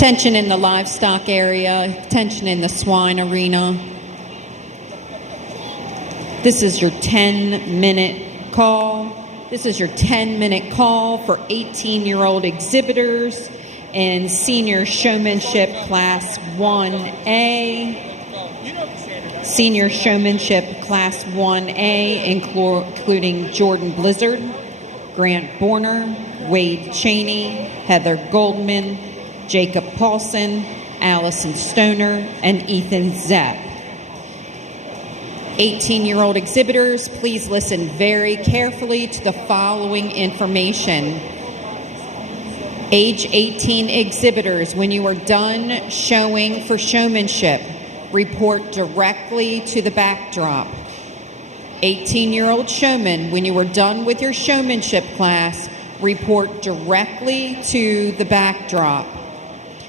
Attention in the livestock area, attention in the swine arena. This is your 10-minute call. This is your 10-minute call for 18-year-old exhibitors in Senior Showmanship Class 1A. Senior Showmanship Class 1A, including Jordan Blizzard, Grant Borner, Wade Cheney, Heather Goldman, Jacob Paulson, Allison Stoner, and Ethan Zepp. 18-year-old exhibitors, please listen very carefully to the following information. Age 18 exhibitors, when you are done showing for showmanship, report directly to the backdrop. 18-year-old showman, when you are done with your showmanship class, report directly to the backdrop.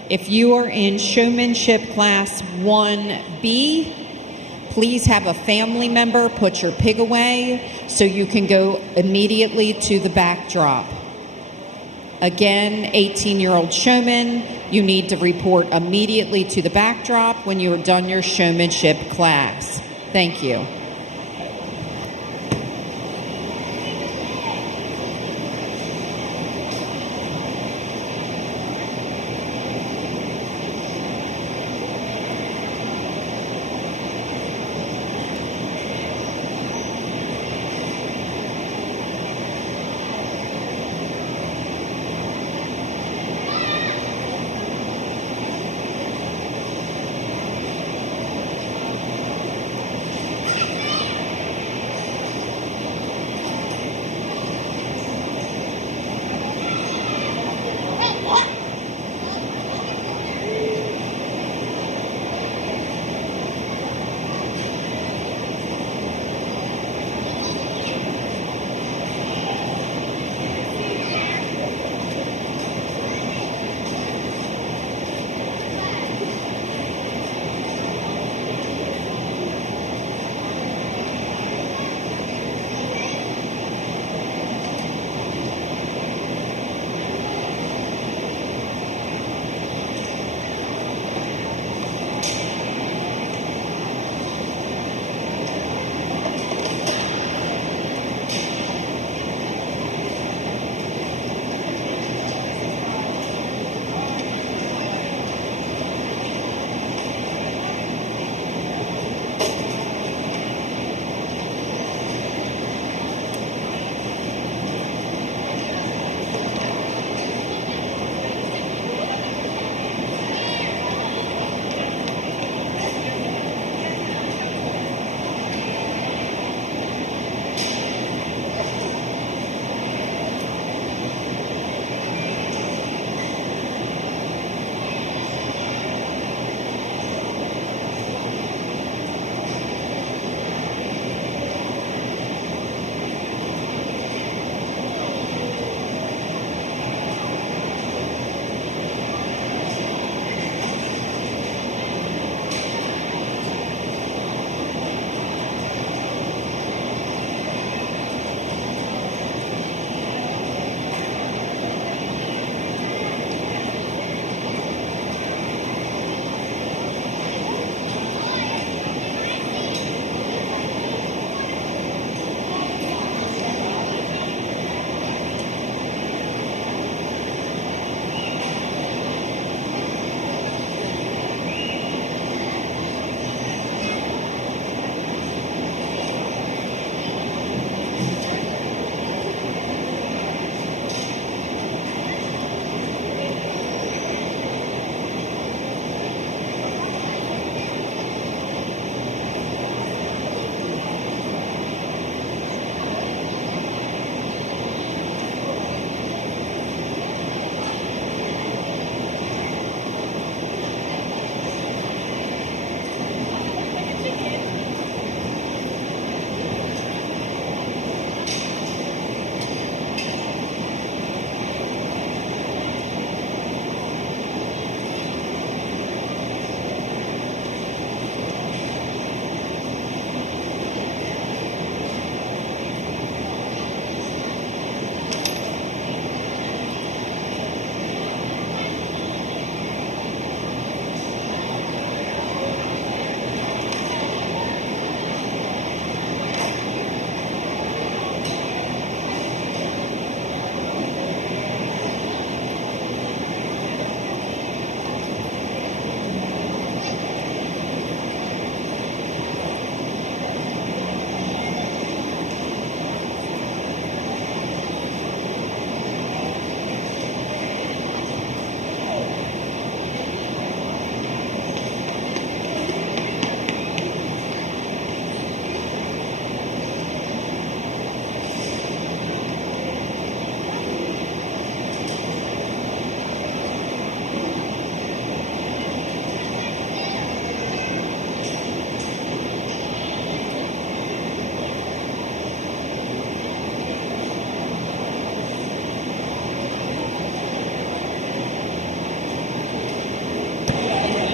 If you are in showmanship class 1B, please have a family member put your pig away so you can go immediately to the backdrop. Again, 18-year-old showman, you need to report immediately to the backdrop when you are done your showmanship class. Thank you.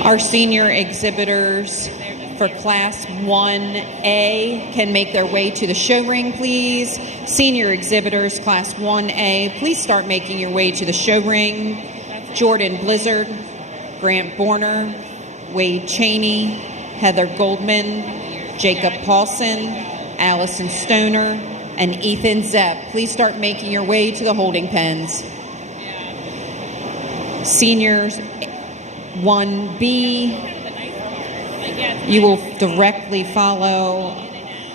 Our senior exhibitors for Class 1A can make their way to the show ring, please. Senior exhibitors, Class 1A, please start making your way to the show ring. Jordan Blizzard, Grant Borner, Wade Cheney, Heather Goldman, Jacob Paulson, Allison Stoner, and Ethan Zepp. Please start making your way to the holding pens. Seniors 1B, you will directly follow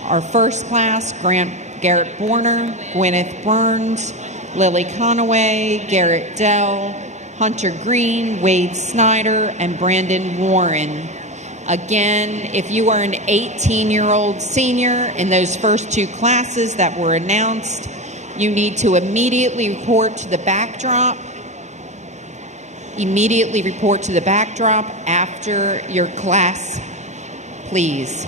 our first class, Garrett Borner, Gwyneth Burns, Lily Conaway, Garrett Dell, Hunter Green, Wade Snyder, and Brandon Warren. Again, if you are an 18-year-old senior in those first two classes that were announced, you need to immediately report to the backdrop. Immediately report to the backdrop after your class, please.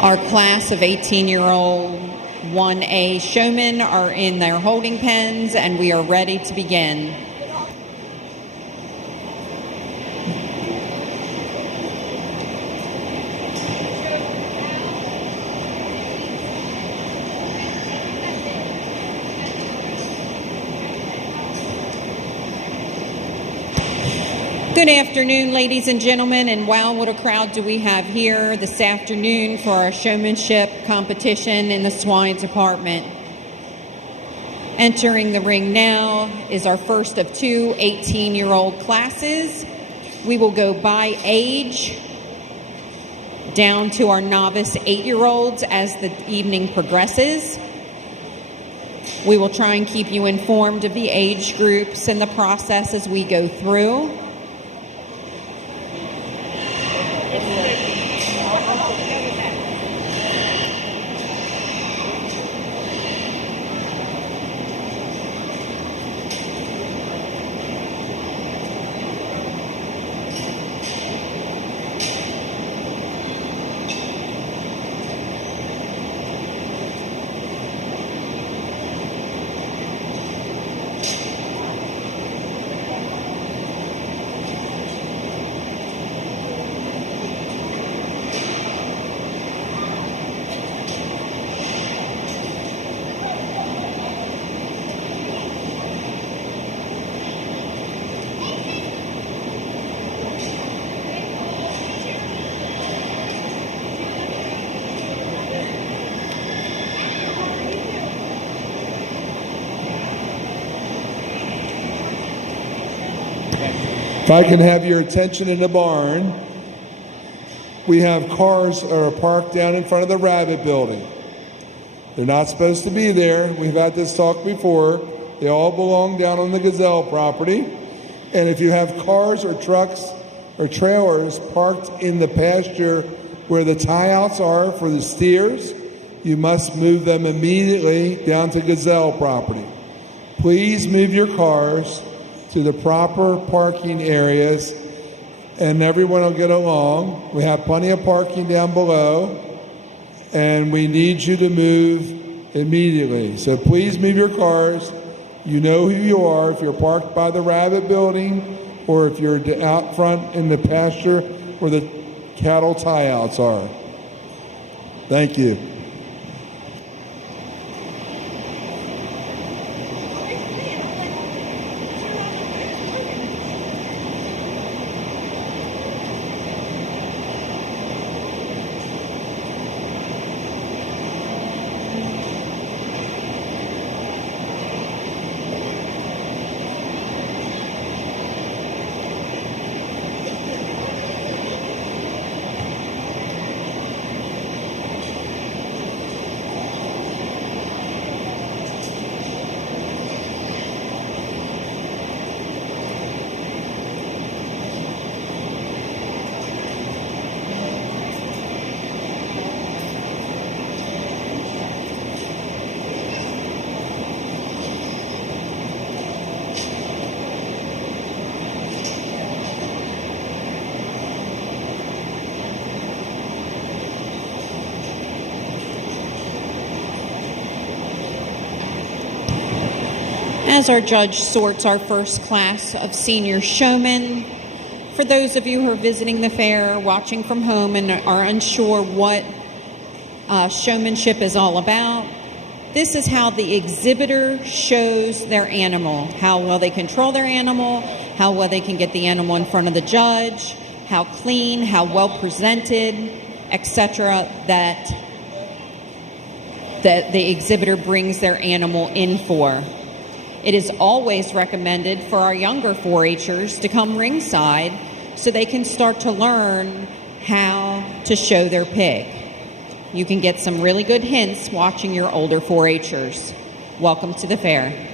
Our class of 18-year-old 1A showmen are in their holding pens, and we are ready to begin. Good afternoon, ladies and gentlemen, and wow, what a crowd do we have here this afternoon for our showmanship competition in the swine department. Entering the ring now is our first of two 18-year-old classes. We will go by age down to our novice 8-year-olds as the evening progresses. We will try and keep you informed of the age groups and the process as we go through. If I can have your attention in the barn, we have cars that are parked down in front of the rabbit building. They're not supposed to be there. We've had this talk before. They all belong down on the gazelle property. And if you have cars or trucks or trailers parked in the pasture where the tie-outs are for the steers, you must move them immediately down to gazelle property. Please move your cars to the proper parking areas, and everyone will get along. We have plenty of parking down below, and we need you to move immediately. So please move your cars. You know who you are if you're parked by the rabbit building or if you're out front in the pasture where the cattle tie-outs are. Thank you. As our judge sorts our first class of senior showmen, for those of you who are visiting the fair, watching from home, and are unsure what showmanship is all about, this is how the exhibitor shows their animal, how well they control their animal, how well they can get the animal in front of the judge, how clean, how well presented, etc., that the exhibitor brings their animal in for. It is always recommended for our younger 4-H'ers to come ringside so they can start to learn how to show their pig. You can get some really good hints watching your older 4-H'ers. Welcome to the fair.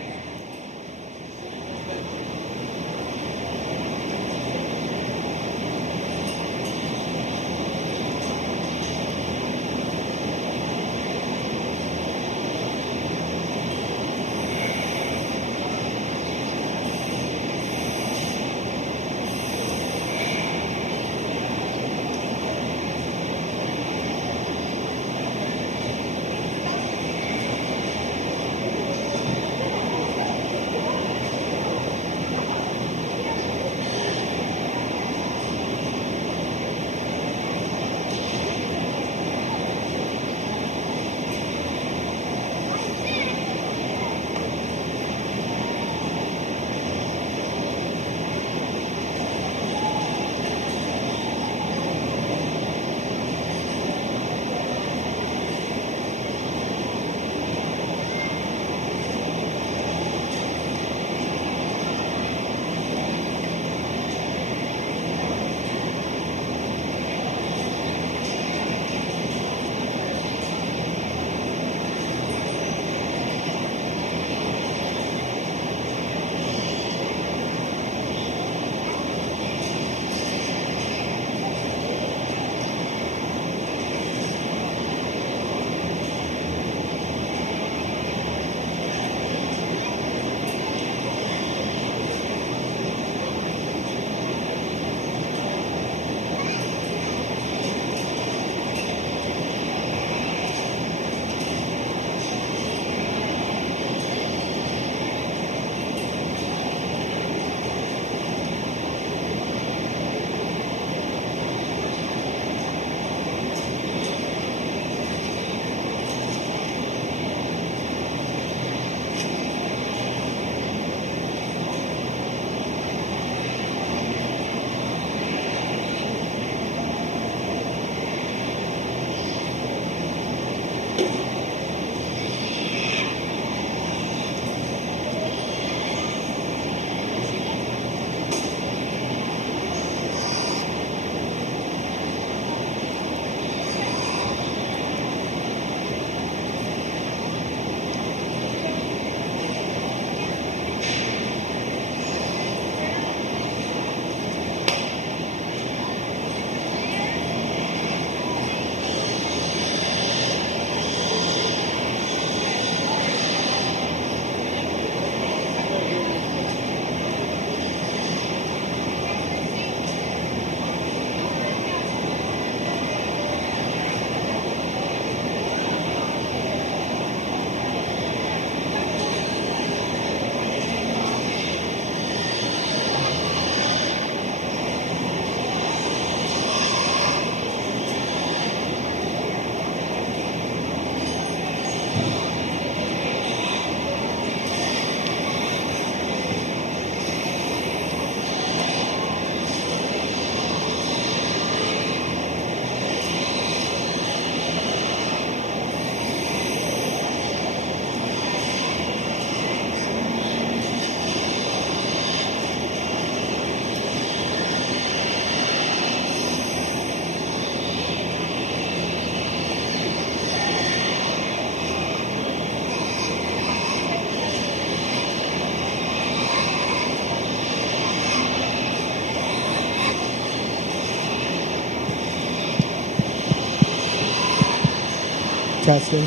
Testing.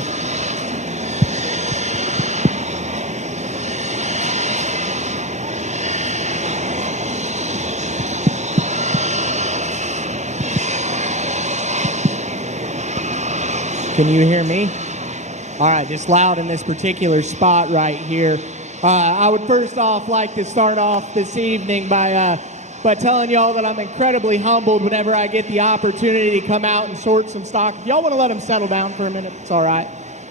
Can you hear me? All right, just loud in this particular spot right here. I would first off like to start off this evening by telling y'all that I'm incredibly humbled whenever I get the opportunity to come out and sort some stock. If y'all want to let them settle down for a minute, it's all right.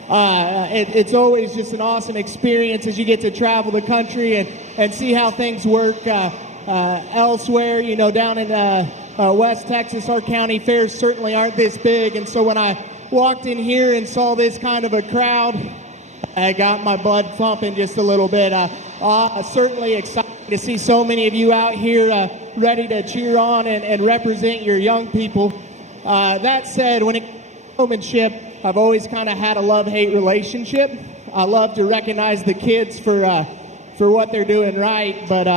It's always just an awesome experience as you get to travel the country and see how things work elsewhere. You know, down in West Texas, our county fairs certainly aren't this big, and so when I walked in here and saw this kind of a crowd, I got my blood pumping just a little bit. Certainly excited to see so many of you out here ready to cheer on and represent your young people. That said, when it comes to showmanship, I've always kind of had a love-hate relationship. I love to recognize the kids for what they're doing right, but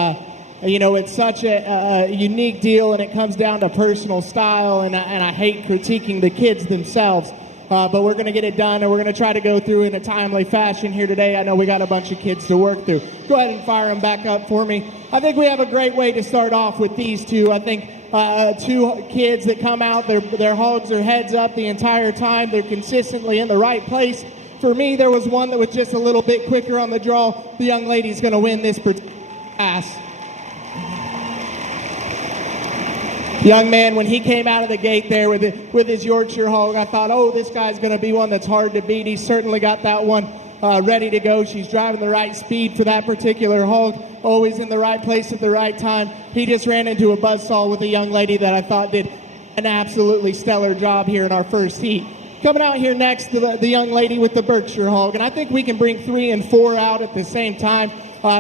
you know, it's such a unique deal, and it comes down to personal style, and I hate critiquing the kids themselves. But we're going to get it done, and we're going to try to go through in a timely fashion here today. I know we got a bunch of kids to work through. Go ahead and fire them back up for me. I think we have a great way to start off with these two. I think two kids that come out, their hogs their heads up the entire time. They're consistently in the right place. For me, there was one that was just a little bit quicker on the draw. The young lady's going to win this pass. Young man, when he came out of the gate there with his Yorkshire hog, I thought, oh, this guy's going to be one that's hard to beat. He's certainly got that one ready to go. She's driving the right speed for that particular hog, always in the right place at the right time. He just ran into a buzzsaw with a young lady that I thought did an absolutely stellar job here in our first heat. Coming out here next, the young lady with the Berkshire hog, and I think we can bring 3 and 4 out at the same time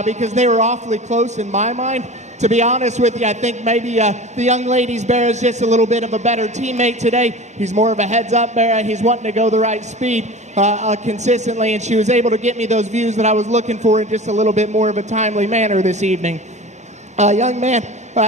because they were awfully close in my mind. To be honest with you, I think maybe the young lady's bear is just a little bit of a better teammate today. He's more of a heads-up bear. He's wanting to go the right speed consistently, and she was able to get me those views that I was looking for in just a little bit more of a timely manner this evening. Young man,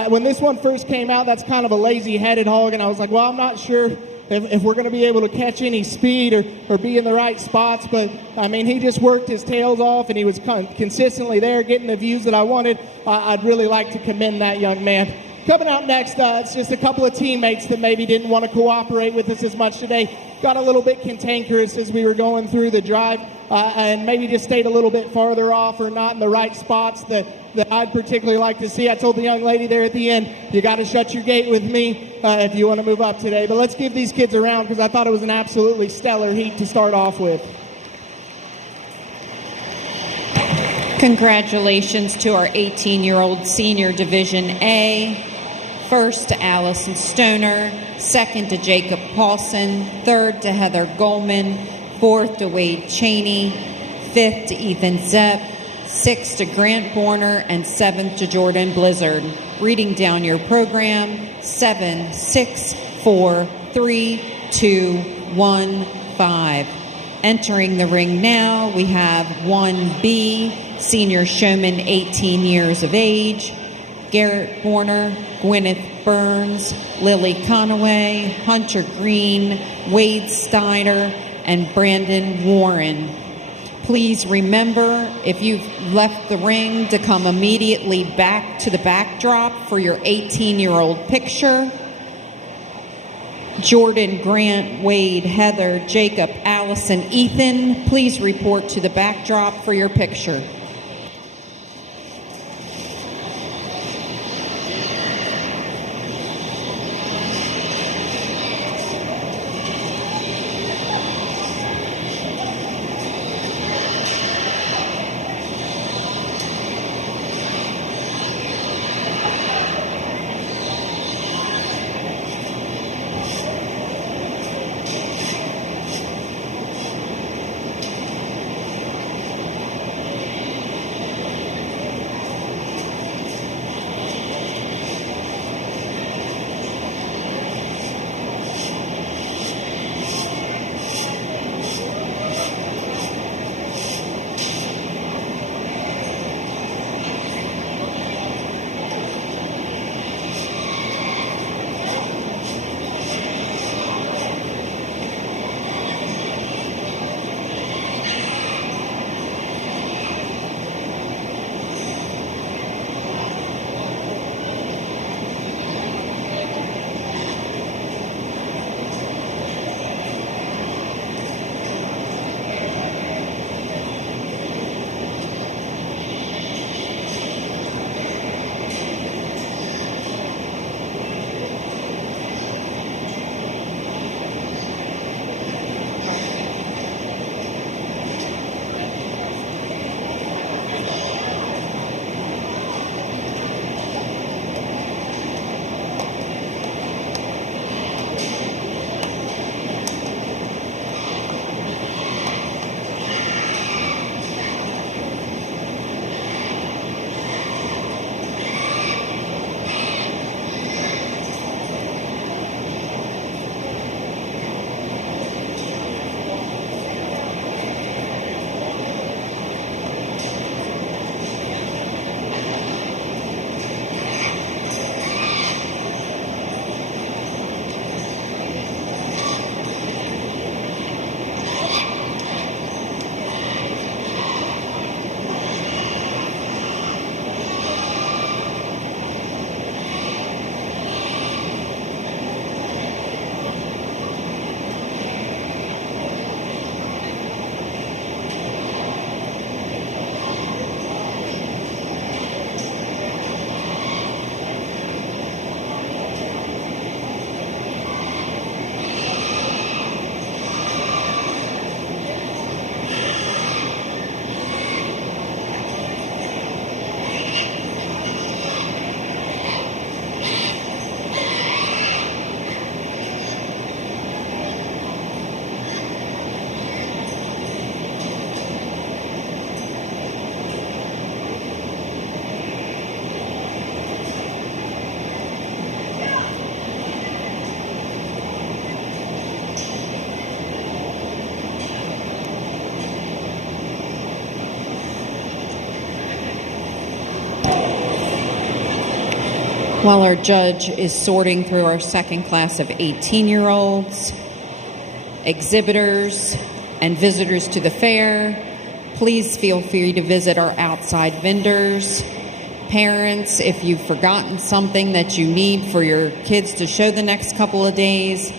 when this one first came out, that's kind of a lazy-headed hog, and I was like, well, I'm not sure if we're going to be able to catch any speed or be in the right spots. But, I mean, he just worked his tails off, and he was consistently there getting the views that I wanted. I'd really like to commend that young man. Coming out next, it's just a couple of teammates that maybe didn't want to cooperate with us as much today. Got a little bit cantankerous as we were going through the drive and maybe just stayed a little bit farther off or not in the right spots that I'd particularly like to see. I told the young lady there at the end, you got to shut your gate with me if you want to move up today. But let's give these kids a round because I thought it was an absolutely stellar heat to start off with. Congratulations to our 18-year-old Senior Division A. First to Allison Stoner, second to Jacob Paulson, third to Heather Goldman, fourth to Wade Cheney, fifth to Ethan Zepp, sixth to Grant Borner, and seventh to Jordan Blizzard. Reading down your program, 7, 6, 4, 3, 2, 1, 5. Entering the ring now, we have 1B, Senior Showman, 18 years of age, Garrett Borner, Gwyneth Burns, Lily Conaway, Hunter Green, Wade Steiner, and Brandon Warren. Please remember, if you've left the ring, to come immediately back to the backdrop for your 18-year-old picture. Jordan, Grant, Wade, Heather, Jacob, Allison, Ethan, please report to the backdrop for your picture. While our judge is sorting through our second class of 18-year-olds, exhibitors, and visitors to the fair, please feel free to visit our outside vendors. Parents, if you've forgotten something that you need for your kids to show the next couple of days,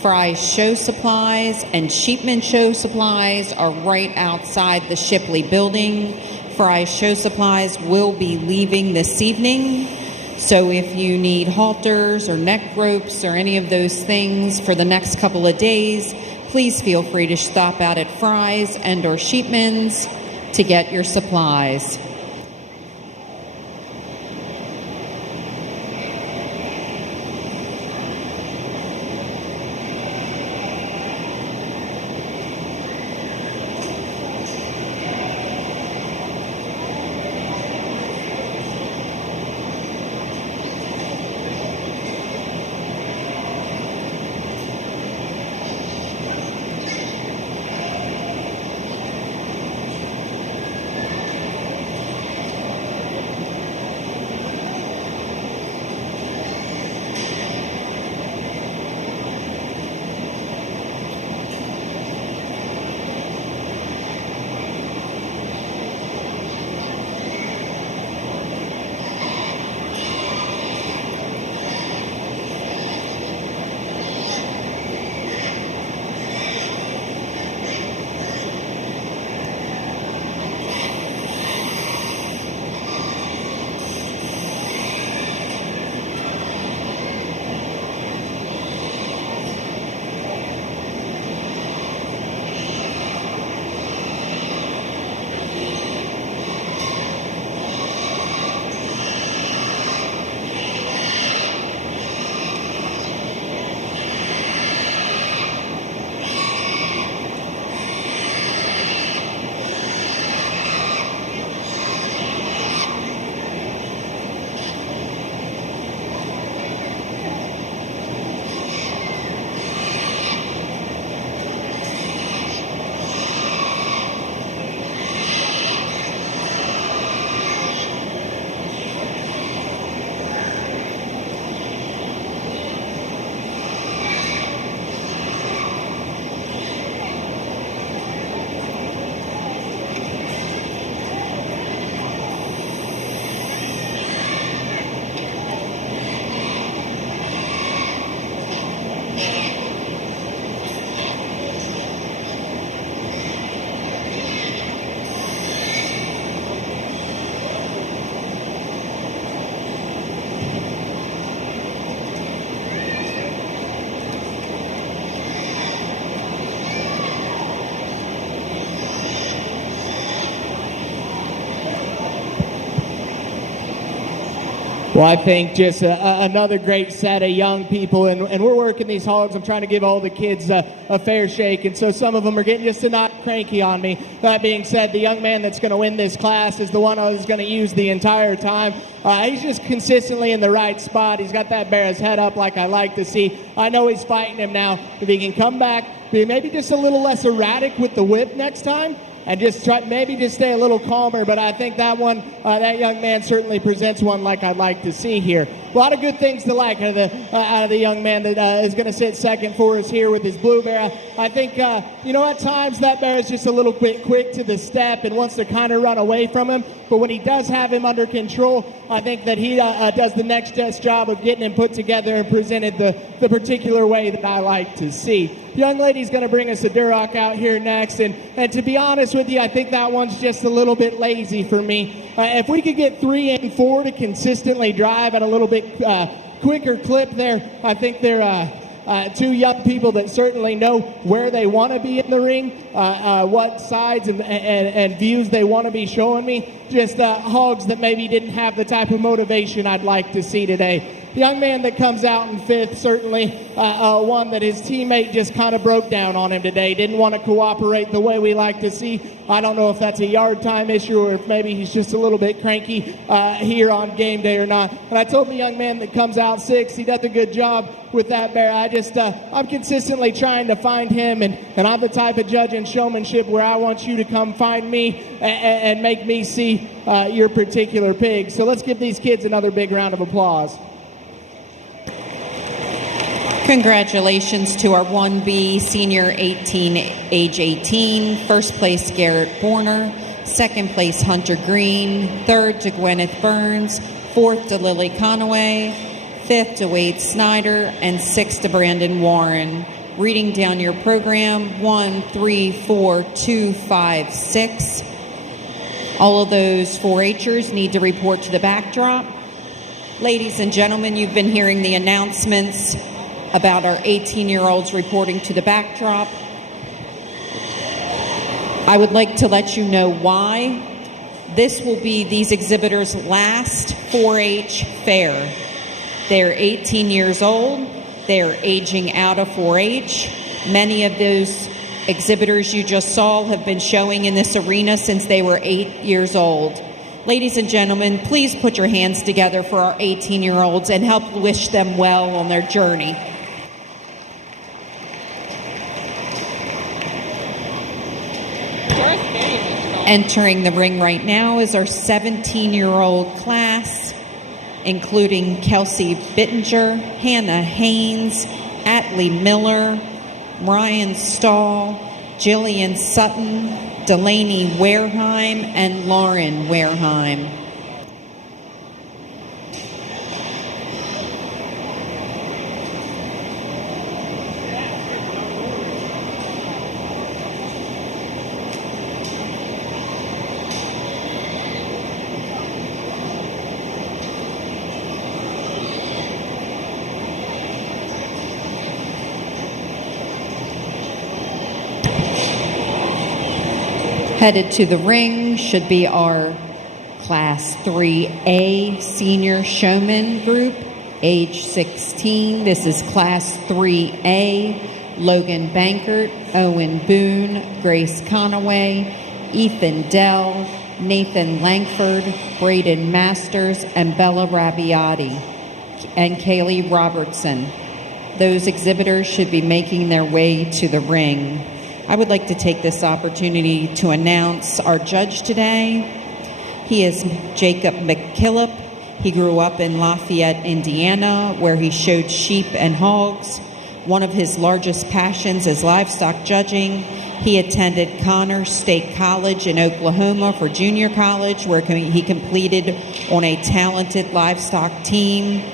Fry's Show Supplies and Sheepman Show Supplies are right outside the Shipley building. Fry's Show Supplies will be leaving this evening. So if you need halters or neck ropes or any of those things for the next couple of days, please feel free to stop out at Fry's and or Sheepman's to get your supplies. Well, I think just another great set of young people, and we're working these hogs. I'm trying to give all the kids a fair shake, and so some of them are getting just a not cranky on me. That being said, the young man that's going to win this class is the one I was going to use the entire time. He's just consistently in the right spot. He's got that bear's head up like I like to see. I know he's fighting him now. If he can come back, be maybe just a little less erratic with the whip next time, and just try maybe just stay a little calmer. But I think that one, that young man certainly presents one like I'd like to see here. A lot of good things to like out of the young man that is going to sit second for us here with his blue bear. I think, at times that bear is just a little bit quick to the step and wants to kind of run away from him. But when he does have him under control, I think that he does the next best job of getting him put together and presented the particular way that I like to see. The young lady's going to bring us a Duroc out here next, and to be honest with you, I think that one's just a little bit lazy for me. If we could get 3 and 4 to consistently drive at a little bit quicker clip there, I think they're two young people that certainly know where they want to be in the ring, what sides and views they want to be showing me. Just hogs that maybe didn't have the type of motivation I'd like to see today. The young man that comes out in fifth, certainly one that his teammate just kind of broke down on him today. Didn't want to cooperate the way we like to see. I don't know if that's a yard time issue or if maybe he's just a little bit cranky here on game day or not. And I told the young man that comes out sixth, he does a good job with that bear. I'm consistently trying to find him, and I'm the type of judge in showmanship where I want you to come find me and make me see your particular pig. So let's give these kids another big round of applause. Congratulations to our 1B senior age 18. First place, Garrett Borner. Second place, Hunter Green. Third to Gwyneth Burns. Fourth to Lily Conaway. Fifth to Wade Snyder. And sixth to Brandon Warren. Reading down your program, 1, 3, 4, 2, 5, 6. All of those 4-Hers need to report to the backdrop. Ladies and gentlemen, you've been hearing the announcements about our 18-year-olds reporting to the backdrop. I would like to let you know why. This will be these exhibitors' last 4-H fair. They're 18 years old. They're aging out of 4-H. Many of those exhibitors you just saw have been showing in this arena since they were 8 years old. Ladies and gentlemen, please put your hands together for our 18-year-olds and help wish them well on their journey. Entering the ring right now is our 17-year-old class, including Kelsey Bittinger, Hannah Haynes, Atlee Miller, Ryan Stahl, Jillian Sutton, Delaney Wareheim, and Lauren Wareheim. Headed to the ring should be our Class 3A Senior Showman Group, age 16. This is Class 3A, Logan Bankert, Owen Boone, Grace Conaway, Ethan Dell, Nathan Langford, Braden Masters, and Bella Rabiotti, and Kaylee Robertson. Those exhibitors should be making their way to the ring. I would like to take this opportunity to announce our judge today. He is Jacob McKillop. He grew up in Lafayette, Indiana, where he showed sheep and hogs. One of his largest passions is livestock judging. He attended Connors State College in Oklahoma for junior college, where he completed on a talented livestock team.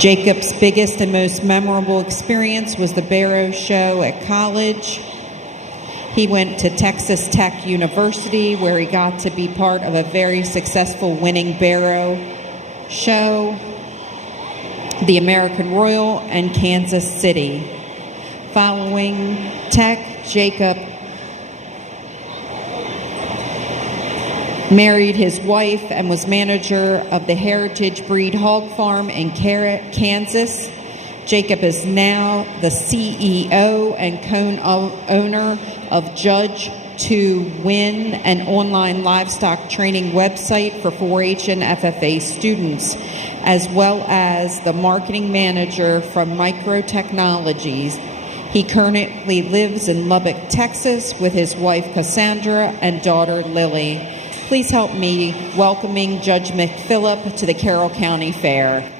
Jacob's biggest and most memorable experience was the Barrow Show at college. He went to Texas Tech University, where he got to be part of a very successful winning Barrow Show, the American Royal, and Kansas City. Following Tech, Jacob married his wife and was manager of the Heritage Breed Hog Farm in Kansas. Jacob is now the CEO and co-owner of Judge to Win, an online livestock training website for 4-H and FFA students, as well as the marketing manager from Micro Technologies. He currently lives in Lubbock, Texas, with his wife Cassandra and daughter Lily. Please help me welcoming Judge McKillop to the Carroll County Fair.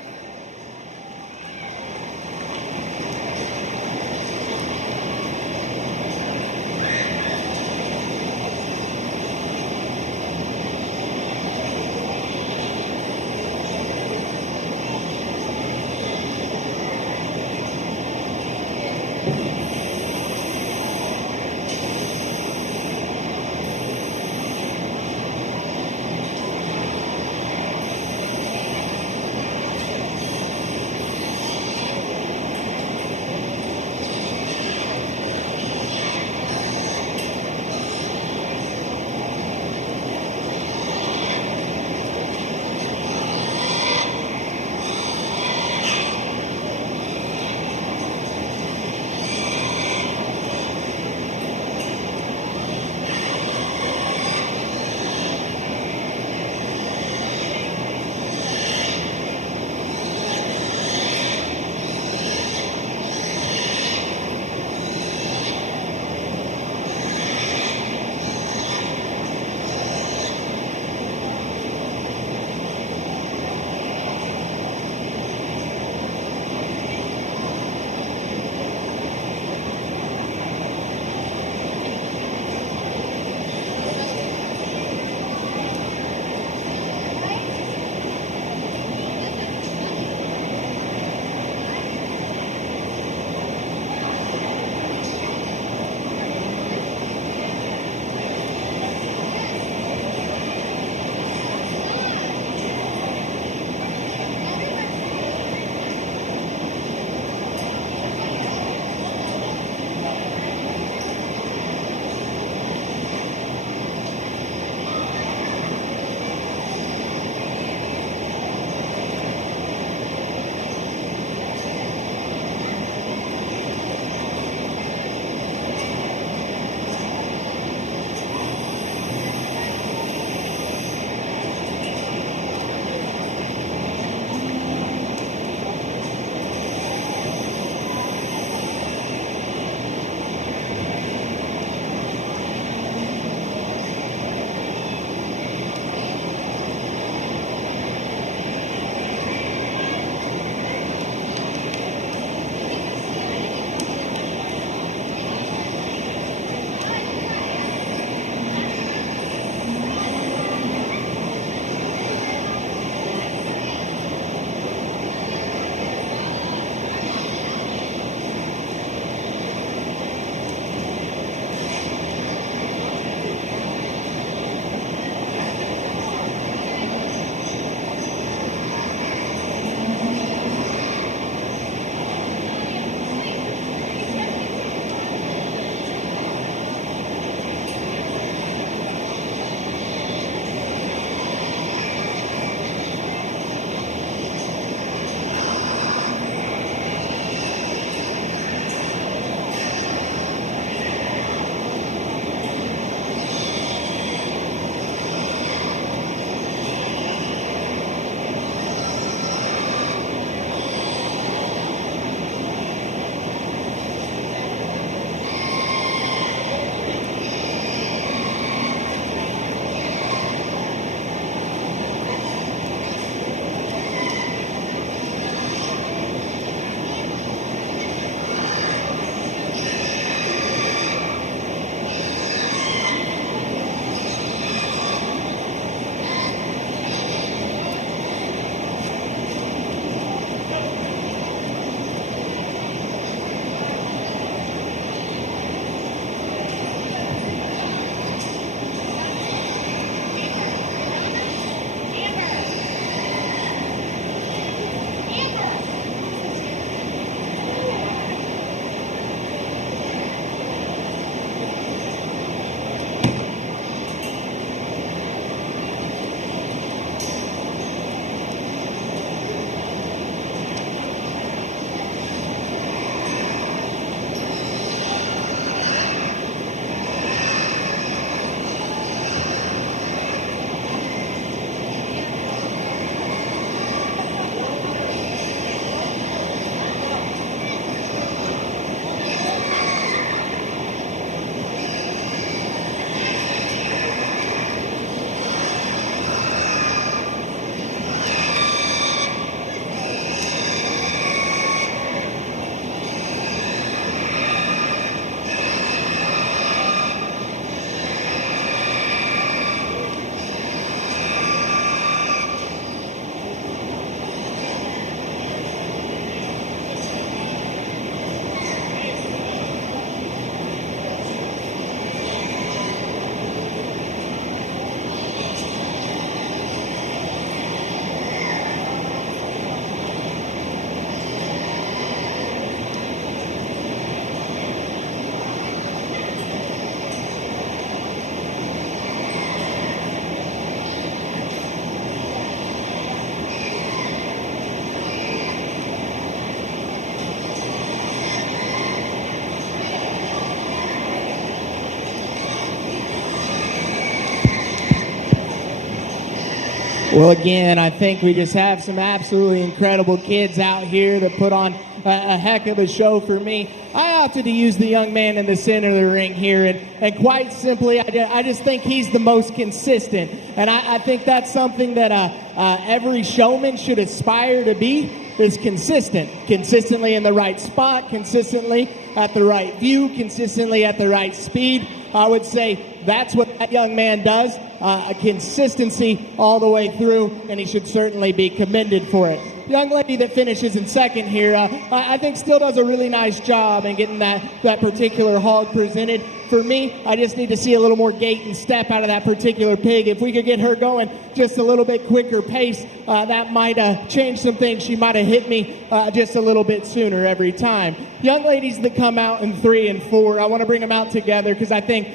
Well, again, I think we just have some absolutely incredible kids out here that put on a heck of a show for me. I opted to use the young man in the center of the ring here, and quite simply, I just think he's the most consistent. And I think that's something that every showman should aspire to be, is consistent. Consistently in the right spot, consistently at the right view, consistently at the right speed. I would say that's what that young man does, a consistency all the way through, and he should certainly be commended for it. The young lady that finishes in second here, I think still does a really nice job in getting that particular hog presented. For me, I just need to see a little more gait and step out of that particular pig. If we could get her going just a little bit quicker pace, that might change some things. She might have hit me just a little bit sooner every time. Young ladies that come out in 3 and 4, I want to bring them out together because I think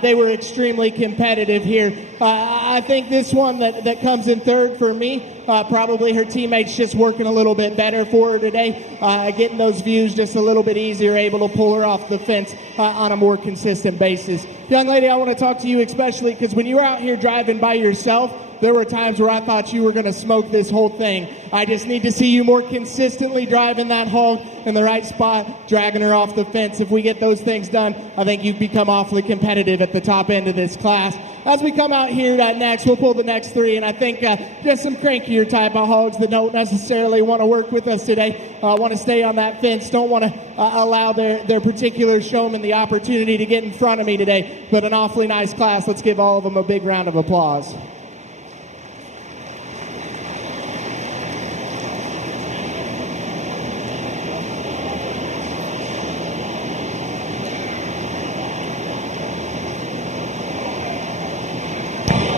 they were extremely competitive here. I think this one that comes in third for me, probably her teammates just working a little bit better for her today, getting those views just a little bit easier, able to pull her off the fence on a more consistent basis. Young lady, I want to talk to you especially because when you were out here driving by yourself, there were times where I thought you were going to smoke this whole thing. I just need to see you more consistently driving that hog in the right spot, dragging her off the fence. If we get those things done, I think you've become awfully competitive at the top end of this class. As we come out here next, we'll pull the next 3, and I think just some crankier type of hogs that don't necessarily want to work with us today, want to stay on that fence, don't want to allow their particular showman the opportunity to get in front of me today. But an awfully nice class. Let's give all of them a big round of applause.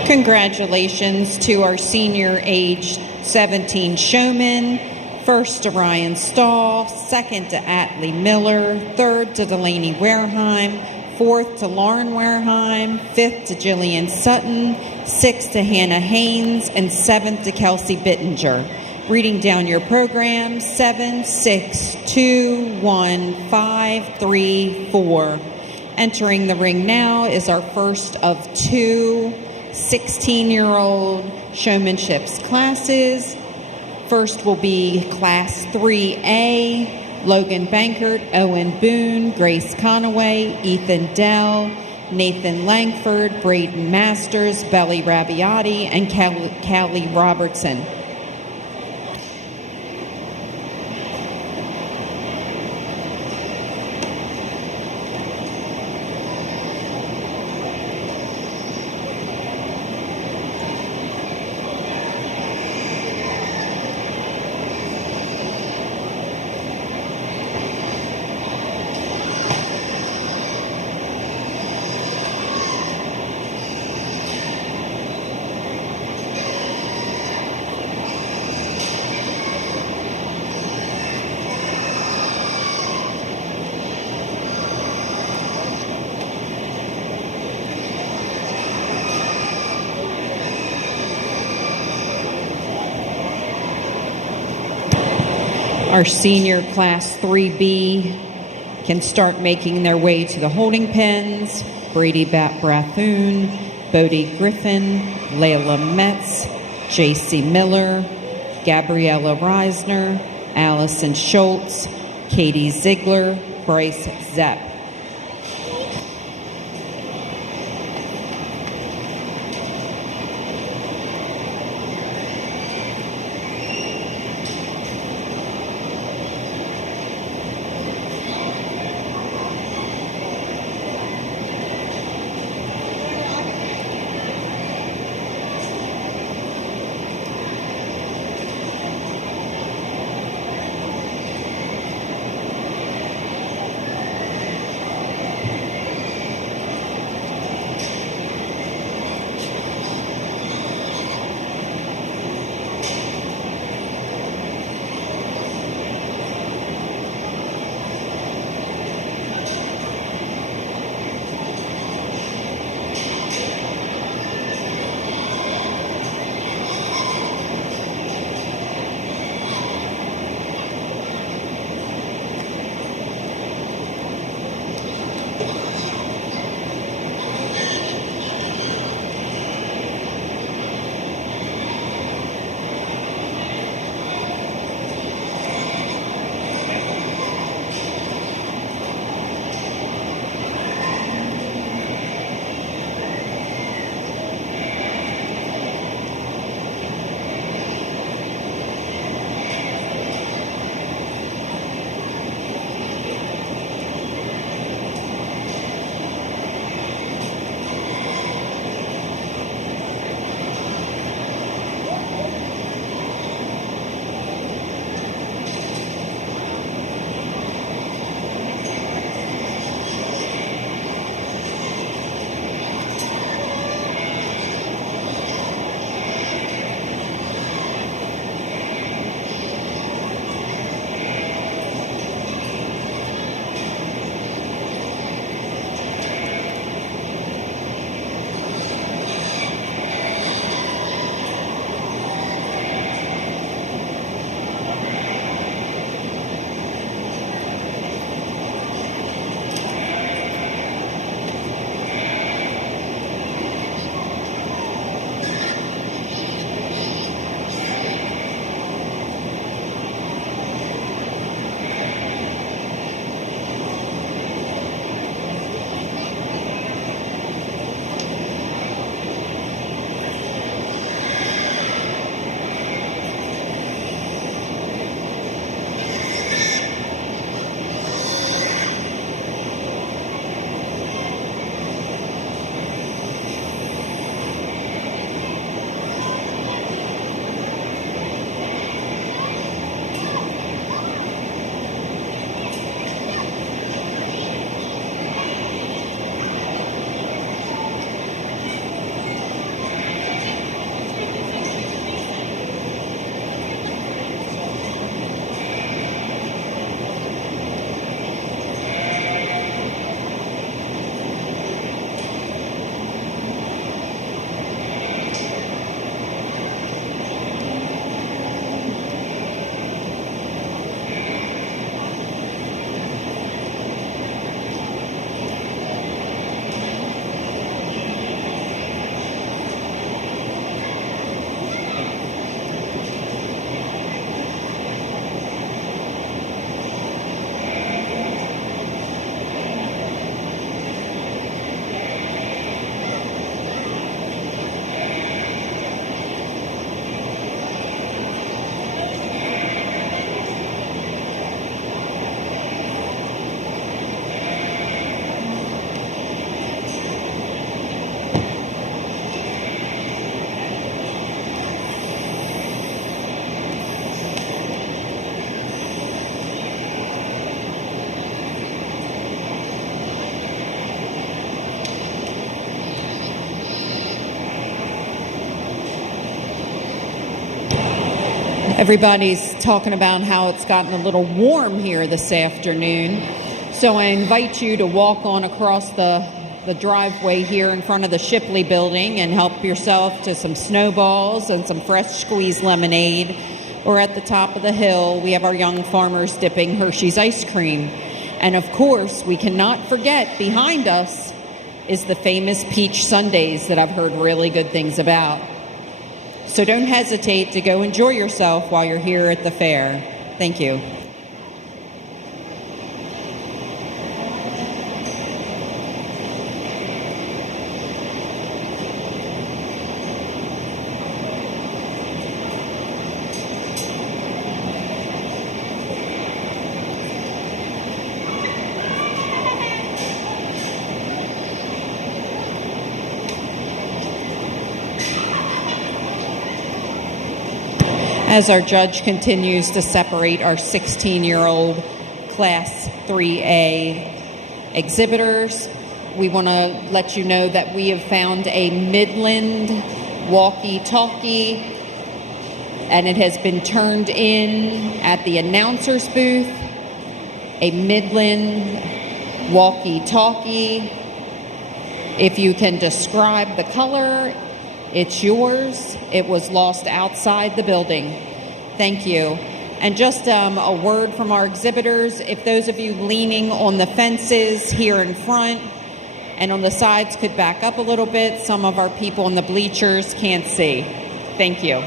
Congratulations to our senior age 17 showmen. First to Ryan Stahl, second to Atlee Miller, third to Delaney Wareheim, fourth to Lauren Wareheim, fifth to Jillian Sutton, sixth to Hannah Haynes, and seventh to Kelsey Bittinger. Reading down your program, 7, 6, 2, 1, 5, 3, 4. Entering the ring now is our first of 2 16-year-old showmanships classes. First will be Class 3A, Logan Bankert, Owen Boone, Grace Conaway, Ethan Dell, Nathan Langford, Braden Masters, Belly Rabiati, and Callie Robertson. Our senior Class 3B can start making their way to the holding pens. Brady Brathoon, Bodie Griffin, Layla Metz, J.C. Miller, Gabriella Reisner, Allison Schultz, Katie Ziegler, Bryce Zepp. Everybody's talking about how it's gotten a little warm here this afternoon. So I invite you to walk on across the driveway here in front of the Shipley building and help yourself to some snowballs and some fresh squeezed lemonade. Or at the top of the hill, we have our young farmers dipping Hershey's ice cream. And of course, we cannot forget behind us is the famous peach sundaes that I've heard really good things about. So don't hesitate to go enjoy yourself while you're here at the fair. Thank you. As our judge continues to separate our 16-year-old Class 3A exhibitors, we want to let you know that we have found a Midland walkie-talkie, and it has been turned in at the announcer's booth. A Midland walkie-talkie. If you can describe the color, it's yours. It was lost outside the building. Thank you. And just a word from our exhibitors. If those of you leaning on the fences here in front and on the sides could back up a little bit, some of our people in the bleachers can't see. Thank you.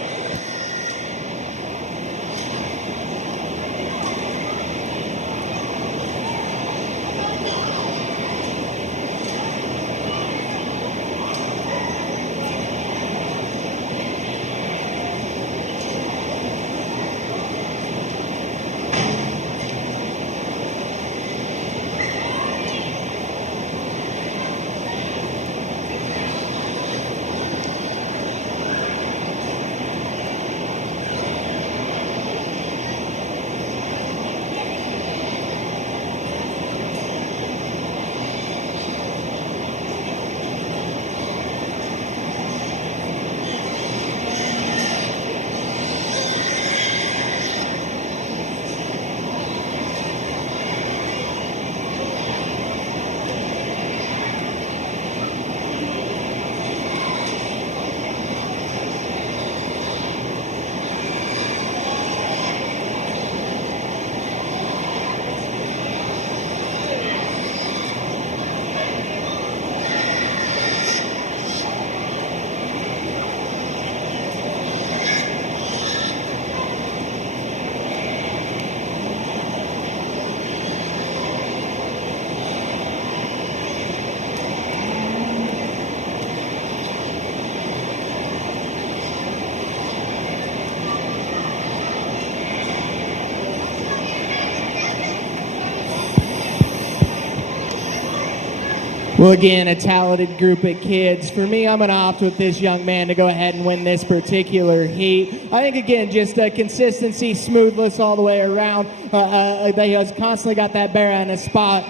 Well, again, a talented group of kids. For me, I'm going to opt with this young man to go ahead and win this particular heat. I think, again, just consistency, smoothness all the way around. They has constantly got that bear in a spot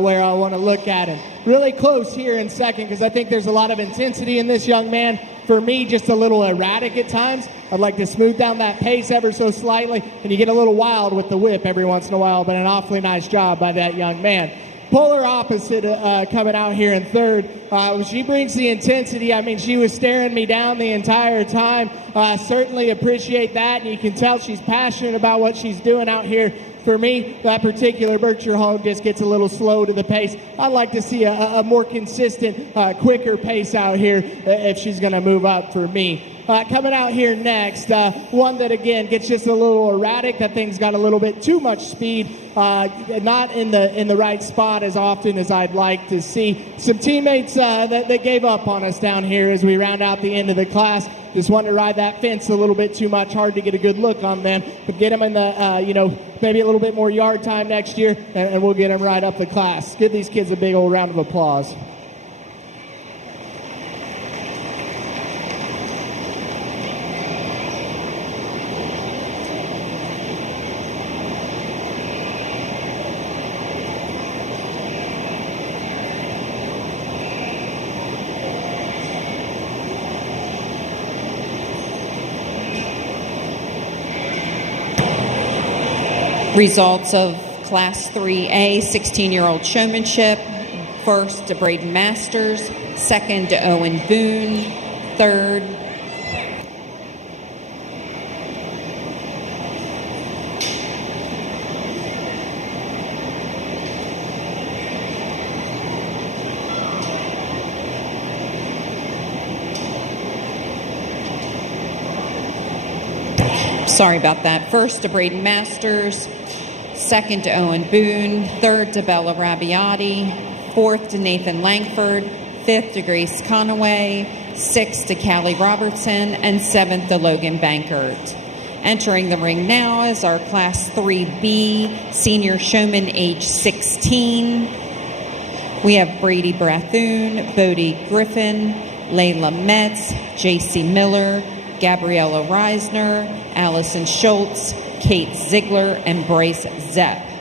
where I want to look at him. Really close here in second because I think there's a lot of intensity in this young man. For me, just a little erratic at times. I'd like to smooth down that pace ever so slightly, and you get a little wild with the whip every once in a while, but an awfully nice job by that young man. Polar opposite coming out here in third. She brings the intensity. I mean, she was staring me down the entire time. Certainly appreciate that, and you can tell she's passionate about what she's doing out here. For me, that particular Berkshire Hog just gets a little slow to the pace. I'd like to see a more consistent, quicker pace out here if she's going to move up for me. Coming out here next, one that, again, gets just a little erratic. That thing's got a little bit too much speed, not in the right spot as often as I'd like to see. Some teammates that gave up on us down here as we round out the end of the class. Just wanted to ride that fence a little bit too much. Hard to get a good look on them. But get them in the, maybe a little bit more yard time next year, and we'll get them right up the class. Give these kids a big old round of applause. Results of Class 3A 16-year-old showmanship. First to Braden Masters, second to Owen Boone, third sorry about that. First to Braden Masters, second to Owen Boone, third to Bella Rabbiati, fourth to Nathan Langford, fifth to Grace Conaway, sixth to Callie Robertson, and seventh to Logan Bankert. Entering the ring now is our Class 3B senior showman age 16. We have Brady Brathoon, Bodie Griffin, Layla Metz, JC Miller, Gabriella Reisner, Allison Schultz, Kate Ziegler, and Bryce Zepp.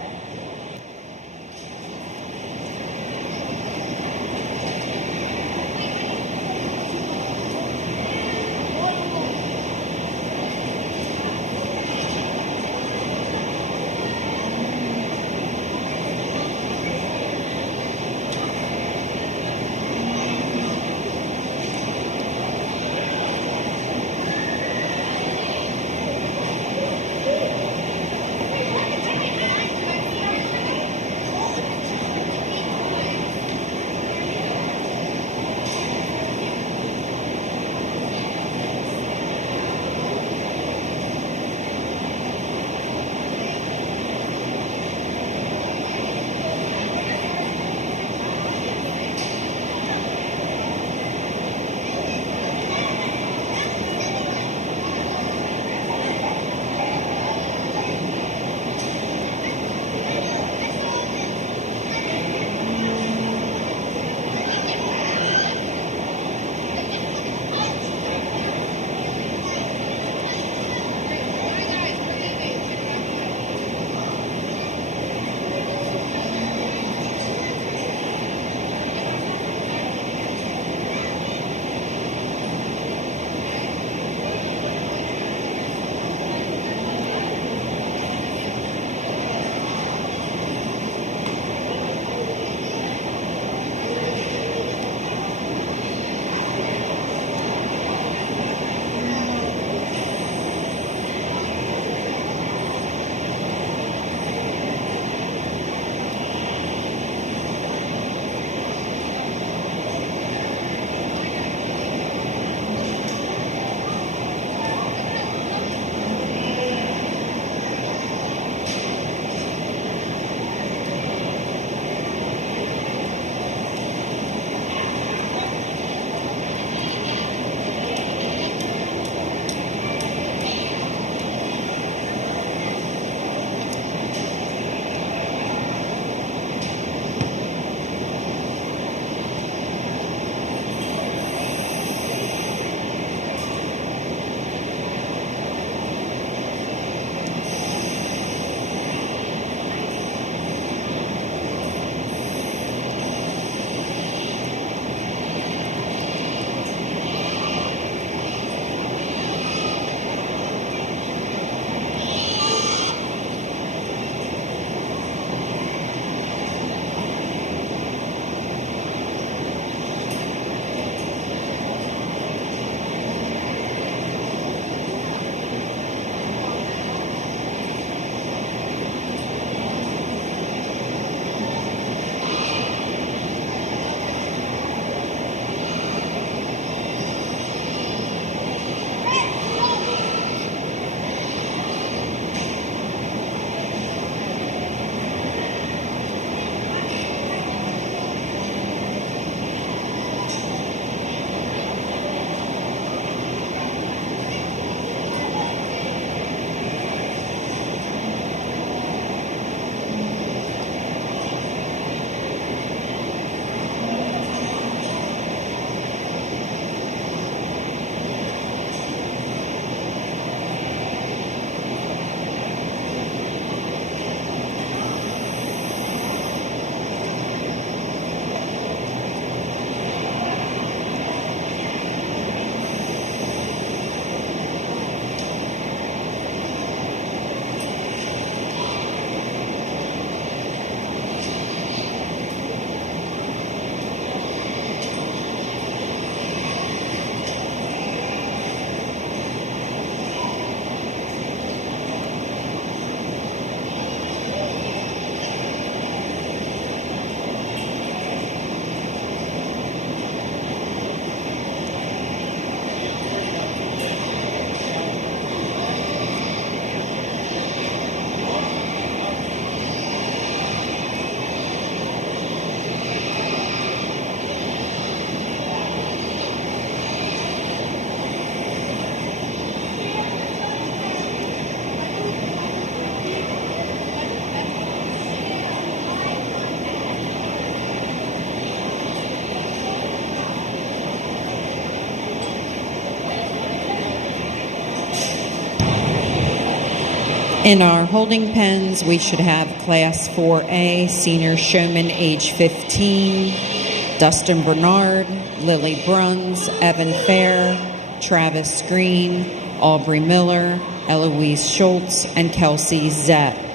In our holding pens, we should have Class 4A, Senior Showman, age 15, Dustin Bernard, Lily Bruns, Evan Fair, Travis Green, Aubrey Miller, Eloise Schultz, and Kelsey Zett.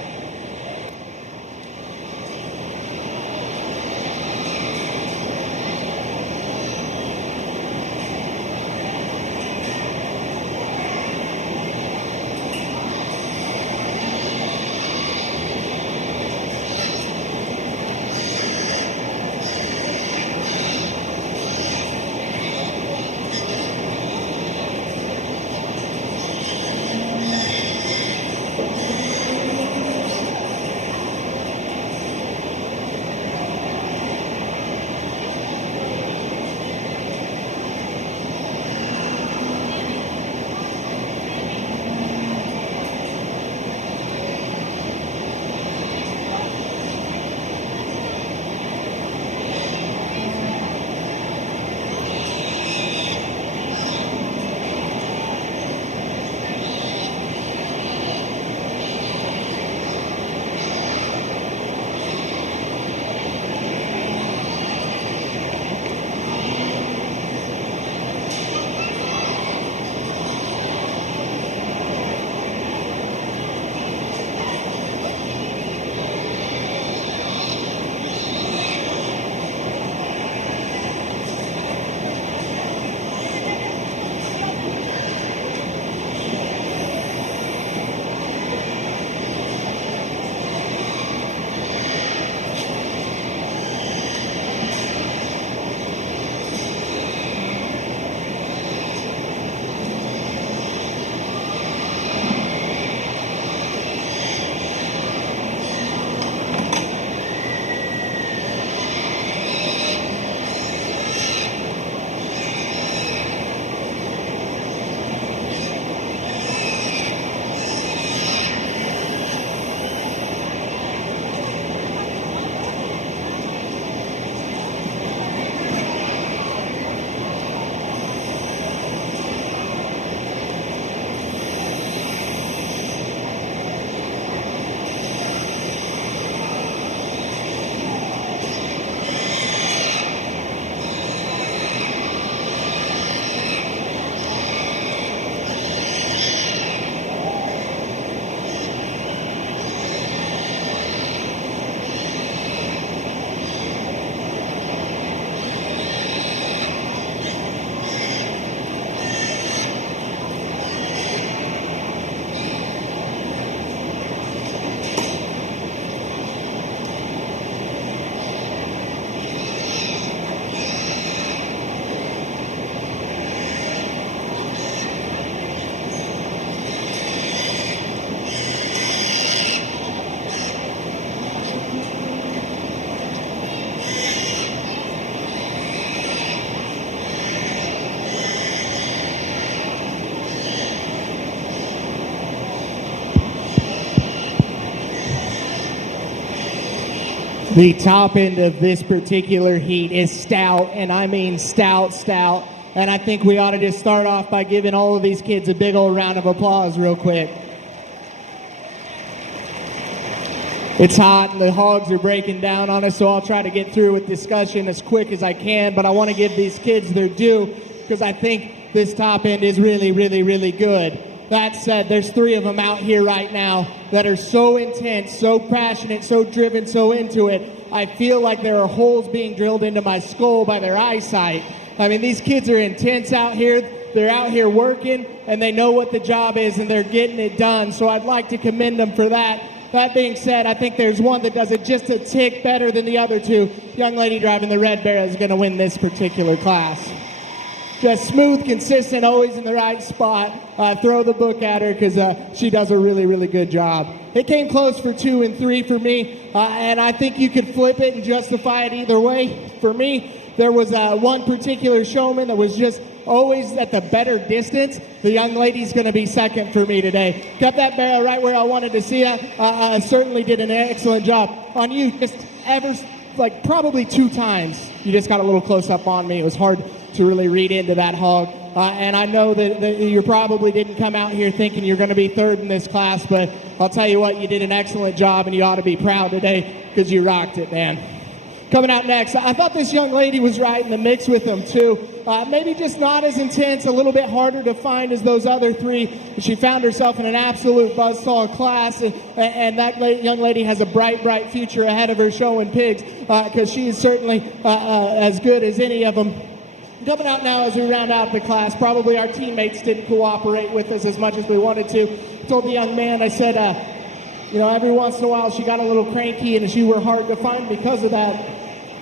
The top end of this particular heat is stout, and I mean stout. And I think we ought to just start off by giving all of these kids a big old round of applause real quick. It's hot and the hogs are breaking down on us, so I'll try to get through with discussion as quick as I can, but I want to give these kids their due because I think this top end is really good. That said, there's 3 of them out here right now that are so intense, so passionate, so driven, so into it. I feel like there are holes being drilled into my skull by their eyesight. I mean, these kids are intense out here. They're out here working, and they know what the job is, and they're getting it done. So I'd like to commend them for that. That being said, I think there's one that does it just a tick better than the other 2. Young lady driving the red bear is going to win this particular class. Just smooth, consistent, always in the right spot. Throw the book at her because she does a really good job. It came close for 2 and 3 for me, and I think you could flip it and justify it either way. For me, there was one particular showman that was just always at the better distance. The young lady's going to be second for me today. Kept that barrel right where I wanted to see it. Certainly did an excellent job. On you, just ever like probably 2 times. You just got a little close up on me. It was hard to really read into that hog. And I know that you probably didn't come out here thinking you're going to be 3rd in this class, but I'll tell you what, you did an excellent job, and you ought to be proud today because you rocked it, man. Coming out next, I thought this young lady was right in the mix with them, too. Maybe just not as intense, a little bit harder to find as those other 3. She found herself in an absolute buzzsaw class, and that young lady has a bright, bright future ahead of her showing pigs, because she is certainly as good as any of them. Coming out now as we round out the class, probably our teammates didn't cooperate with us as much as we wanted to. I told the young man, I said, every once in a while she got a little cranky and she were hard to find because of that.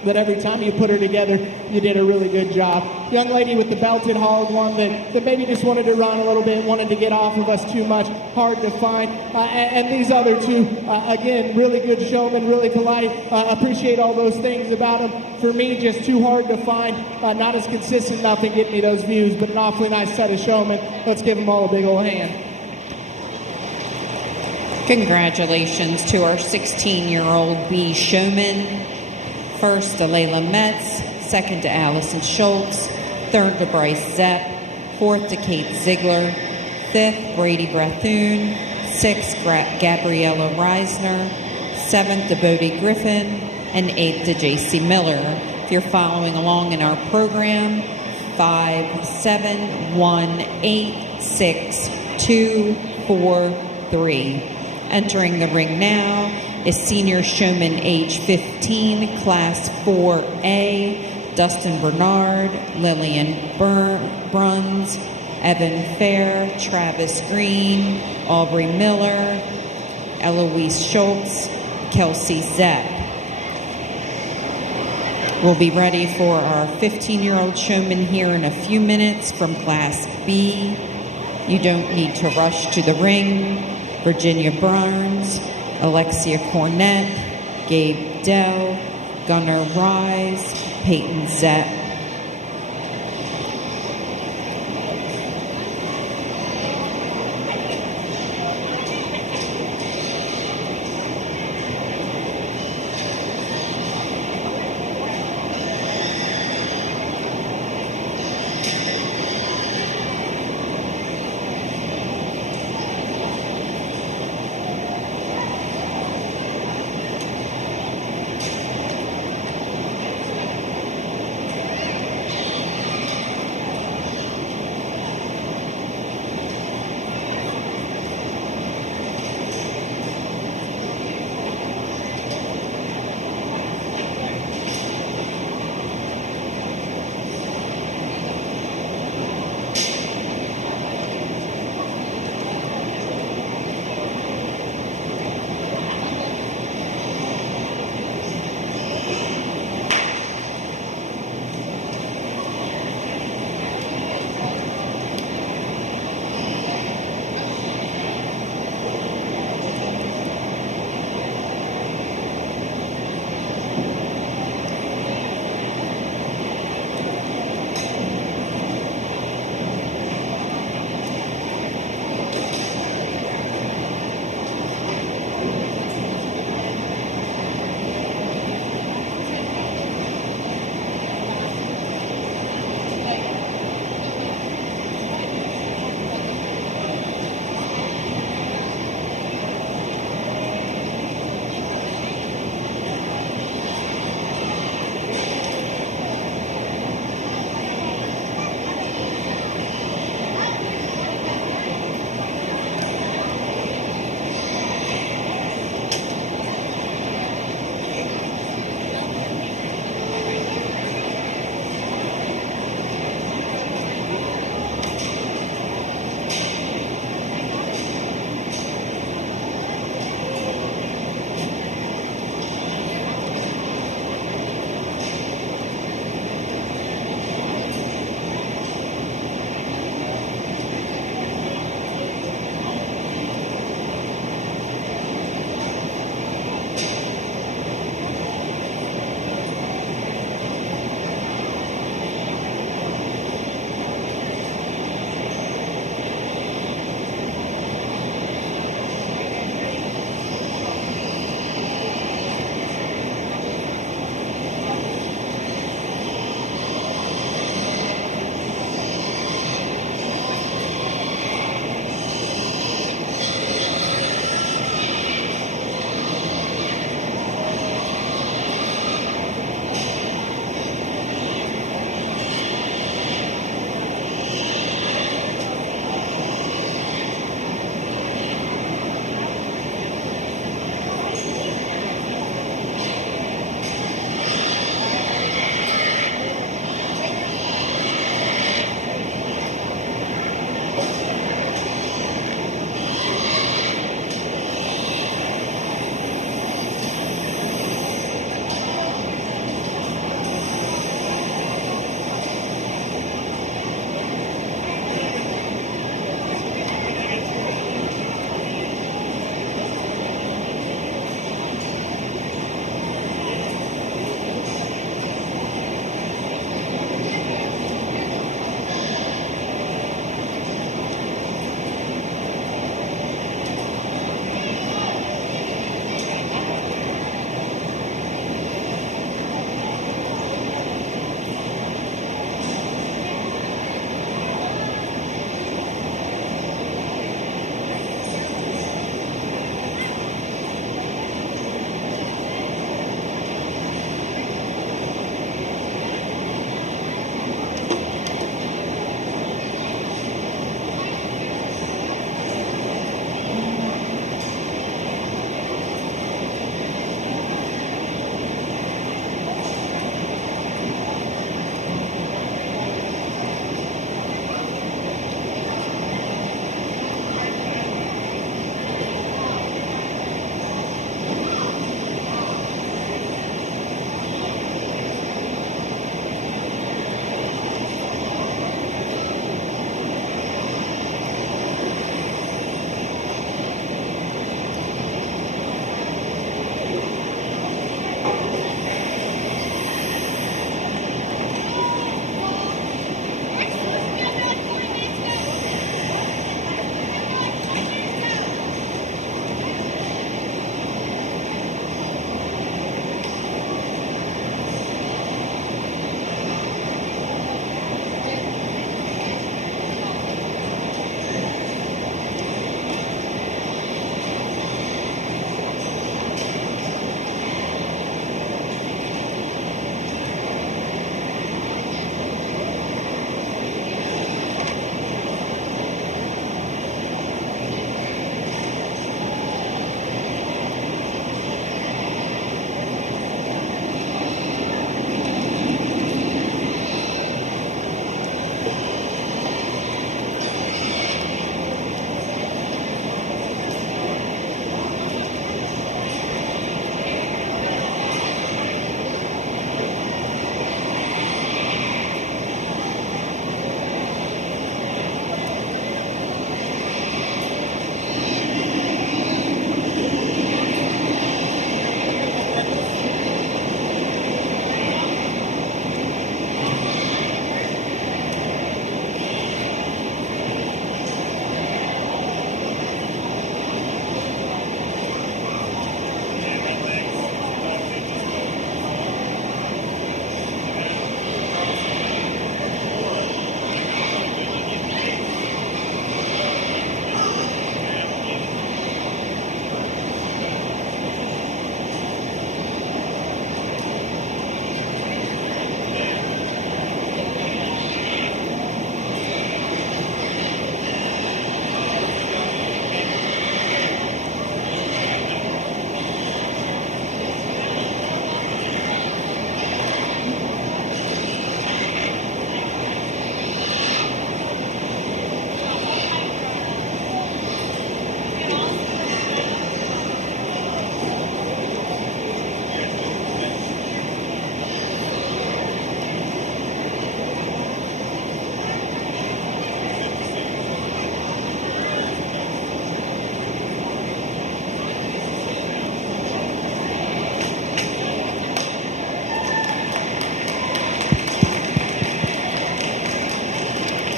But every time you put her together, you did a really good job. Young lady with the belted hog, one that maybe just wanted to run a little bit, wanted to get off of us too much, hard to find. And these other 2, again, really good showmen, really polite. Appreciate all those things about them. For me, just too hard to find, not as consistent enough to get me those views, but an awfully nice set of showmen. Let's give them all a big old hand. Congratulations to our 16-year-old B showman. First to Layla Metz, second to Allison Schultz, third to Bryce Zepp, fourth to Kate Ziegler, fifth Brady Brathoon, sixth Gabriella Reisner, seventh to Bodie Griffin, and eighth to JC Miller. If you're following along in our program, 5, 7, 1, 8, 6, 2, 4, 3. Entering the ring now is senior showman age 15, class 4A, Dustin Bernard, Lillian Bruns, Evan Fair, Travis Green, Aubrey Miller, Eloise Schultz, Kelsey Zepp. We'll be ready for our 15-year-old showman here in a few minutes from class B. You don't need to rush to the ring. Virginia Barnes, Alexia Cornett, Gabe Dell, Gunnar Rise, Peyton Zepp.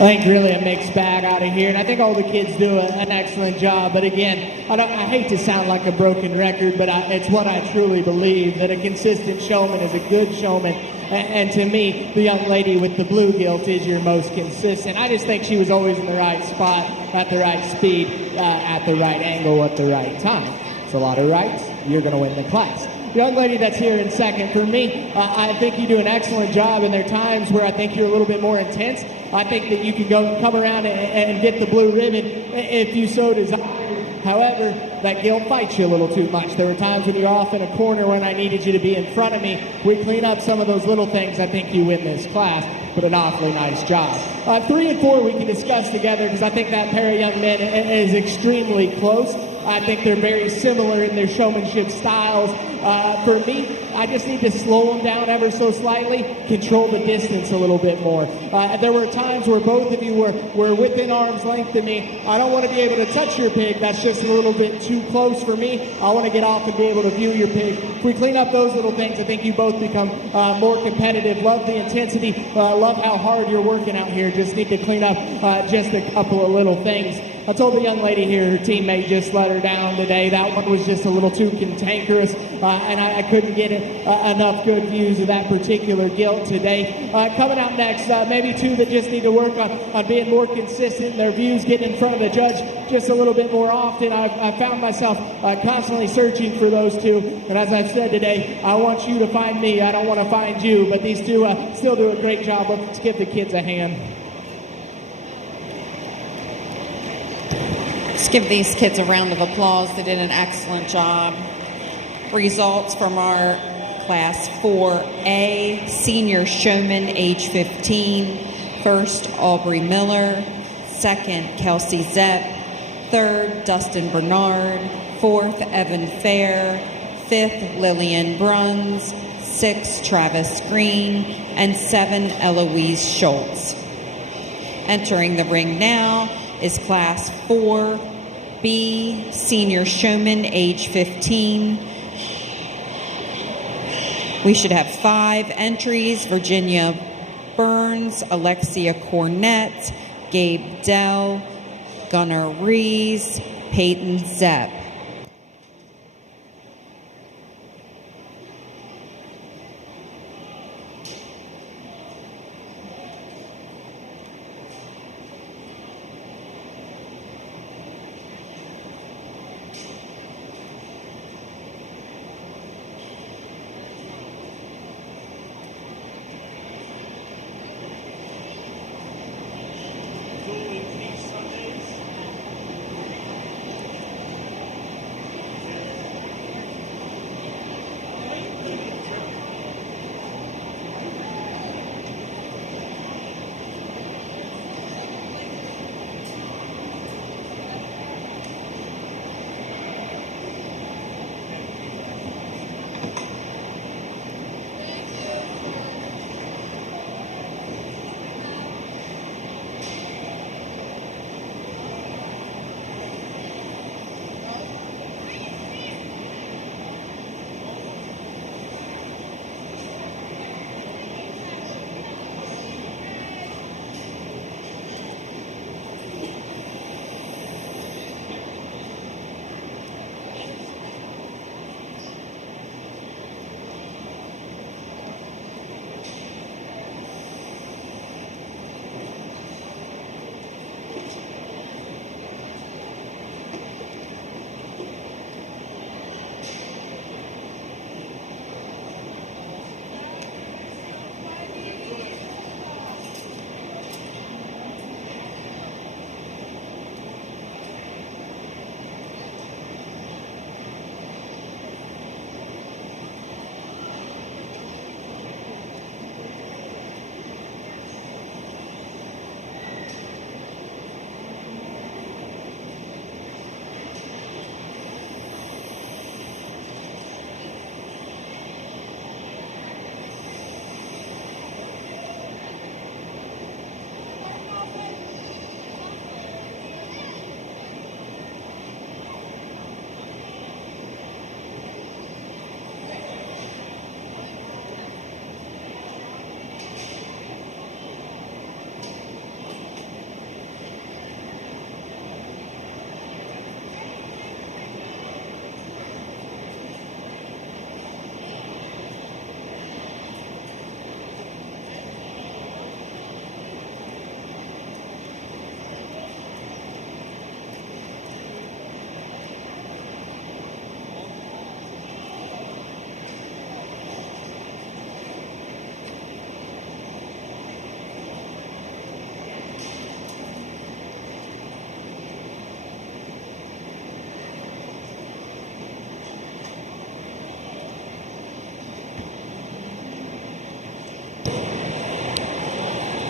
I think really a mixed bag out of here, and I think all the kids do an excellent job. But again, I hate to sound like a broken record, but it's what I truly believe, that a consistent showman is a good showman. And to me, the young lady with the blue gilt is your most consistent. I just think she was always in the right spot, at the right speed, at the right angle, at the right time. It's a lot of rights. You're going to win the class. The young lady that's here in second, for me, I think you do an excellent job, and there are times where I think you're a little bit more intense. I think that you can come around and get the blue ribbon if you so desire. However, that gilt fights you a little too much. There were times when you're off in a corner when I needed you to be in front of me. We clean up some of those little things. I think you win this class, but an awfully nice job. 3 and 4 we can discuss together, because I think that pair of young men is extremely close. I think they're very similar in their showmanship styles. For me, I just need to slow them down ever so slightly, control the distance a little bit more. There were times where both of you were within arm's length of me. I don't want to be able to touch your pig. That's just a little bit too close for me. I want to get off and be able to view your pig. If we clean up those little things, I think you both become more competitive. Love the intensity. Love how hard you're working out here. Just need to clean up just a couple of little things. I told the young lady here, her teammate just let her down today. That one was just a little too cantankerous, and I couldn't get enough good views of that particular gilt today. Coming out next, maybe two that just need to work on being more consistent in their views, getting in front of the judge just a little bit more often. I found myself constantly searching for those two, and as I've said today, I want you to find me. I don't want to find you, but these two still do a great job. Let's give the kids a hand. Let's give these kids a round of applause. They did an excellent job. Results from our Class 4A, Senior Showman, age 15. First, Aubrey Miller. Second, Kelsey Zepp. Third, Dustin Bernard. Fourth, Evan Fair. Fifth, Lillian Bruns. Sixth, Travis Green. And 7, Eloise Schultz. Entering the ring now is Class 4B, Senior Showman, age 15. We should have 5 entries: Virginia Burns, Alexia Cornett, Gabe Dell, Gunnar Rees, Peyton Zepp.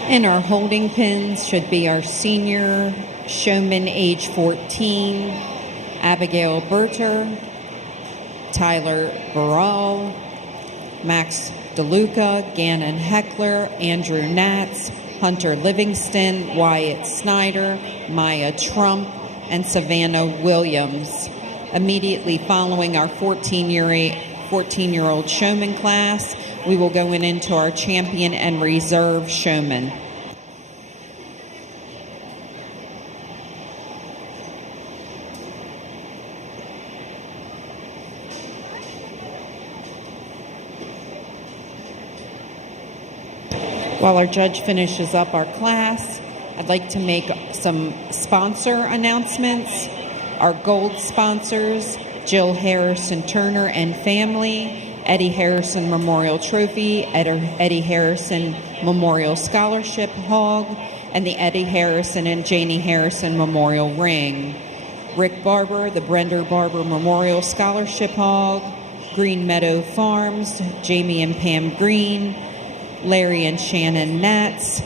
And our holding pins should be our senior showman, age 14, Abigail Berter, Tyler Burrell, Max DeLuca, Gannon Heckler, Andrew Natz, Hunter Livingston, Wyatt Snyder, Maya Trump, and Savannah Williams. Immediately following our 14-year-old showman class, we will go into our champion and reserve showman. While our judge finishes up our class, I'd like to make some sponsor announcements. Our gold sponsors, Jill Harrison Turner and family, Eddie Harrison Memorial Trophy, Eddie Harrison Memorial Scholarship Hog, and the Eddie Harrison and Janie Harrison Memorial Ring. Rick Barber, the Brenda Barber Memorial Scholarship Hog, Green Meadow Farms, Jamie and Pam Green, Larry and Shannon Natz,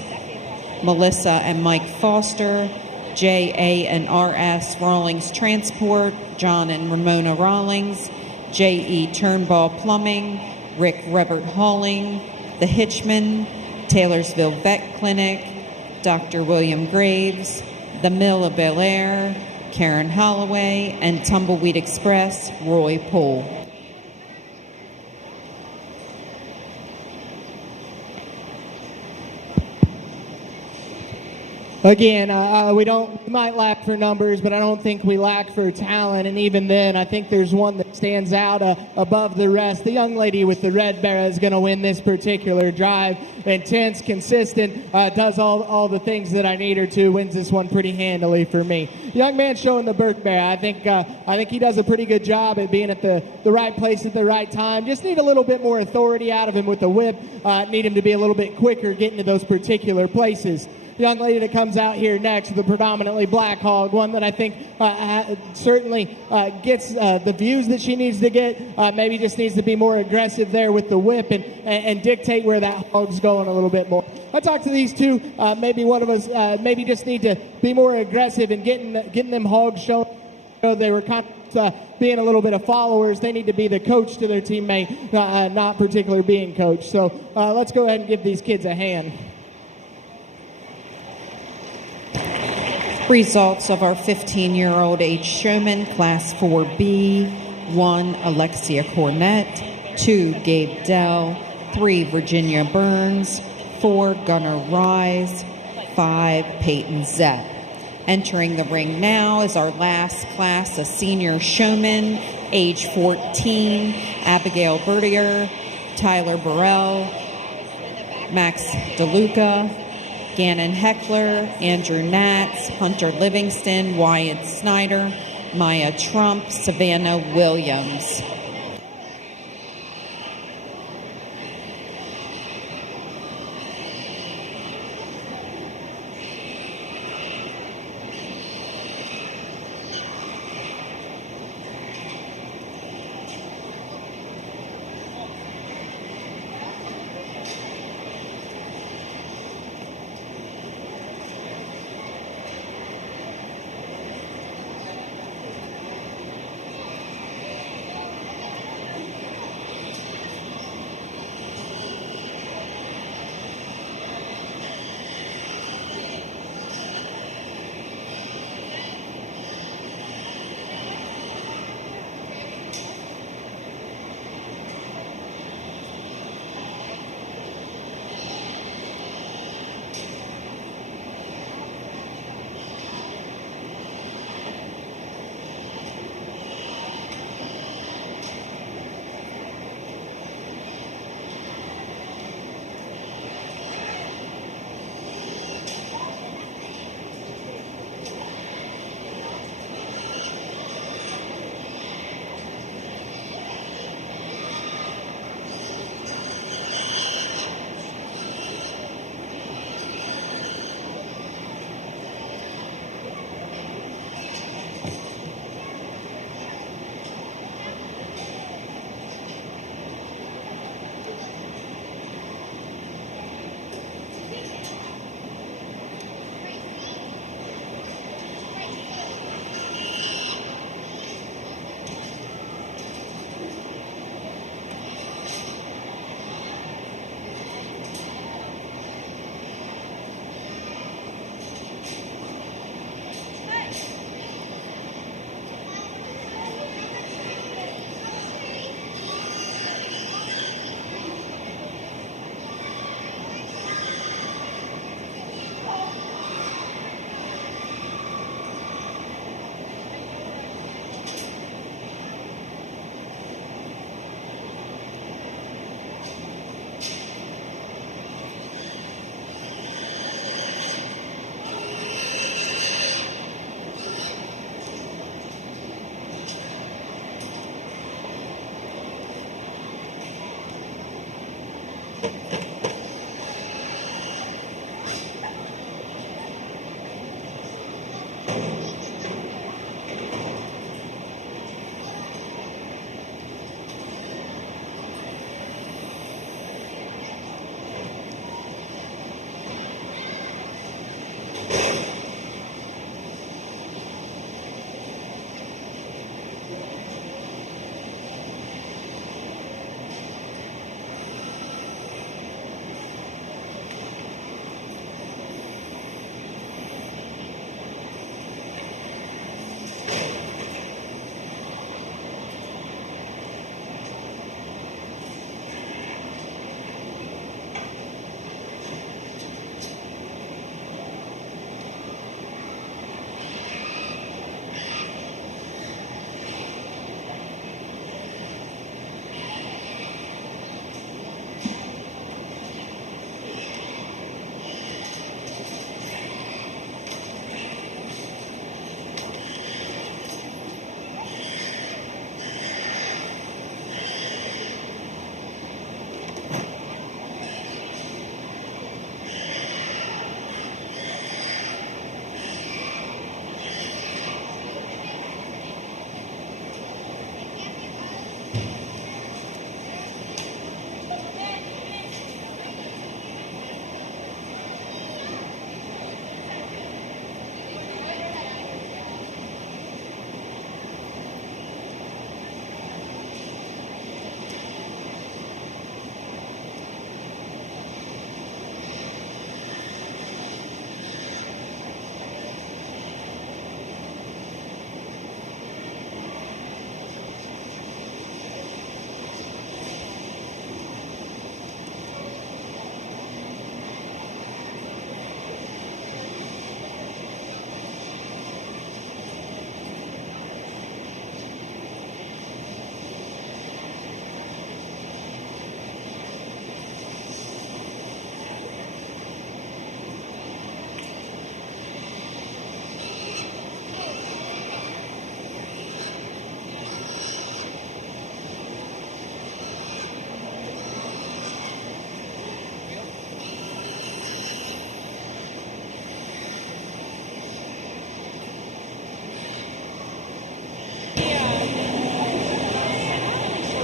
Melissa and Mike Foster, J.A. and R.S. Rawlings Transport, John and Ramona Rawlings, J.E. Turnball Plumbing, Rick Rebert Hauling, The Hitchman, Taylorsville Vet Clinic, Dr. William Graves, The Mill of Bel Air, Karen Holloway, and Tumbleweed Express, Roy Poole. Again, we might lack for numbers, but I don't think we lack for talent. And even then, I think there's one that stands out above the rest. The young lady with the red bear is going to win this particular drive. Intense, consistent, does all the things that I need her to. Wins this one pretty handily for me. Young man showing the Burke bear. I think he does a pretty good job at being at the right place at the right time. Just need a little bit more authority out of him with the whip. Need him to be a little bit quicker getting to those particular places. Young lady that comes out here next, the predominantly black hog, one that I think certainly gets the views that she needs to get. Maybe just needs to be more aggressive there with the whip and dictate where that hog's going a little bit more. I talked to these two. Maybe one of us maybe just need to be more aggressive in getting them hogs shown. They were kind of being a little bit of followers. They need to be the coach to their teammate, not particularly being coached. So let's go ahead and give these kids a hand. Results of our 15-year-old age showman, Class 4B, 1, Alexia Cornett, 2, Gabe Dell, 3, Virginia Burns, 4, Gunnar Rise, 5, Peyton Zepp. Entering the ring now is our last class, a senior showman, age 14, Abigail Bertier, Tyler Burrell, Max DeLuca, Gannon Heckler, Andrew Natz, Hunter Livingston, Wyatt Snyder, Maya Trump, Savannah Williams.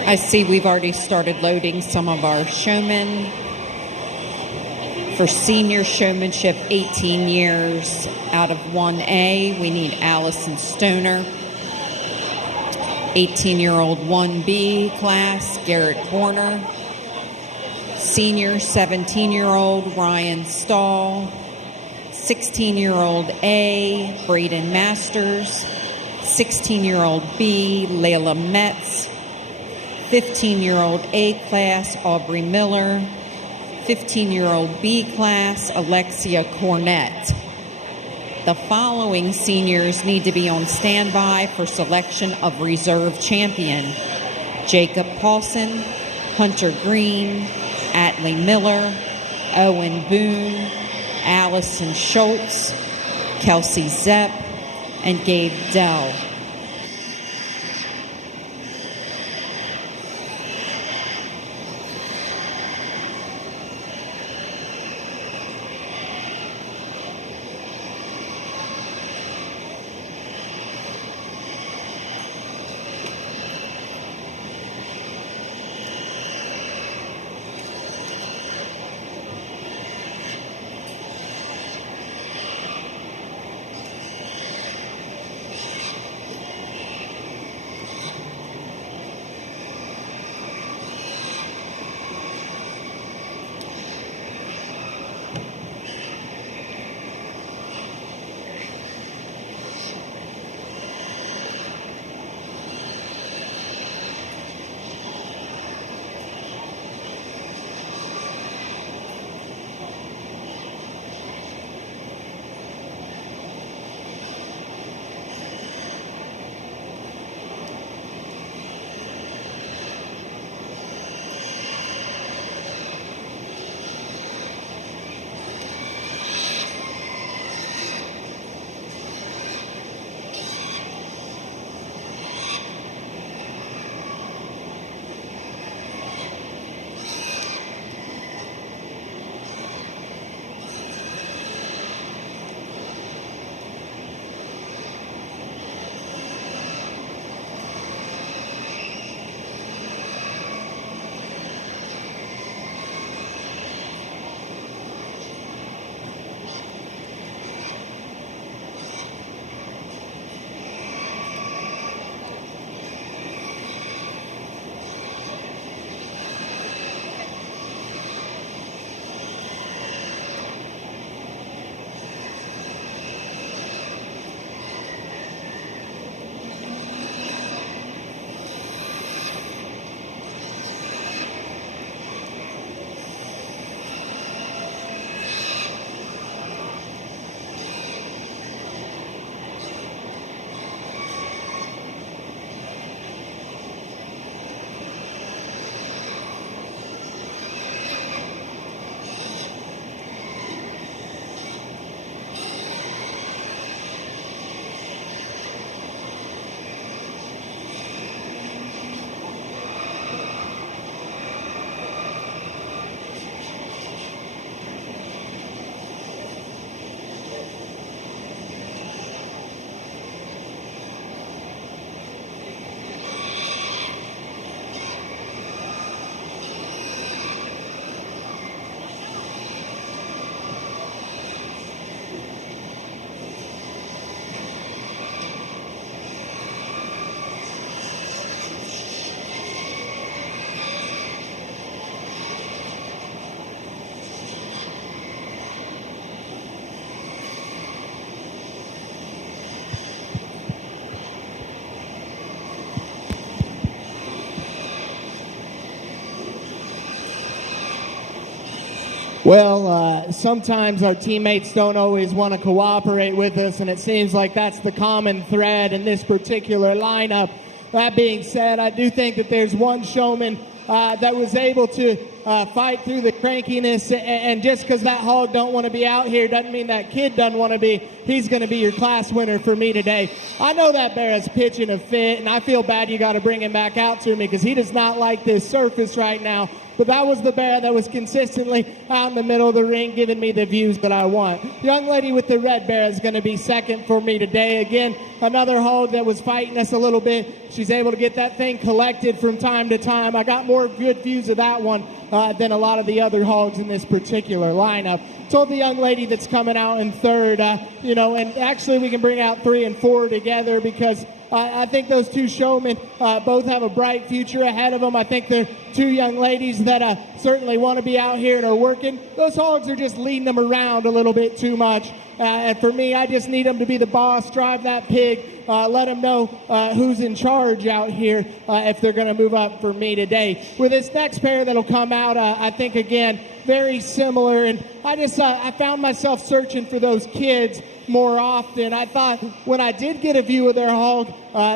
I see we've already started loading some of our showmen. For senior showmanship, 18 years out of 1A, we need Allison Stoner. 18-year-old 1B class, Garrett Horner. Senior 17-year-old Ryan Stahl. 16-year-old A, Braden Masters. 16-year-old B, Layla Metz. 15-year-old A class, Aubrey Miller. 15-year-old B class, Alexia Cornett. The following seniors need to be on standby for selection of reserve champion: Jacob Paulson, Hunter Green, Atlee Miller, Owen Boone, Allison Schultz, Kelsey Zepp, and Gabe Dell. Well, sometimes our teammates don't always want to cooperate with us, and it seems like that's the common thread in this particular lineup. That being said, I do think that there's one showman that was able to fight through the crankiness, and just because that hog don't want to be out here doesn't mean that kid doesn't want to be. He's going to be your class winner for me today. I know that bear is pitching a fit, and I feel bad you got to bring him back out to me because he does not like this surface right now. But that was the bear that was consistently out in the middle of the ring giving me the views that I want. Young lady with the red bear is going to be second for me today. Again, another hog that was fighting us a little bit. She's able to get that thing collected from time to time. I got more good views of that one than a lot of the other hogs in this particular lineup. Told the young lady that's coming out in third, and actually we can bring out 3 and 4 together because I think those two showmen both have a bright future ahead of them. I think they're two young ladies that certainly want to be out here and are working. Those hogs are just leading them around a little bit too much. And for me, I just need them to be the boss, drive that pig, let them know who's in charge out here if they're going to move up for me today. With this next pair that'll come out, I think, again, very similar. And I found myself searching for those kids more often. I thought when I did get a view of their hog,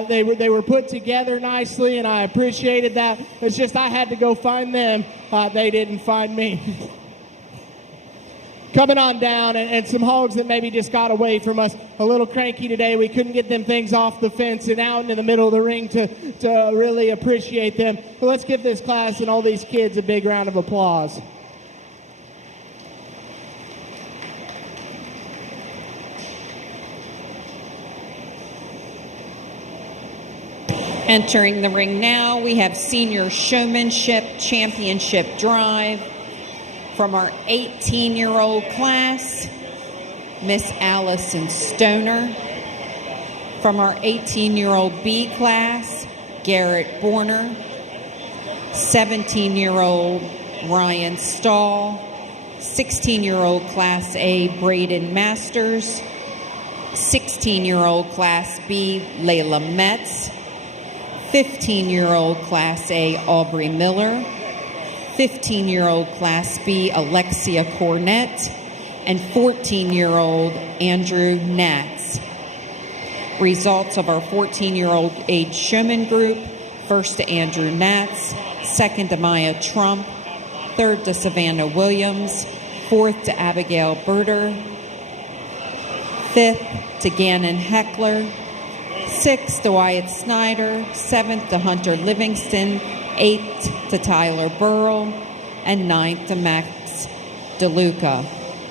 they were put together nicely, and I appreciated that. It's just I had to go find them. They didn't find me. Coming on down, and some hogs that maybe just got away from us. A little cranky today. We couldn't get them things off the fence and out into the middle of the ring to really appreciate them. But let's give this class and all these kids a big round of applause. Entering the ring now, we have Senior Showmanship Championship Drive. From our 18-year-old class, Miss Allison Stoner. From our 18-year-old B class, Garrett Borner. 17-year-old Ryan Stahl. 16-year-old Class A, Braden Masters. 16-year-old Class B, Layla Metz. 15-year-old Class A, Aubrey Miller. 15-year-old Class B, Alexia Cornett, and 14-year-old Andrew Natz. Results of our 14-year-old age showman group: first to Andrew Natz, second to Maya Trump, third to Savannah Williams, fourth to Abigail Berter, fifth to Gannon Heckler, sixth to Wyatt Snyder, seventh to Hunter Livingston, 8th to Tyler Burrell, and 9th to Max DeLuca.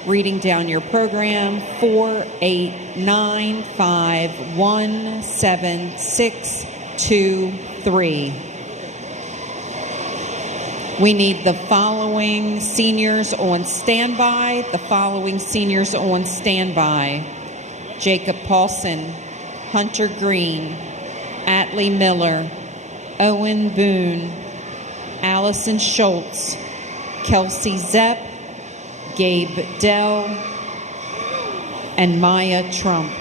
Reading down your program: 4, 8, 9, 5, 1, 7, 6, 2, 3. We need the following seniors on standby. Jacob Paulson, Hunter Green, Atlee Miller, Owen Boone, Allison Schultz, Kelsey Zepp, Gabe Dell, and Maya Trump.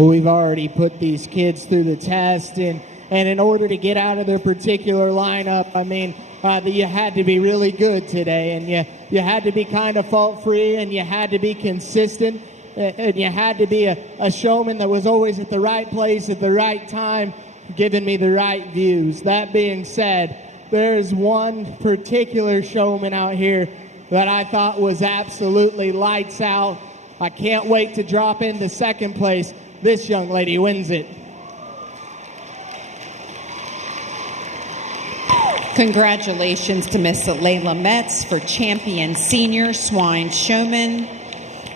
Well, we've already put these kids through the test, and in order to get out of their particular lineup, I mean, you had to be really good today, and you had to be kind of fault-free, and you had to be consistent, and you had to be a showman that was always at the right place at the right time, giving me the right views. That being said, there's one particular showman out here that I thought was absolutely lights out. I can't wait to drop into second place. This young lady wins it. Congratulations to Miss Layla Metz for Champion Senior Swine Showman.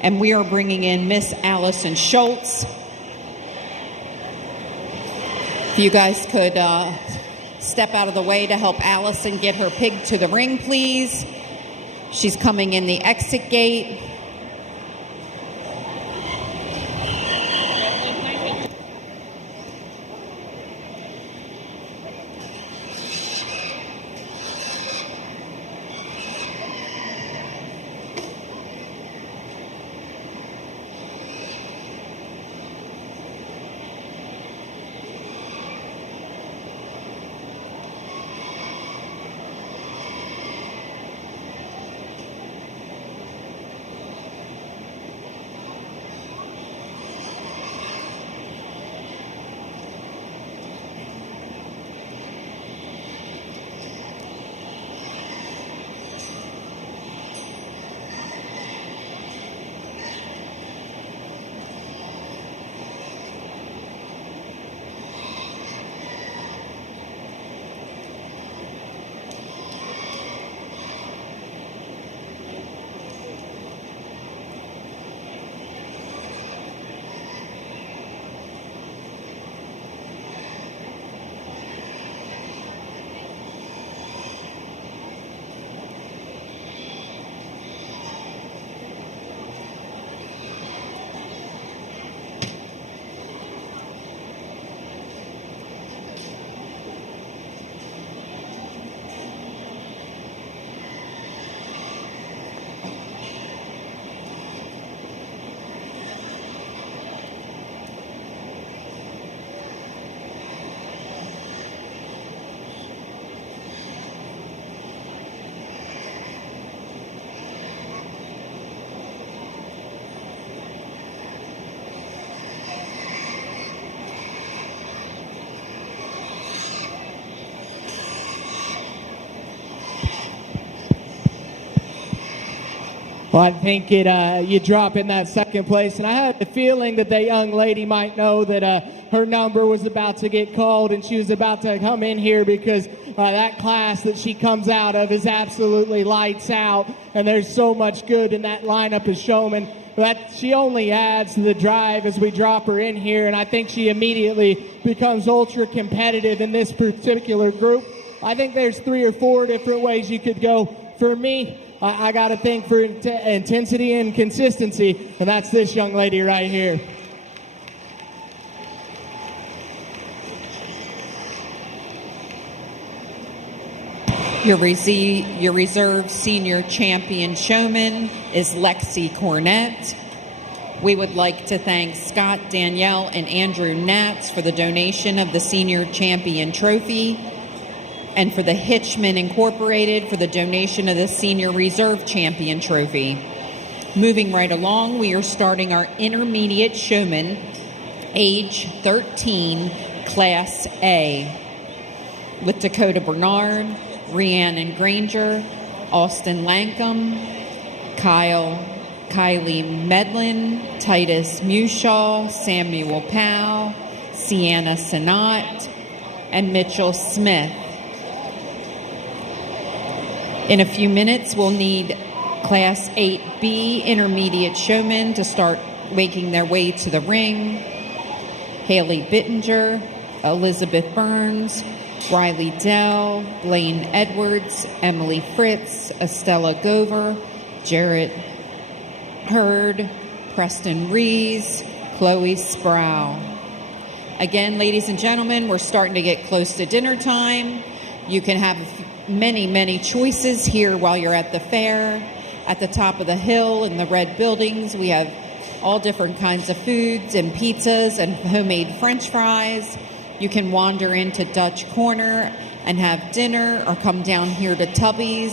And we are bringing in Miss Allison Schultz. If you guys could step out of the way to help Allison get her pig to the ring, please. She's coming in the exit gate. Well, I think you drop in that second place, and I had the feeling that that young lady might know that her number was about to get called, and she was about to come in here because that class that she comes out of is absolutely lights out, and there's so much good in that lineup of showmen. That she only adds to the drive as we drop her in here, and I think she immediately becomes ultra competitive in this particular group. I think there's 3 or 4 different ways you could go. For me, I got to think for intensity and consistency, and that's this young lady right here. Your reserve senior champion showman is Lexi Cornett. We would like to thank Scott, Danielle, and Andrew Natz for the donation of the senior champion trophy, and for the Hitchman Incorporated for the donation of the Senior Reserve Champion Trophy. Moving right along, we are starting our intermediate showman, age 13, Class A, with Dakota Bernard, Rhiannon Granger, Austin Lankum, Kylie Medlin, Titus Mushaw, Samuel Powell, Sienna Sinat, and Mitchell Smith. In a few minutes, we'll need Class 8B intermediate showmen to start making their way to the ring. Haley Bittinger, Elizabeth Burns, Riley Dell, Blaine Edwards, Emily Fritz, Estella Gover, Jarrett Hurd, Preston Rees, Chloe Sproul. Again, ladies and gentlemen, we're starting to get close to dinner time. You can have many choices here while you're at the fair. At the top of the hill in the red buildings, we have all different kinds of foods and pizzas and homemade French fries. You can wander into Dutch Corner and have dinner, or come down here to Tubby's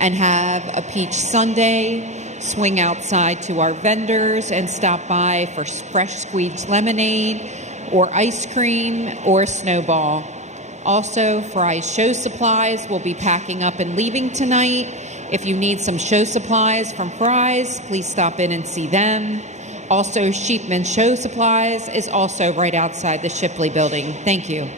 and have a peach sundae. Swing outside to our vendors and stop by for fresh squeezed lemonade or ice cream or a snowball. Also, Fry's Show Supplies will be packing up and leaving tonight. If you need some show supplies from Fry's, please stop in and see them. Also, Sheepman Show Supplies is also right outside the Shipley building. Thank you.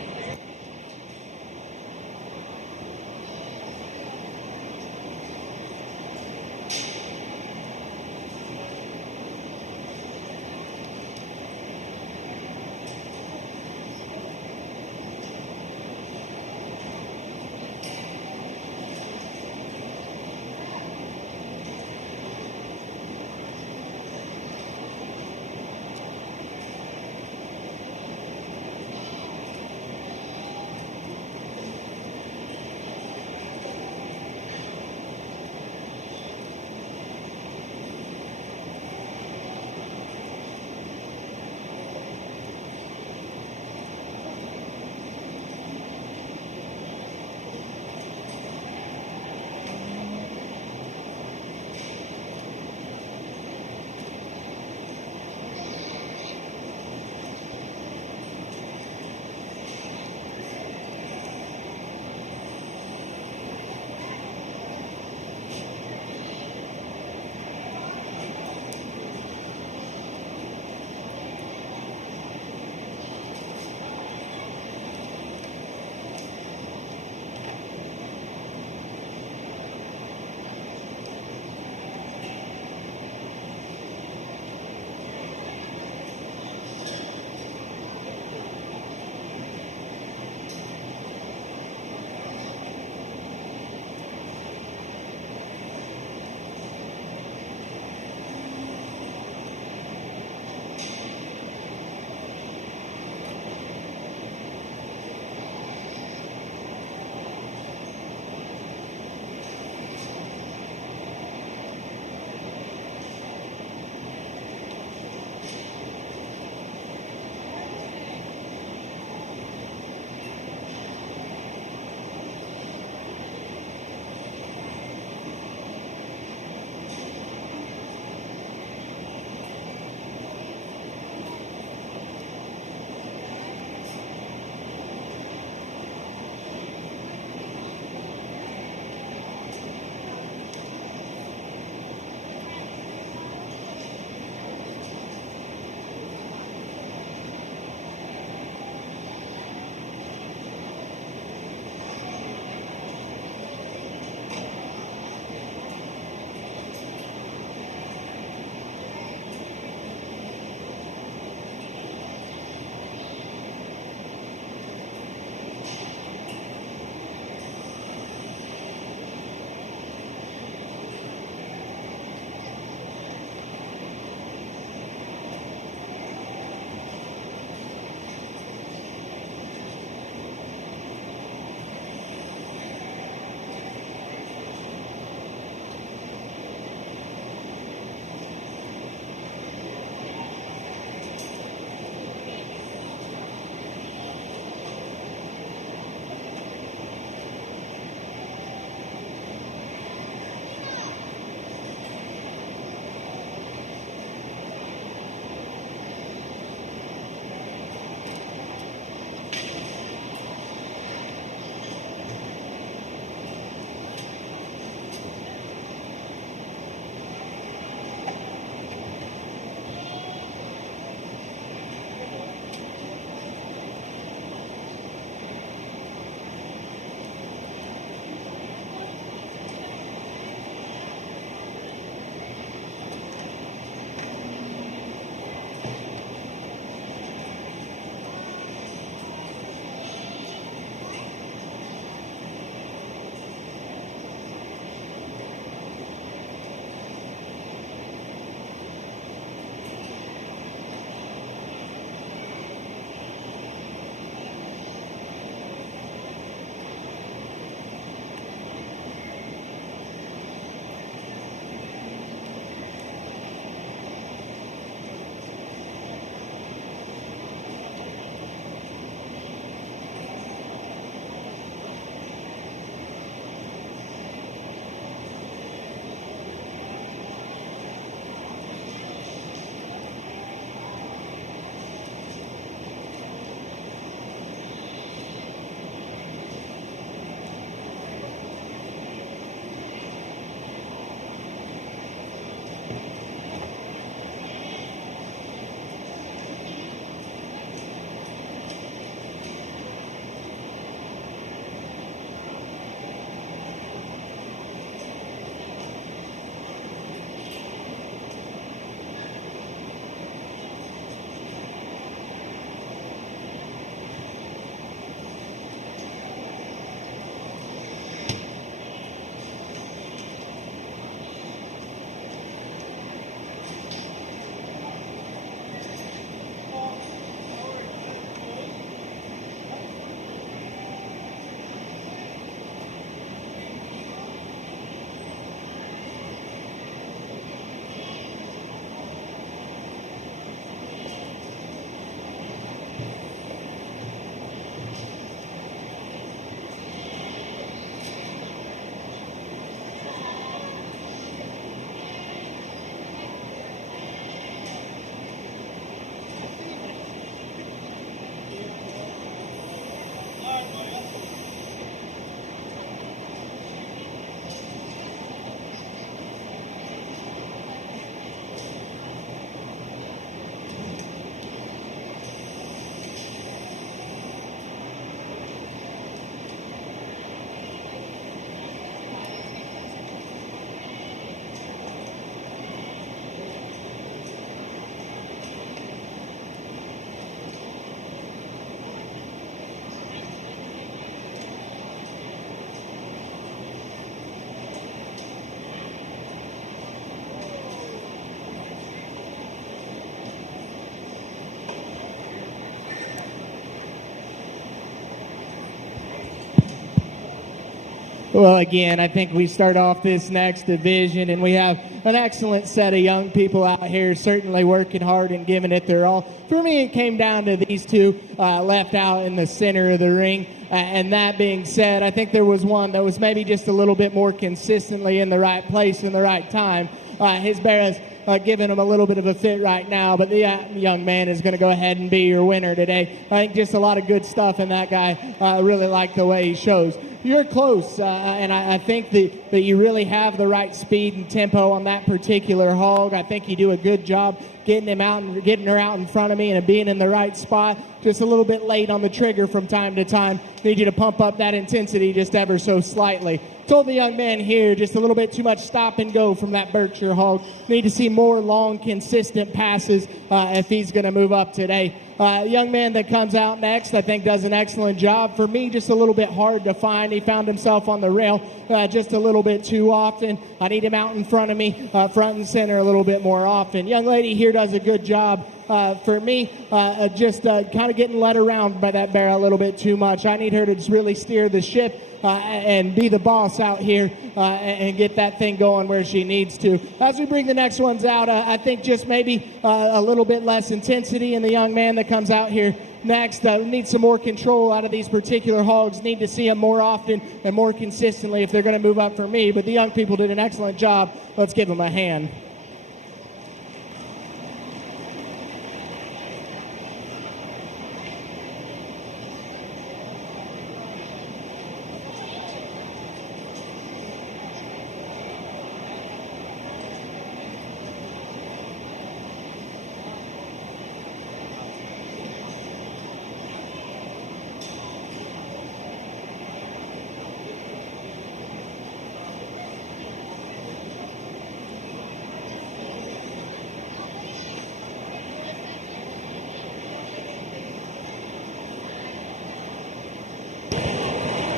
Well, again, I think we start off this next division, and we have an excellent set of young people out here, certainly working hard and giving it their all. For me, it came down to these two left out in the center of the ring. And that being said, I think there was one that was maybe just a little bit more consistently in the right place in the right time. His bear is giving him a little bit of a fit right now, but the young man is going to go ahead and be your winner today. I think just a lot of good stuff, and that guy really liked the way he shows. You're close, and I think that you really have the right speed and tempo on that particular hog. I think you do a good job getting him out and getting her out in front of me and being in the right spot. Just a little bit late on the trigger from time to time. Need you to pump up that intensity just ever so slightly. Told the young man here just a little bit too much stop and go from that Berkshire hog. Need to see more long, consistent passes if he's going to move up today. Young man that comes out next, I think, does an excellent job. For me, just a little bit hard to find. He found himself on the rail just a little bit too often. I need him out in front of me, front and center a little bit more often. Young lady here does a good job. For me, just kind of getting led around by that bear a little bit too much. I need her to just really steer the ship and be the boss out here and get that thing going where she needs to. As we bring the next ones out, I think just maybe a little bit less intensity in the young man that comes out here next. Need some more control out of these particular hogs. Need to see them more often and more consistently if they're going to move up for me. But the young people did an excellent job. Let's give them a hand.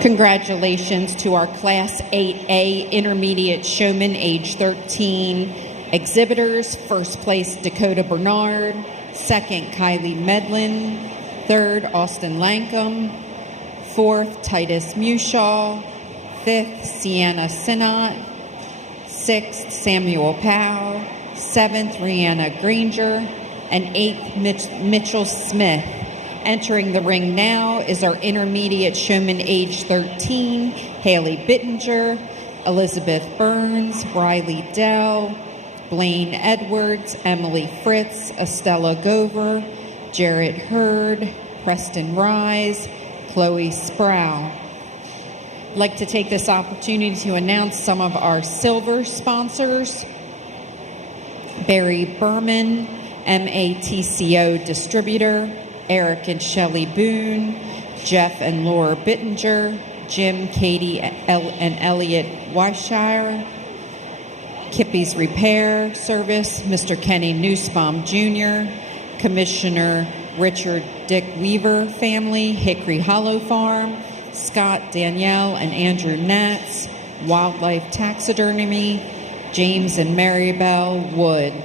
Congratulations to our Class 8A Intermediate Showman age 13 exhibitors. First place, Dakota Bernard. Second, Kylie Medlin. Third, Austin Lankum. Fourth, Titus Mushaw. Fifth, Sienna Sinnott. Sixth, Samuel Powell. Seventh, Rihanna Granger. And eighth, Mitchell Smith. Entering the ring now is our intermediate showman age 13, Haley Bittinger, Elizabeth Burns, Riley Dell, Blaine Edwards, Emily Fritz, Estella Gover, Jarrett Hurd, Preston Rise, Chloe Sproul. I'd like to take this opportunity to announce some of our silver sponsors. Barry Berman, MATCO Distributor, Eric and Shelley Boone, Jeff and Laura Bittinger, Jim, Katie, and Elliot Weishire, Kippy's Repair Service, Mr. Kenny Nussbaum Jr., Commissioner Richard Dick Weaver family, Hickory Hollow Farm, Scott, Danielle, and Andrew Natz, Wildlife Taxidermy, James and Maribel Wood.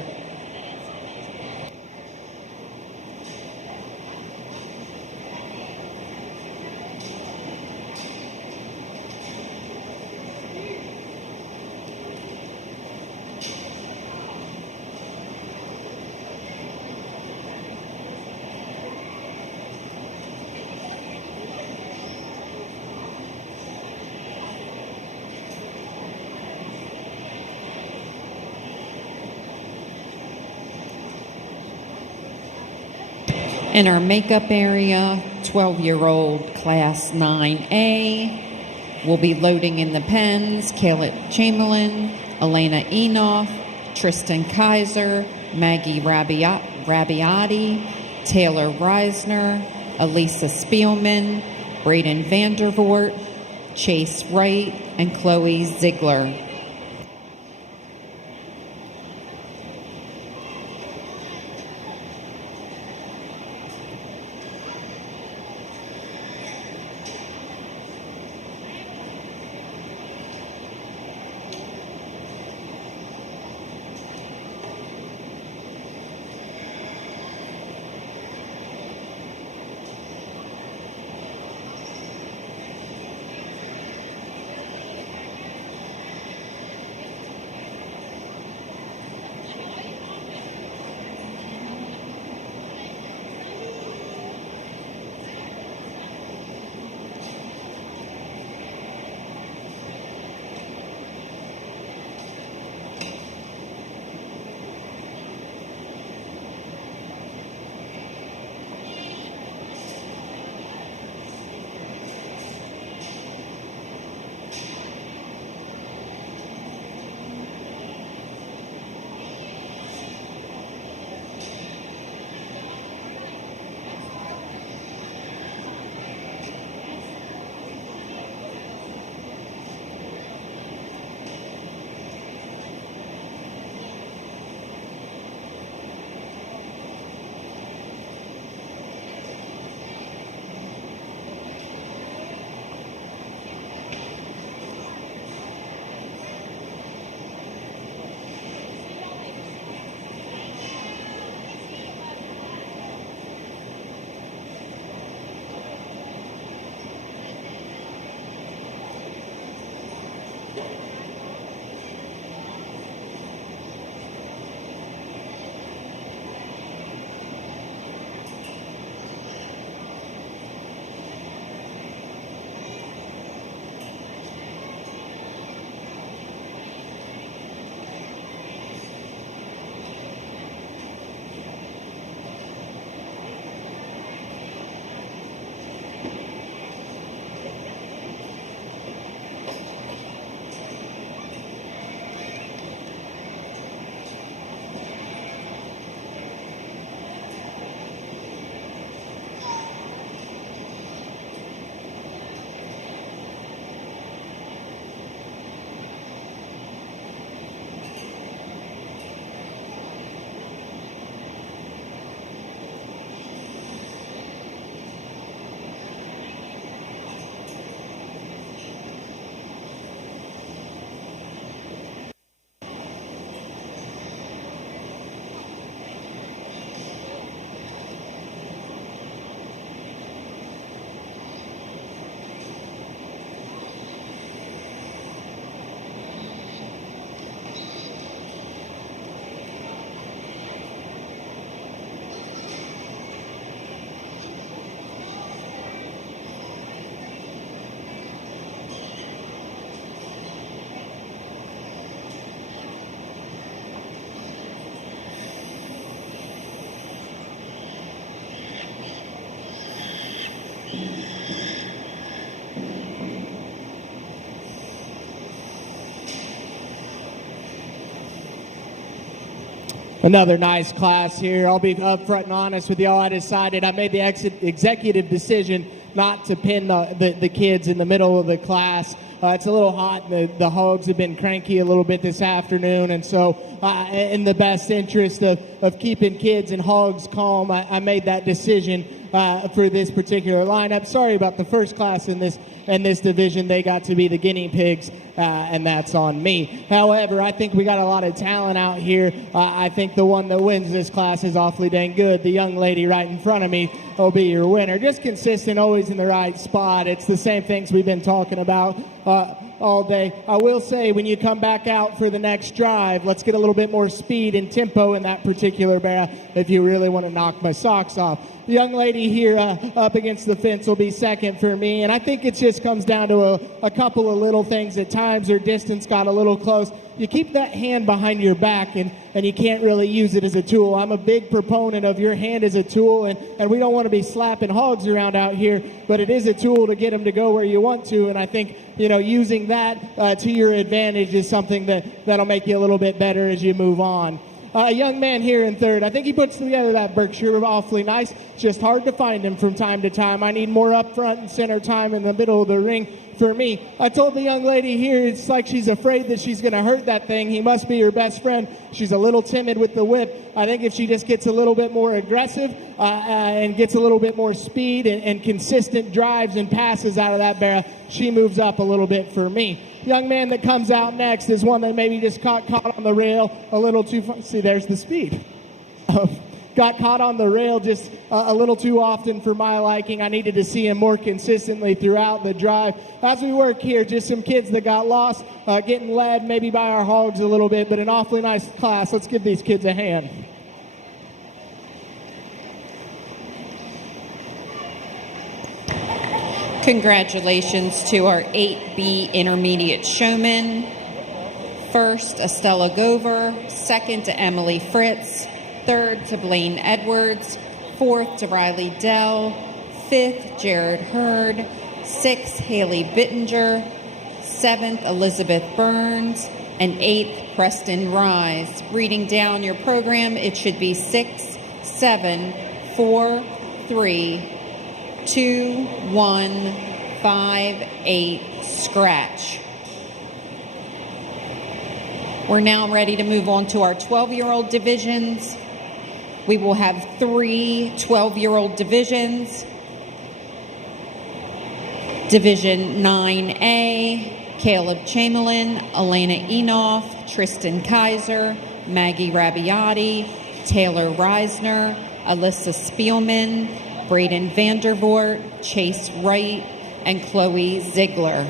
In our makeup area, 12-year-old Class 9A will be loading in the pens. Kayla Chamberlain, Elena Enoff, Tristan Kaiser, Maggie Rabiati, Taylor Reisner, Elisa Spielman, Braden Vandervoort, Chase Wright, and Chloe Ziegler. Another nice class here. I'll be upfront and honest with y'all. I made the executive decision not to pin the kids in the middle of the class. It's a little hot. The hogs have been cranky a little bit this afternoon, and so in the best interest of keeping kids and hogs calm, I made that decision for this particular lineup. Sorry about the first class in this division. They got to be the guinea pigs, and that's on me. However, I think we got a lot of talent out here. I think the one that wins this class is awfully dang good. The young lady right in front of me will be your winner. Just consistent, always in the right spot. It's the same things we've been talking about all day. I will say, when you come back out for the next drive, let's get a little bit more speed and tempo in that particular barrel if you really want to knock my socks off. The young lady here up against the fence will be second for me, and I think it just comes down to a couple of little things. At times her distance got a little close. You keep that hand behind your back, and you can't really use it as a tool. I'm a big proponent of your hand as a tool, and we don't want to be slapping hogs around out here, but it is a tool to get them to go where you want to, and I think, using that to your advantage is something that'll make you a little bit better as you move on. A young man here in third. I think he puts together that Berkshire awfully nice. It's just hard to find him from time to time. I need more up front and center time in the middle of the ring for me. I told the young lady here, it's like she's afraid that she's going to hurt that thing. He must be her best friend. She's a little timid with the whip. I think if she just gets a little bit more aggressive and gets a little bit more speed and consistent drives and passes out of that barrel, she moves up a little bit for me. Young man that comes out next is one that maybe just caught on the rail a little too far. See, there's the speed. Got caught on the rail just a little too often for my liking. I needed to see him more consistently throughout the drive. As we work here, just some kids that got lost, getting led maybe by our hogs a little bit, but an awfully nice class. Let's give these kids a hand. Congratulations to our 8B intermediate showmen. First, Estella Gover. Second, to Emily Fritz. Third, to Blaine Edwards. Fourth, to Riley Dell. Fifth, Jared Hurd. Sixth, Haley Bittinger. Seventh, Elizabeth Burns. And eighth, Preston Rise. Reading down your program, it should be 6, 7, 4, 3, 2, 1, 5, 8, scratch. We're now ready to move on to our 12-year-old divisions. We will have 3 12-year-old divisions. Division 9A, Caleb Chamberlain, Elena Enoff, Tristan Kaiser, Maggie Rabiati, Taylor Reisner, Alyssa Spielman, Braden Vandervoort, Chase Wright, and Chloe Ziegler.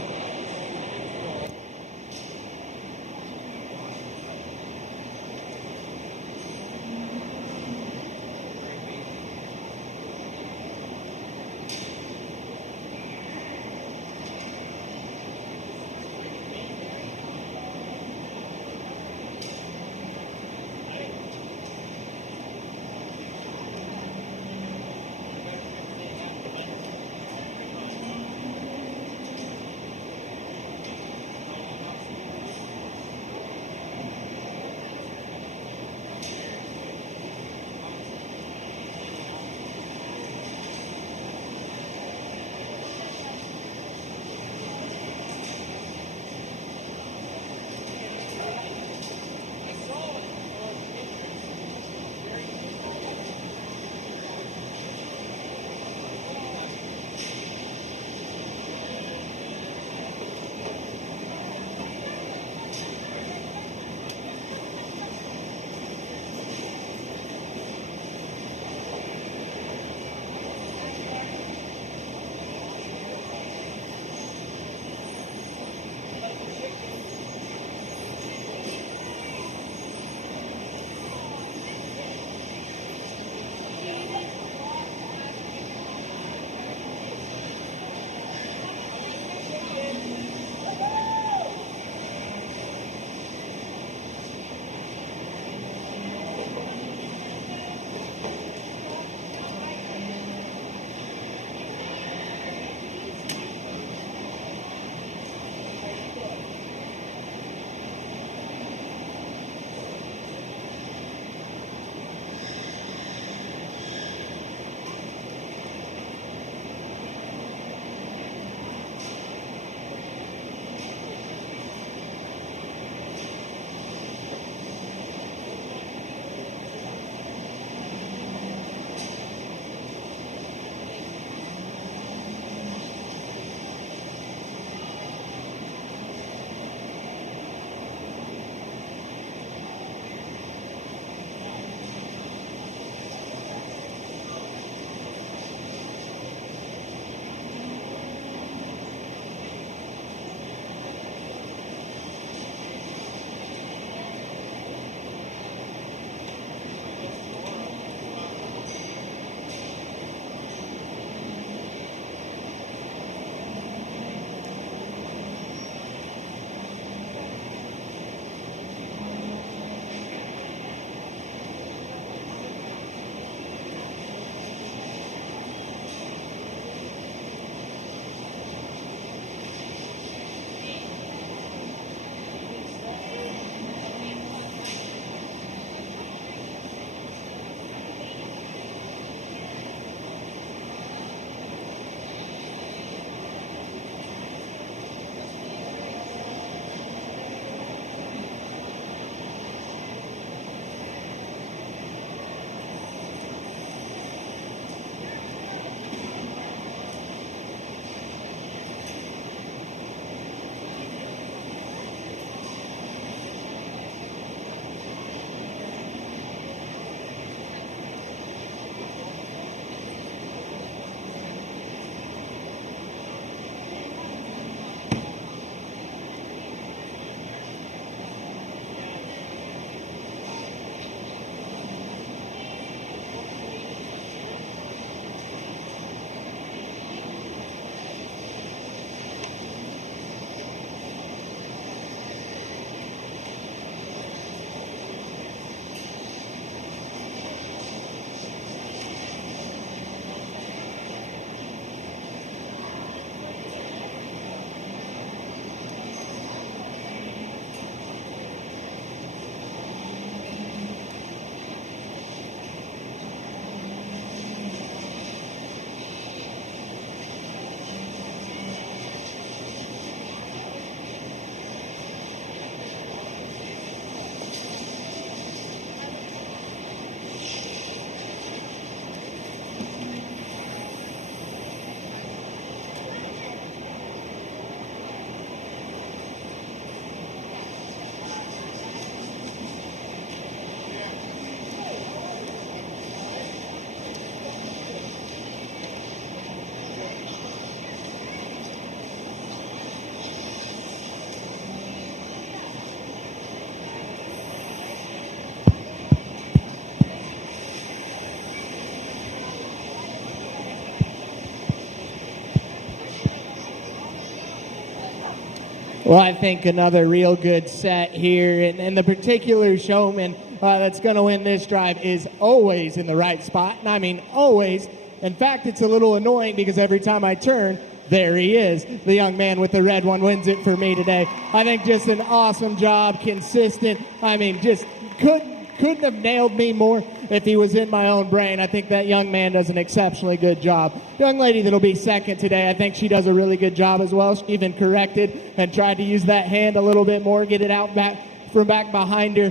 Well, I think another real good set here, and the particular showman that's going to win this drive is always in the right spot, and I mean always. In fact, it's a little annoying because every time I turn, there he is. The young man with the red one wins it for me today. I think just an awesome job, consistent. I mean, just couldn't have nailed me more if he was in my own brain. I think that young man does an exceptionally good job. Young lady that'll be second today, I think she does a really good job as well. She even corrected and tried to use that hand a little bit more, get it out back from back behind her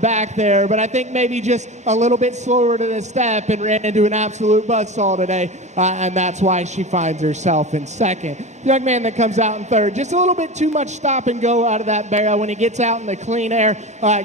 back there. But I think maybe just a little bit slower to the step and ran into an absolute buzzsaw today, and that's why she finds herself in second. Young man that comes out in third, just a little bit too much stop and go out of that barrel. When he gets out in the clean air,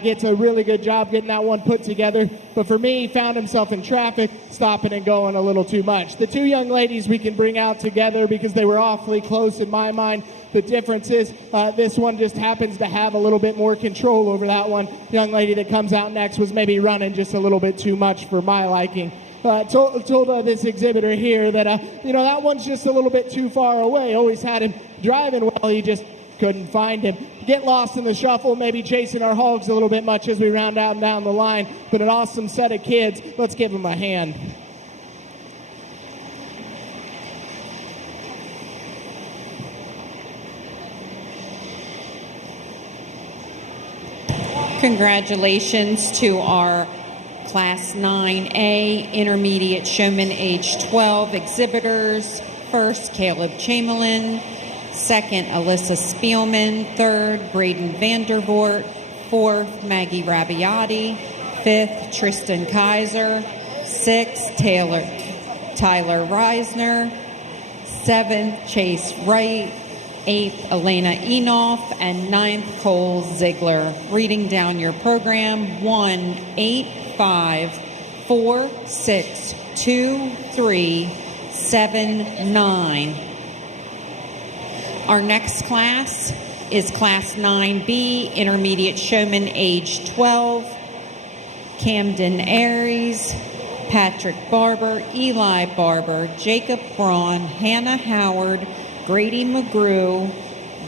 gets a really good job getting that one put together. But for me, he found himself in traffic, stopping and going a little too much. The two young ladies we can bring out together because they were awfully close in my mind. The difference is this one just happens to have a little bit more control over that one. Young lady that comes out next was maybe running just a little bit too much for my liking. Told this exhibitor here that, that one's just a little bit too far away. Always had him driving well. He just couldn't find him. Get lost in the shuffle, maybe chasing our hogs a little bit much as we round out and down the line. But an awesome set of kids. Let's give them a hand. Congratulations to our Class 9A Intermediate Showman age 12 exhibitors. First, Caleb Chamberlain. Second, Alyssa Spielman. Third, Braden Vandervoort. Fourth, Maggie Rabiati. Fifth, Tristan Kaiser. Sixth, Tyler Reisner. Seventh, Chase Wright. 8th, Elena Enoff, and 9th, Cole Ziegler. Reading down your program, 1, 8, 5, 4, 6, 2, 3, 7, 9. Our next class is Class 9B, Intermediate Showman, age 12. Camden Aries, Patrick Barber, Eli Barber, Jacob Braun, Hannah Howard, Grady McGrew,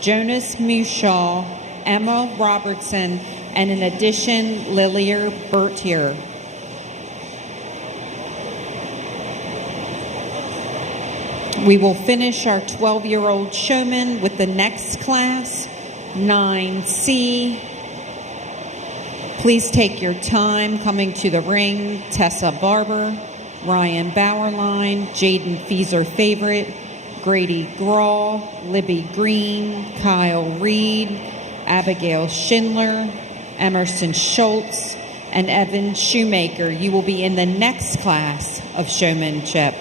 Jonas Mushaw, Emma Robertson, and in addition, Lilia Bertier. We will finish our 12-year-old showman with the next class, 9C. Please take your time coming to the ring. Tessa Barber, Ryan Bauerlein, Jaden Fieser-Favorite, Grady Graw, Libby Green, Kyle Reed, Abigail Schindler, Emerson Schultz, and Evan Shoemaker. You will be in the next class of showmanship.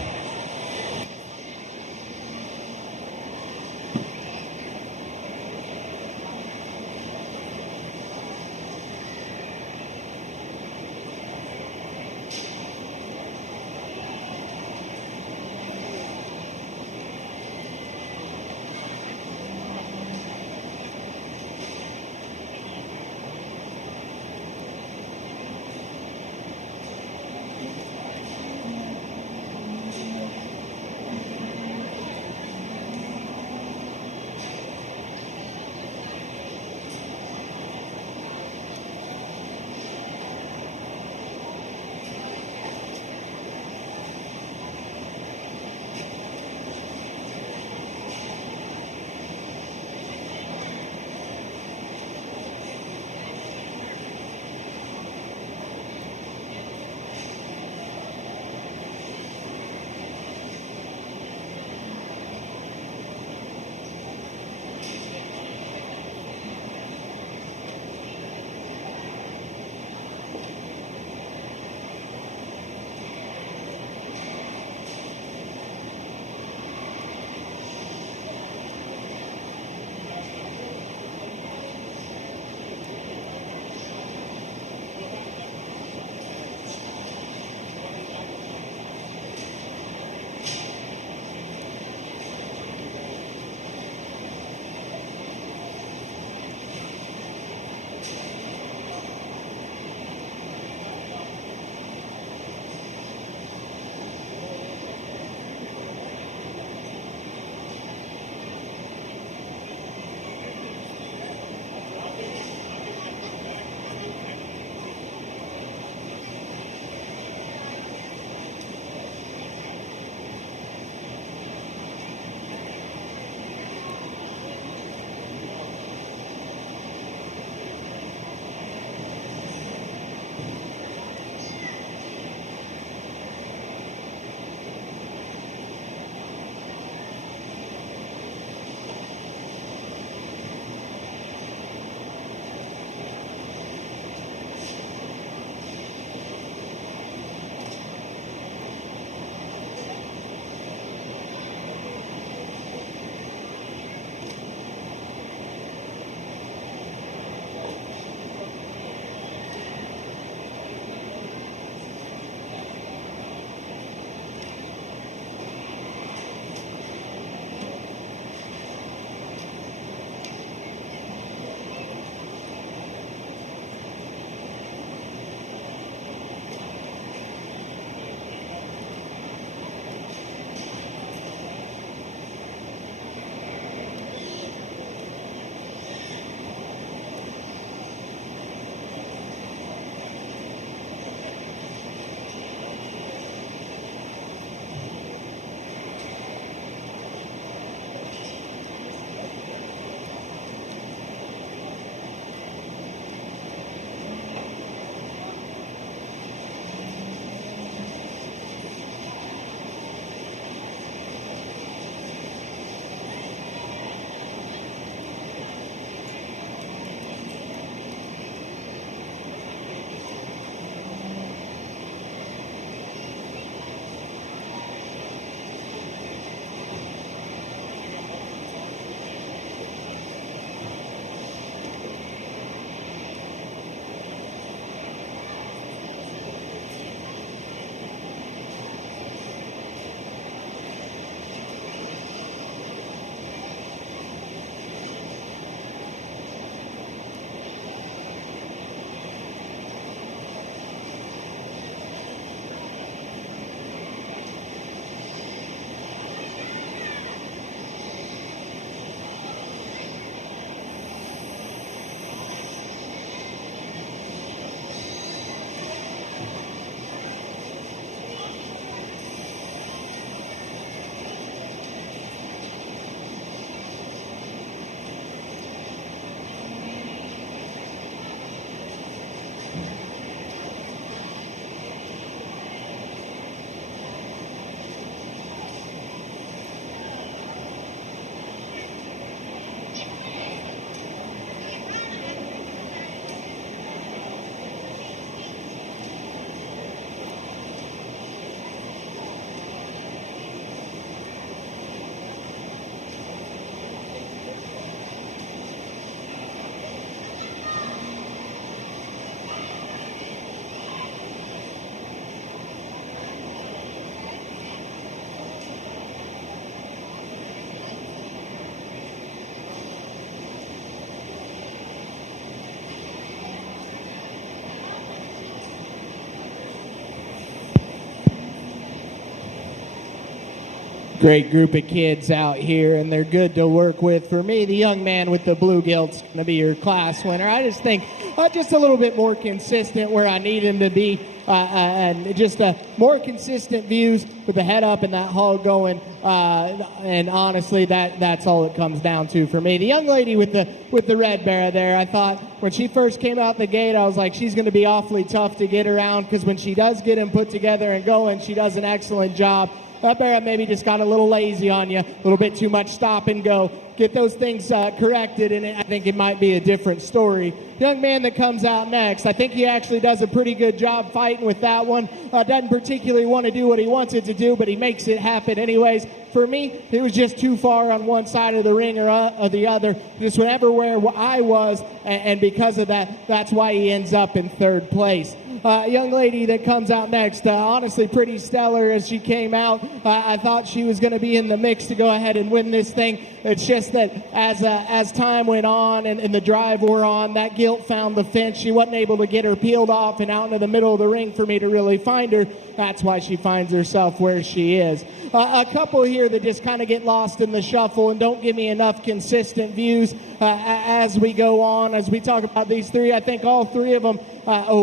Great group of kids out here, and they're good to work with. For me, the young man with the blue gilt's going to be your class winner. I just think just a little bit more consistent where I need him to be, and just more consistent views with the head up and that hog going. And honestly, that's all it comes down to for me. The young lady with the red bear there, I thought when she first came out the gate, I was like, she's going to be awfully tough to get around, because when she does get him put together and going, she does an excellent job. That bear maybe just got a little lazy on you, a little bit too much stop and go. Get those things corrected, and I think it might be a different story. Young man that comes out next, I think he actually does a pretty good job fighting with that one. Doesn't particularly want to do what he wants it to do, but he makes it happen anyways. For me, it was just too far on one side of the ring or the other. Just went everywhere I was, and because of that, that's why he ends up in third place. Young lady that comes out next, honestly pretty stellar as she came out. I thought she was going to be in the mix to go ahead and win this thing. It's just that as time went on and the drive wore on, that gilt found the fence. She wasn't able to get her peeled off and out into the middle of the ring for me to really find her. That's why she finds herself where she is. A couple here that just kind of get lost in the shuffle and don't give me enough consistent views as we go on. As we talk about these three, I think all three of them,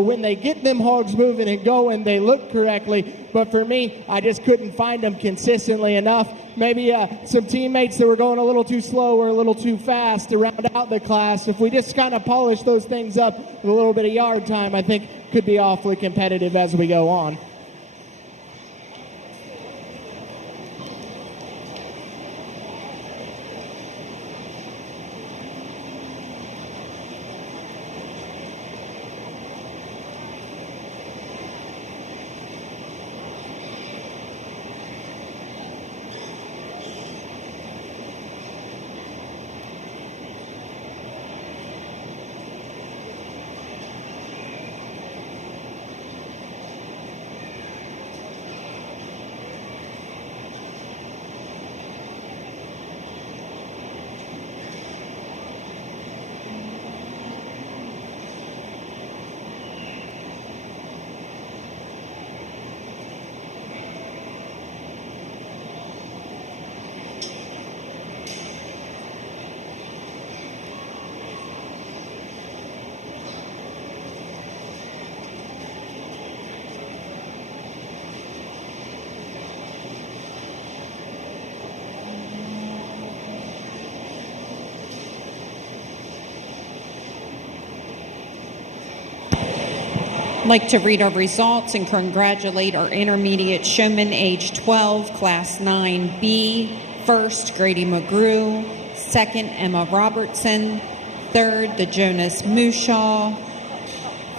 when they get them hogs moving and going, they look correctly. But for me, I just couldn't find them consistently enough. Maybe some teammates that were going a little too slow or a little too fast to round out the class. If we just kind of polish those things up with a little bit of yard time, I think could be awfully competitive as we go on. I'd like to read our results and congratulate our intermediate showman, age 12, class 9B. First, Grady McGrew. Second, Emma Robertson. Third, the Jonas Mushaw.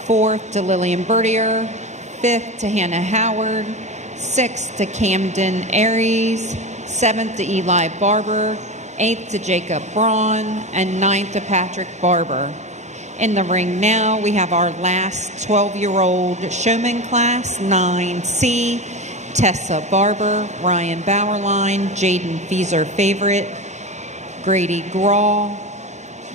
Fourth, to Lillian Bertier. Fifth, to Hannah Howard. Sixth, to Camden Aries. Seventh, to Eli Barber. Eighth, to Jacob Braun. And ninth, to Patrick Barber. In the ring now, we have our last 12-year-old showman class, 9C, Tessa Barber, Ryan Bowerline, Jaden Fieser Favorite, Grady Graw,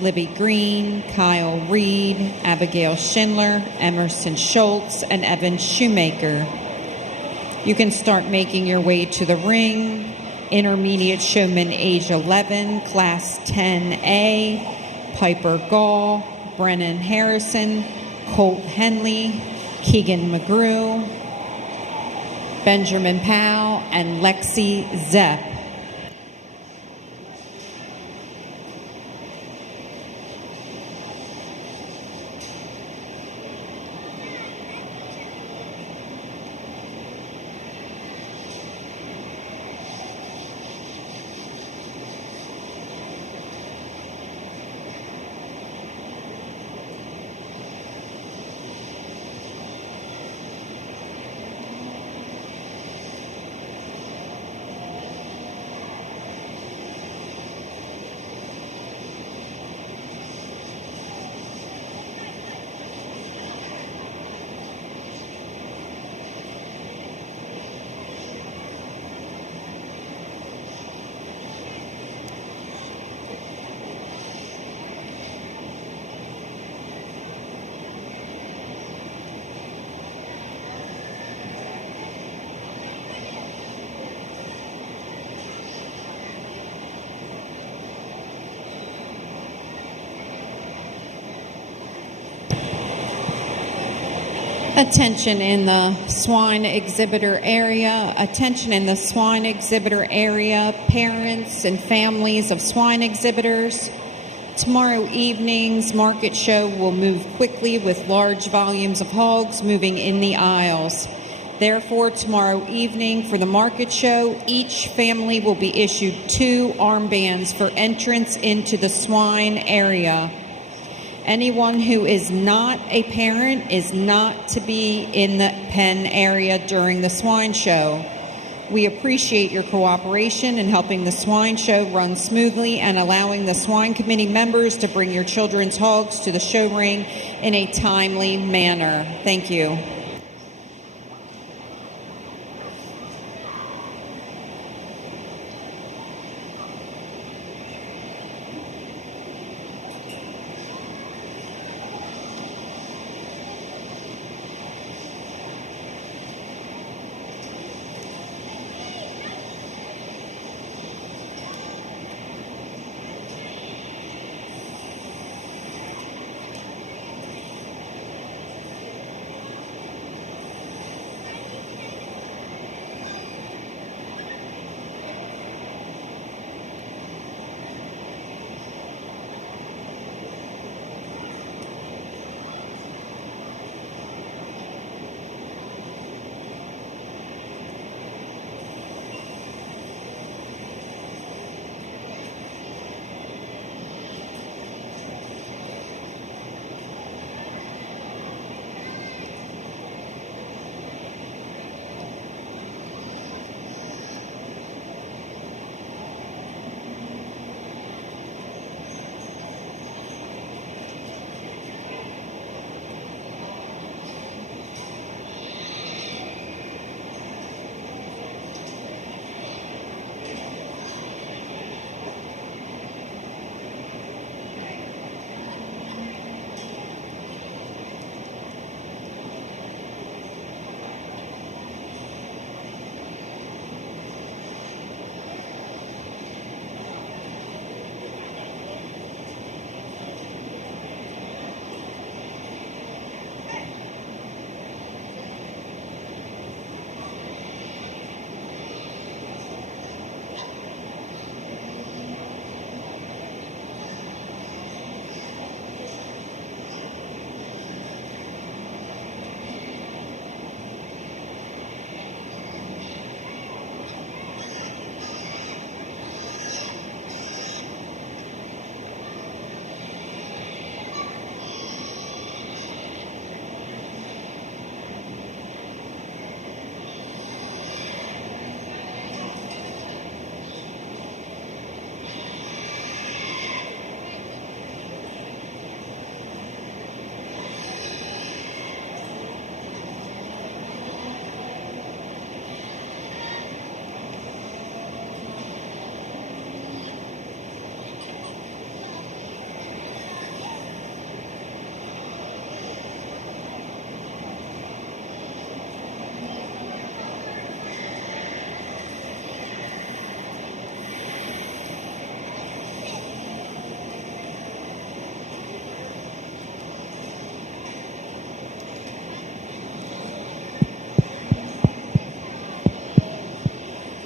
Libby Green, Kyle Reed, Abigail Schindler, Emerson Schultz, and Evan Shoemaker. You can start making your way to the ring. Intermediate showman, age 11, class 10A, Piper Gall, Brennan Harrison, Colt Henley, Keegan McGrew, Benjamin Powell, and Lexi Zepp. Attention in the swine exhibitor area. Attention in the swine exhibitor area. Parents and families of swine exhibitors. Tomorrow evening's market show will move quickly with large volumes of hogs moving in the aisles. Therefore, tomorrow evening for the market show, each family will be issued 2 armbands for entrance into the swine area. Anyone who is not a parent is not to be in the pen area during the swine show. We appreciate your cooperation in helping the swine show run smoothly and allowing the swine committee members to bring your children's hogs to the show ring in a timely manner. Thank you.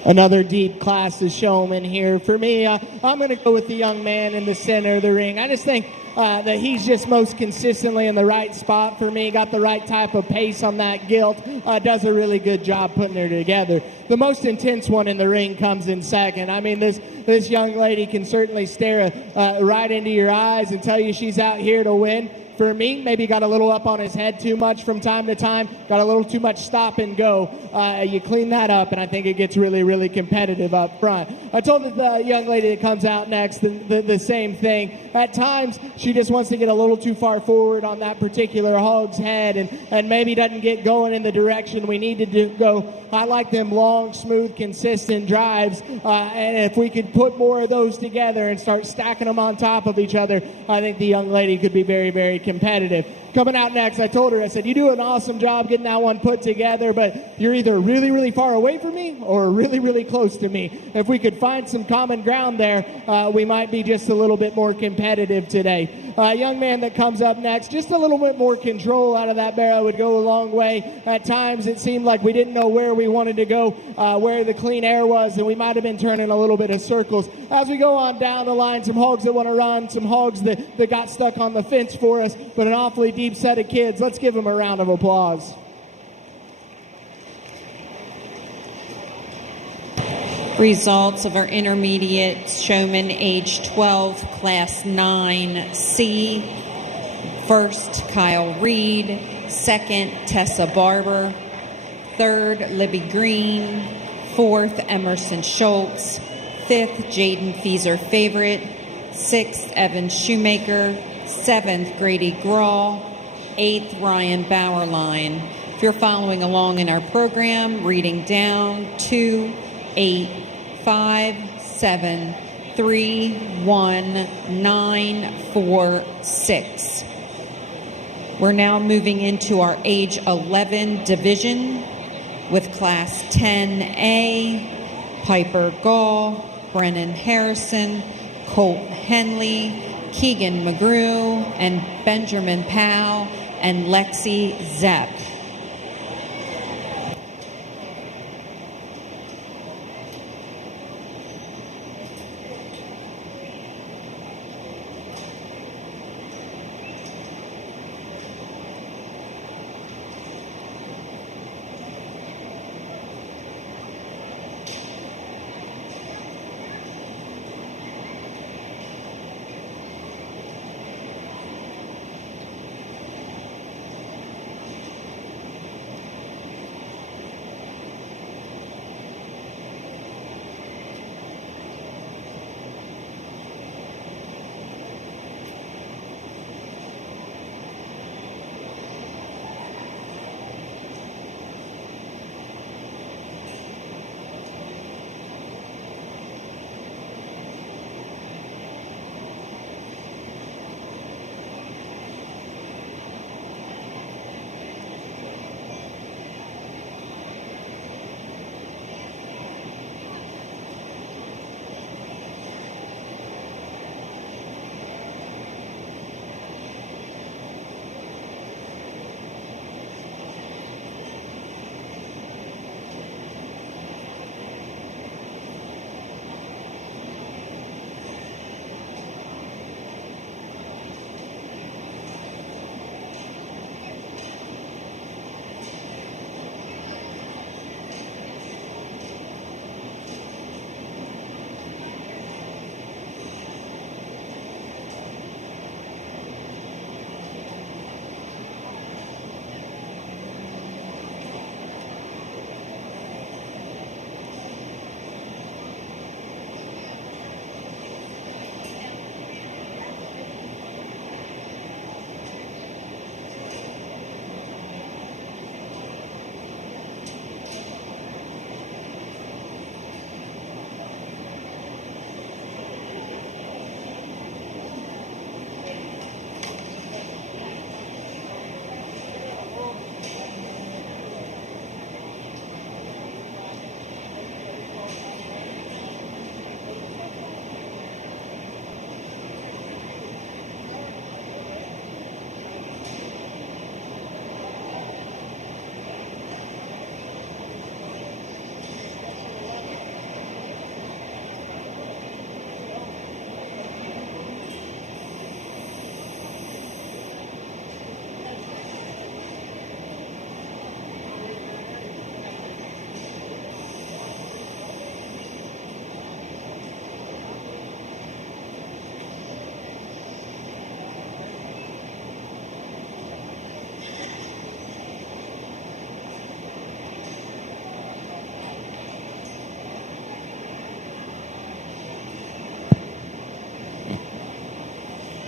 Another deep class of showman here. For me, I'm going to go with the young man in the center of the ring. I just think that he's just most consistently in the right spot for me. Got the right type of pace on that gilt. Does a really good job putting her together. The most intense one in the ring comes in second. I mean, this young lady can certainly stare right into your eyes and tell you she's out here to win. For me, maybe got a little up on his head too much from time to time, got a little too much stop and go. You clean that up, and I think it gets really, really competitive up front. I told the young lady that comes out next the same thing. At times, she just wants to get a little too far forward on that particular hog's head and maybe doesn't get going in the direction we need to go. I like them long, smooth, consistent drives, and if we could put more of those together and start stacking them on top of each other, I think the young lady could be very, very competitive. Coming out next, I told her, I said, you do an awesome job getting that one put together, but you're either really, really far away from me or really, really close to me. If we could find some common ground there, we might be just a little bit more competitive today. Young man that comes up next, just a little bit more control out of that barrel would go a long way. At times, it seemed like we didn't know where we wanted to go, where the clean air was, and we might have been turning a little bit of circles. As we go on down the line, some hogs that want to run, some hogs that got stuck on the fence for us, but an awfully deep set of kids. Let's give them a round of applause. Results of our intermediate showman age 12, class 9C. First, Kyle Reed. Second, Tessa Barber. Third, Libby Green. Fourth, Emerson Schultz. Fifth, Jaden Feeser Favorite. Sixth, Evan Shoemaker. Seventh, Grady Graw. Eighth, Ryan Bauerline. If you're following along in our program, reading down 2, 8, 5, 7, 3, 1, 9, 4, 6. We're now moving into our age 11 division with class 10A, Piper Gall, Brennan Harrison, Colt Henley, Keegan McGrew, and Benjamin Powell, and Lexi Zepp.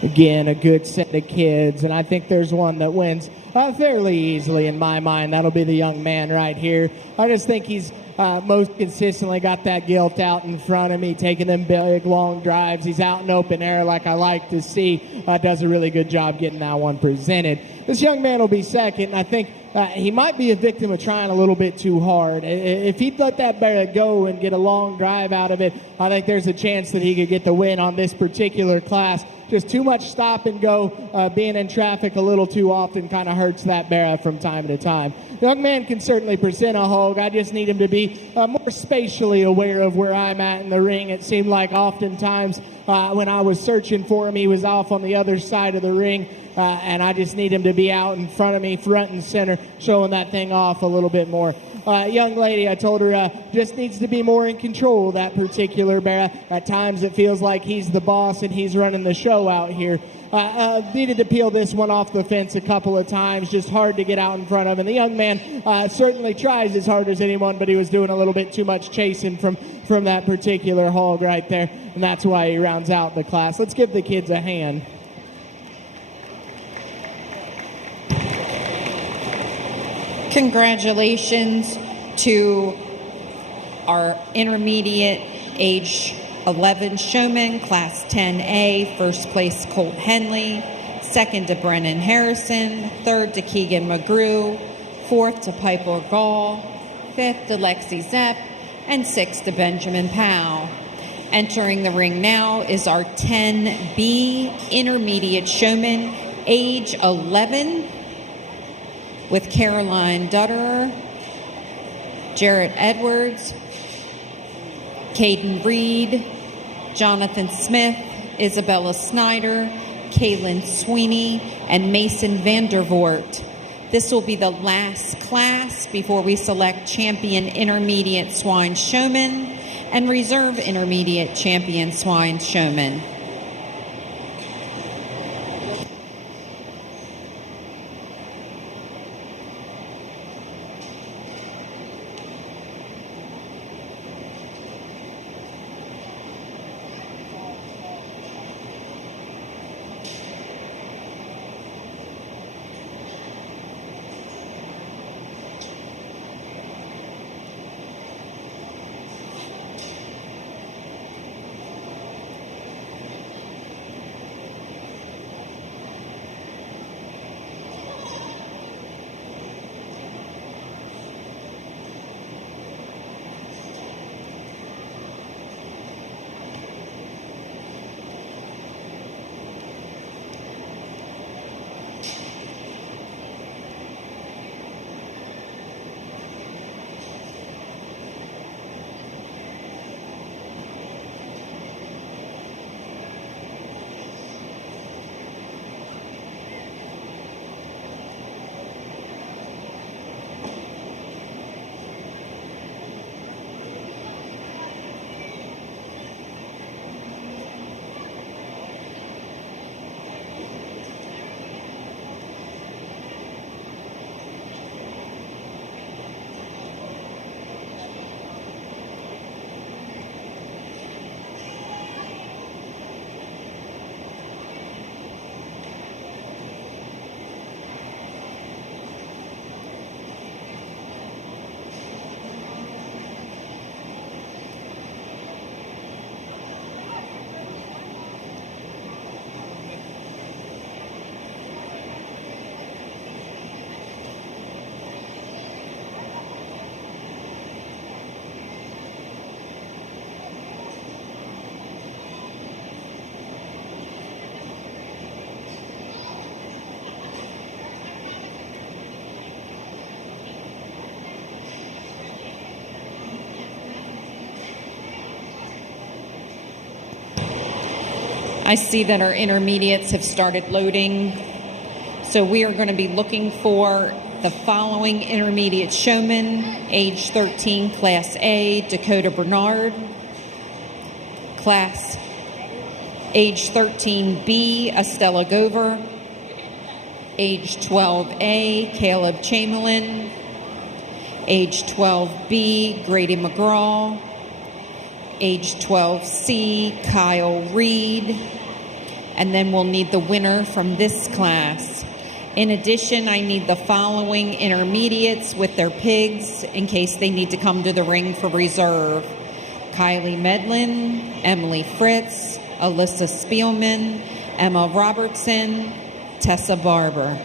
Again, a good set of kids, and I think there's one that wins fairly easily in my mind. That'll be the young man right here. I just think he's most consistently got that gilt out in front of me, taking them big, long drives. He's out in open air like I like to see. Does a really good job getting that one presented. This young man will be second, and I think he might be a victim of trying a little bit too hard. If he'd let that barrel go and get a long drive out of it, I think there's a chance that he could get the win on this particular class. Just too much stop and go, being in traffic a little too often kind of hurts that barrel from time to time. The young man can certainly present a hog. I just need him to be more spatially aware of where I'm at in the ring. It seemed like oftentimes when I was searching for him, he was off on the other side of the ring, and I just need him to be out in front of me, front and center, showing that thing off a little bit more. Young lady, I told her, just needs to be more in control of that particular barrel. At times it feels like he's the boss and he's running the show out here. Needed to peel this one off the fence a couple of times, just hard to get out in front of. And the young man certainly tries as hard as anyone, but he was doing a little bit too much chasing from that particular hog right there, and that's why he rounds out the class. Let's give the kids a hand. Congratulations to our intermediate age 11 showman, Class 10A. First place, Colt Henley. Second to Brennan Harrison. Third to Keegan McGrew. Fourth to Piper Gall. Fifth to Lexi Zepp. And sixth to Benjamin Powell. Entering the ring now is our 10B intermediate showman, age 11, with Caroline Dutterer, Jarrett Edwards, Caden Reed, Jonathan Smith, Isabella Snyder, Kaylin Sweeney, and Mason Vandervoort. This will be the last class before we select champion intermediate swine showman and reserve intermediate champion swine showman. I see that our intermediates have started loading. So we are going to be looking for the following intermediate showman, age 13, Class A, Dakota Bernard. Class age 13B, Estella Gover. Age 12A, Caleb Chamberlain. Age 12B, Grady McGraw. Age 12C, Kyle Reed. And then we'll need the winner from this class. In addition, I need the following intermediates with their pigs in case they need to come to the ring for reserve: Kylie Medlin, Emily Fritz, Alyssa Spielman, Emma Robertson, Tessa Barber.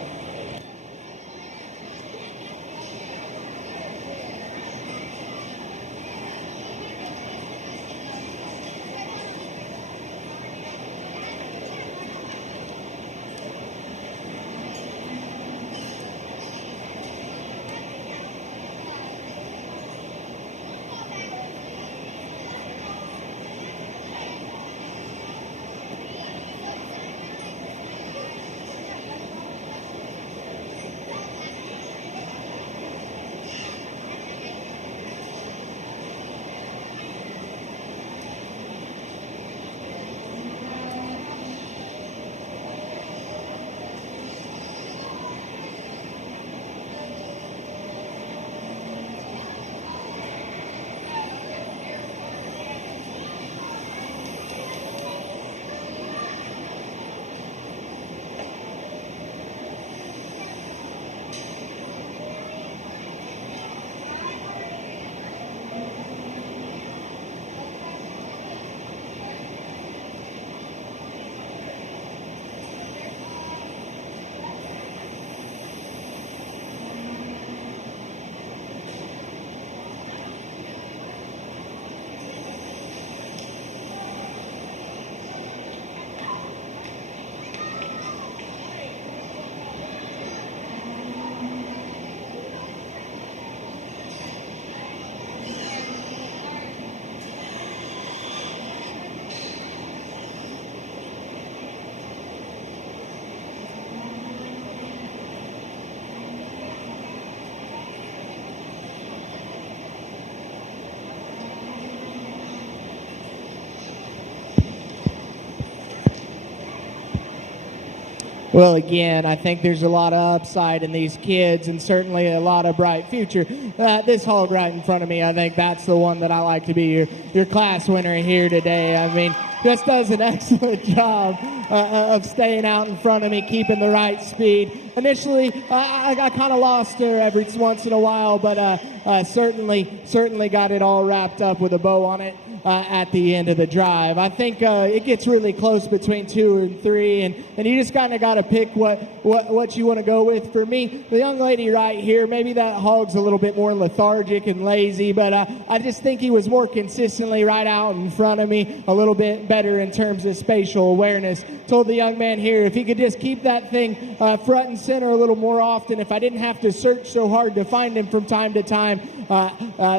Well, again, I think there's a lot of upside in these kids and certainly a lot of bright future. This hog right in front of me, I think that's the one that I like to be your class winner here today. I mean, just does an excellent job of staying out in front of me, keeping the right speed. Initially, I kind of lost her every once in a while, but certainly got it all wrapped up with a bow on it at the end of the drive. I think it gets really close between 2 and 3, and you just kind of got to pick what you want to go with. For me, the young lady right here, maybe that hog's a little bit more lethargic and lazy, but I just think he was more consistently right out in front of me, a little bit better in terms of spatial awareness. Told the young man here if he could just keep that thing front and center a little more often, if I didn't have to search so hard to find him from time to time,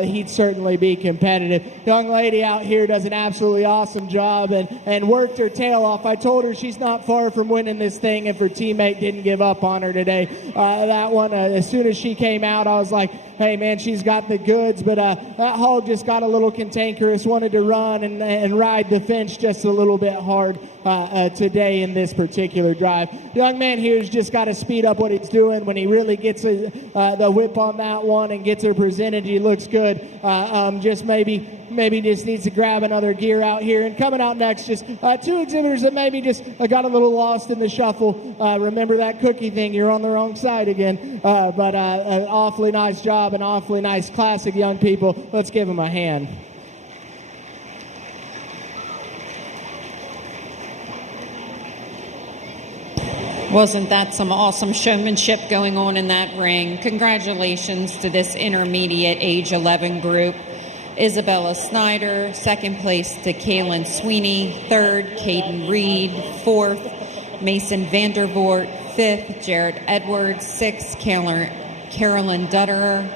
he'd certainly be competitive. Young lady out here does an absolutely awesome job and worked her tail off. I told her she's not far from winning this thing if her teammate didn't give up on her today. That one, as soon as she came out, I was like, hey man, she's got the goods, but that hog just got a little cantankerous, wanted to run and ride the fence just a little bit hard today in this particular drive. The young man here's just got to speed up what he's doing. When he really gets the whip on that one and gets her presented, he looks good. Just maybe just needs to grab another gear out here. And coming out next, just 2 exhibitors that maybe just got a little lost in the shuffle. Remember that cookie thing, you're on the wrong side again. But an awfully nice job, an awfully nice classic, young people. Let's give them a hand. Wasn't that some awesome showmanship going on in that ring? Congratulations to this intermediate age 11 group. Isabella Snyder, second place to Kaylin Sweeney, third, Caden Reed, fourth, Mason Vandervoort, fifth, Jared Edwards, sixth, Carolyn Dutterer,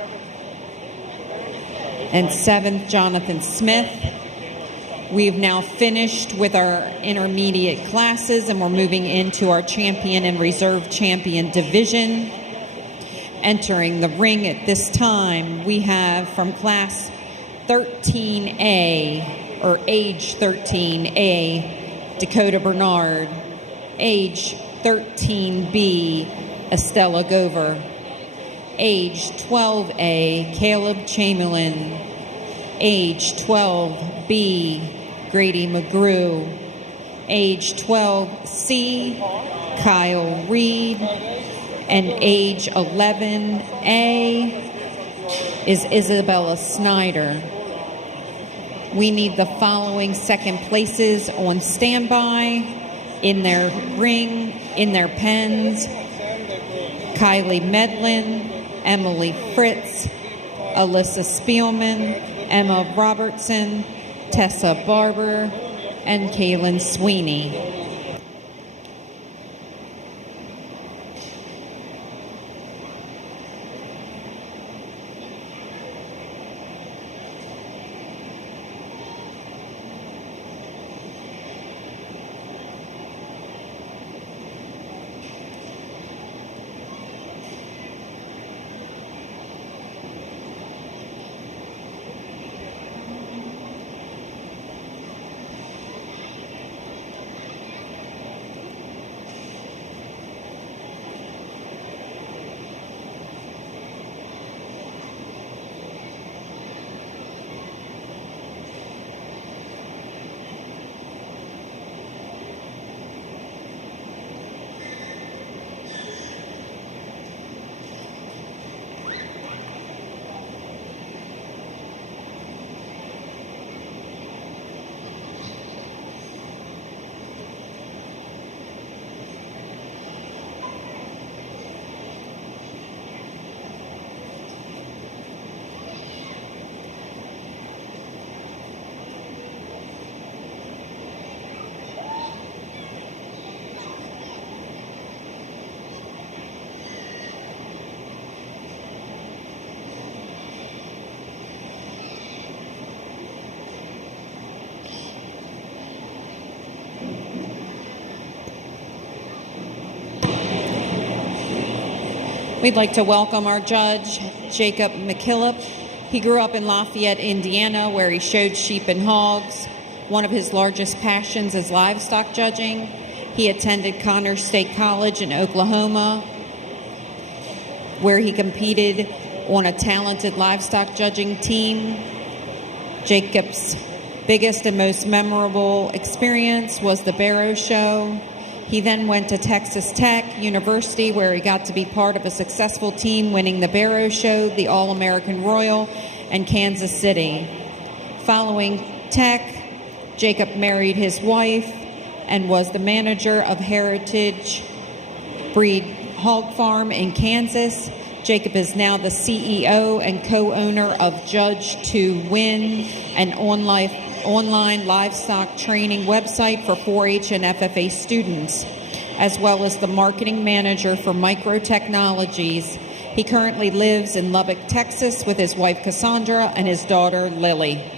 and seventh, Jonathan Smith. We've now finished with our intermediate classes, and we're moving into our champion and reserve champion division. Entering the ring at this time, we have from class 13A, or age 13A, Dakota Bernard. Age 13B, Estella Gover. Age 12A, Caleb Chamberlain. Age 12B, Grady McGrew. Age 12C, Kyle Reed. And age 11A is Isabella Snyder. We need the following second places on standby in their ring, in their pens: Kylie Medlin, Emily Fritz, Alyssa Spielman, Emma Robertson, Tessa Barber, and Kaylin Sweeney. We'd like to welcome our judge, Jacob McKillop. He grew up in Lafayette, Indiana, where he showed sheep and hogs. One of his largest passions is livestock judging. He attended Connors State College in Oklahoma, where he competed on a talented livestock judging team. Jacob's biggest and most memorable experience was the Barrow Show. He then went to Texas Tech University, where he got to be part of a successful team winning the Barrow Show, the All-American Royal, and Kansas City. Following Tech, Jacob married his wife and was the manager of Heritage Breed Hog Farm in Kansas. Jacob is now the CEO and co-owner of Judge to Win, an online livestock training website for 4-H and FFA students, as well as the marketing manager for Micro Technologies. He currently lives in Lubbock, Texas with his wife Cassandra and his daughter Lily.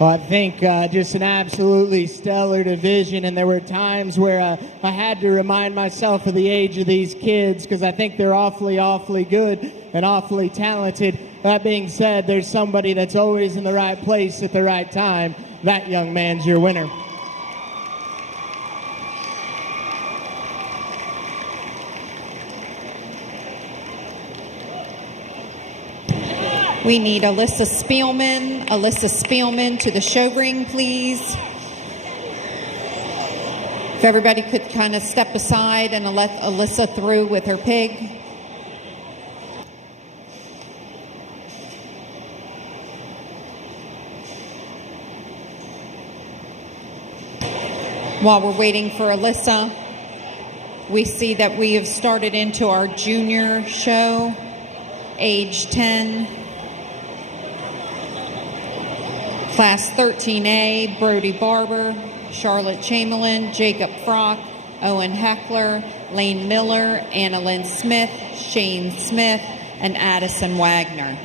Well, I think just an absolutely stellar division, and there were times where I had to remind myself of the age of these kids because I think they're awfully, awfully good and awfully talented. That being said, there's somebody that's always in the right place at the right time. That young man's your winner. We need Alyssa Spielman. Alyssa Spielman to the show ring, please. If everybody could kind of step aside and let Alyssa through with her pig. While we're waiting for Alyssa, we see that we have started into our junior show, age 10. Class 13A, Brody Barber, Charlotte Chamberlain, Jacob Frock, Owen Heckler, Lane Miller, Anna Lynn Smith, Shane Smith, and Addison Wagner.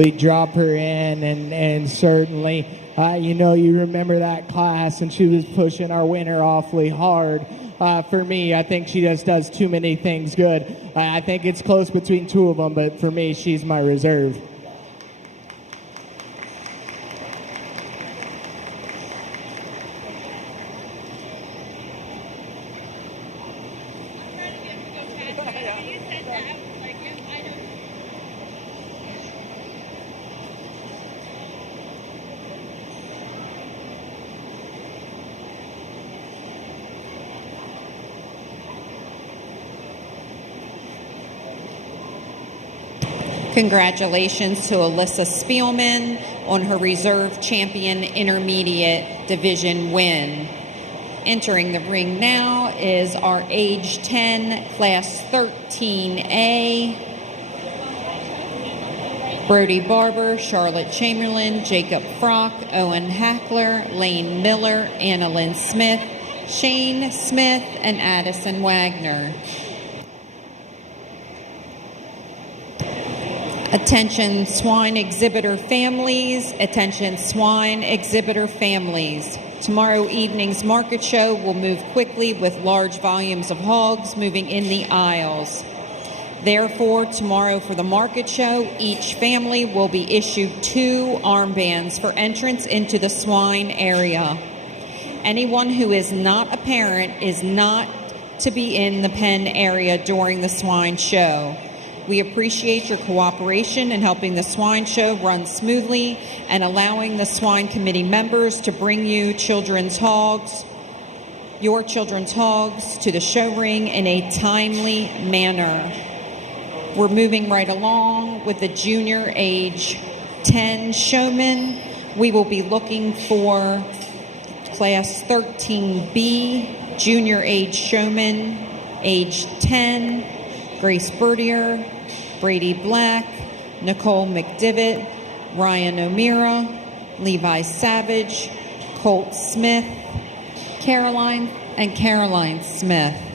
we drop her in, and certainly, you remember that class, and she was pushing our winner awfully hard. For me, I think she just does too many things good. I think it's close between two of them, but for me, she's my reserve. Congratulations to Alyssa Spielman on her Reserve Champion Intermediate Division win. Entering the ring now is our age 10, class 13A. Brody Barber, Charlotte Chamberlain, Jacob Frock, Owen Hackler, Lane Miller, Annalyn Smith, Shane Smith, and Addison Wagner. Attention swine exhibitor families, attention swine exhibitor families. Tomorrow evening's market show will move quickly with large volumes of hogs moving in the aisles. Therefore, tomorrow for the market show, each family will be issued 2 armbands for entrance into the swine area. Anyone who is not a parent is not to be in the pen area during the swine show. We appreciate your cooperation in helping the swine show run smoothly and allowing the swine committee members to bring you your children's hogs to the show ring in a timely manner. We're moving right along with the junior age 10 showman. We will be looking for class 13B, junior age showman, age 10, Grace Bertier, Brady Black, Nicole McDivitt, Ryan O'Meara, Levi Savage, Colt Smith, Caroline Smith.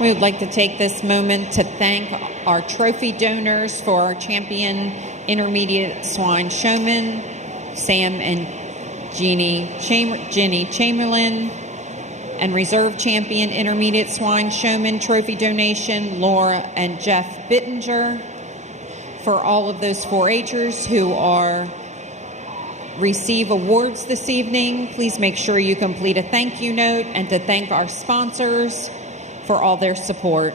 We would like to take this moment to thank our trophy donors for our champion intermediate swine showmen, Sam and Jenny Chamberlain, and reserve champion intermediate swine showman trophy donation, Laura and Jeff Bittinger. For all of those 4-H'ers who receive awards this evening, please make sure you complete a thank you note, and to thank our sponsors for all their support.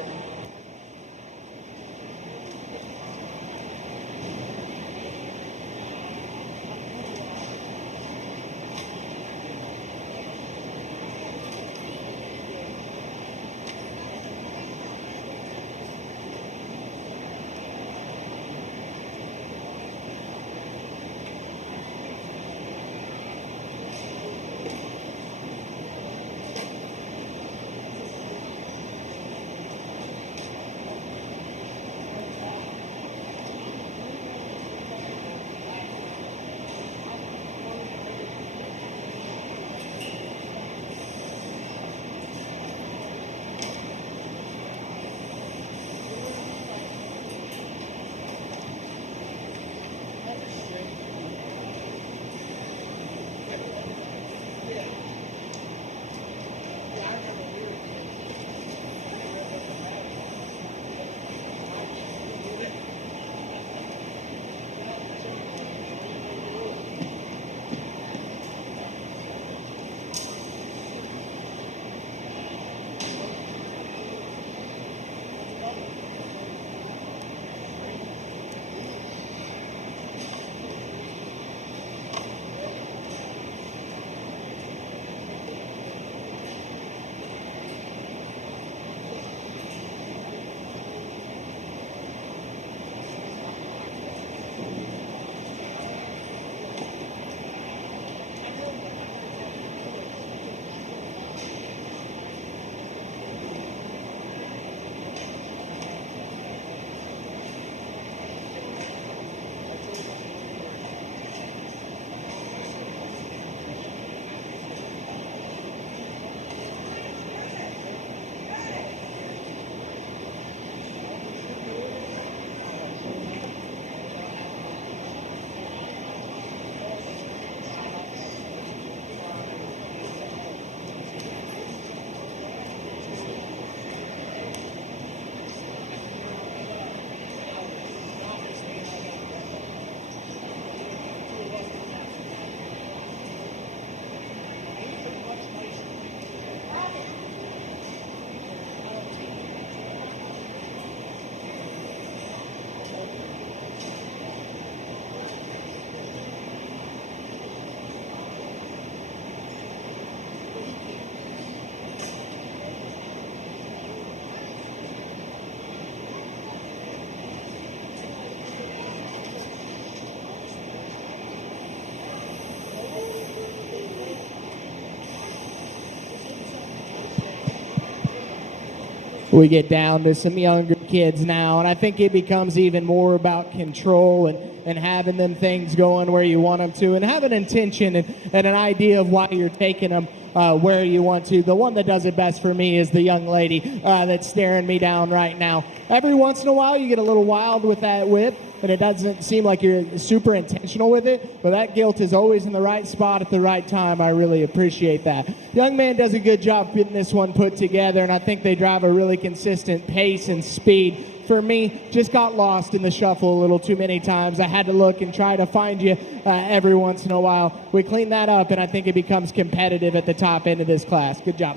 we get down to some younger kids now, and I think it becomes even more about control and having them things going where you want them to, and have an intention and an idea of why you're taking them where you want to. The one that does it best for me is the young lady that's staring me down right now. Every once in a while you get a little wild with that whip, and it doesn't seem like you're super intentional with it, but that gilt is always in the right spot at the right time. I really appreciate that. Young man does a good job getting this one put together, and I think they drive a really consistent pace and speed. For me, just got lost in the shuffle a little too many times. I had to look and try to find you every once in a while. We clean that up, and I think it becomes competitive at the top end of this class. Good job.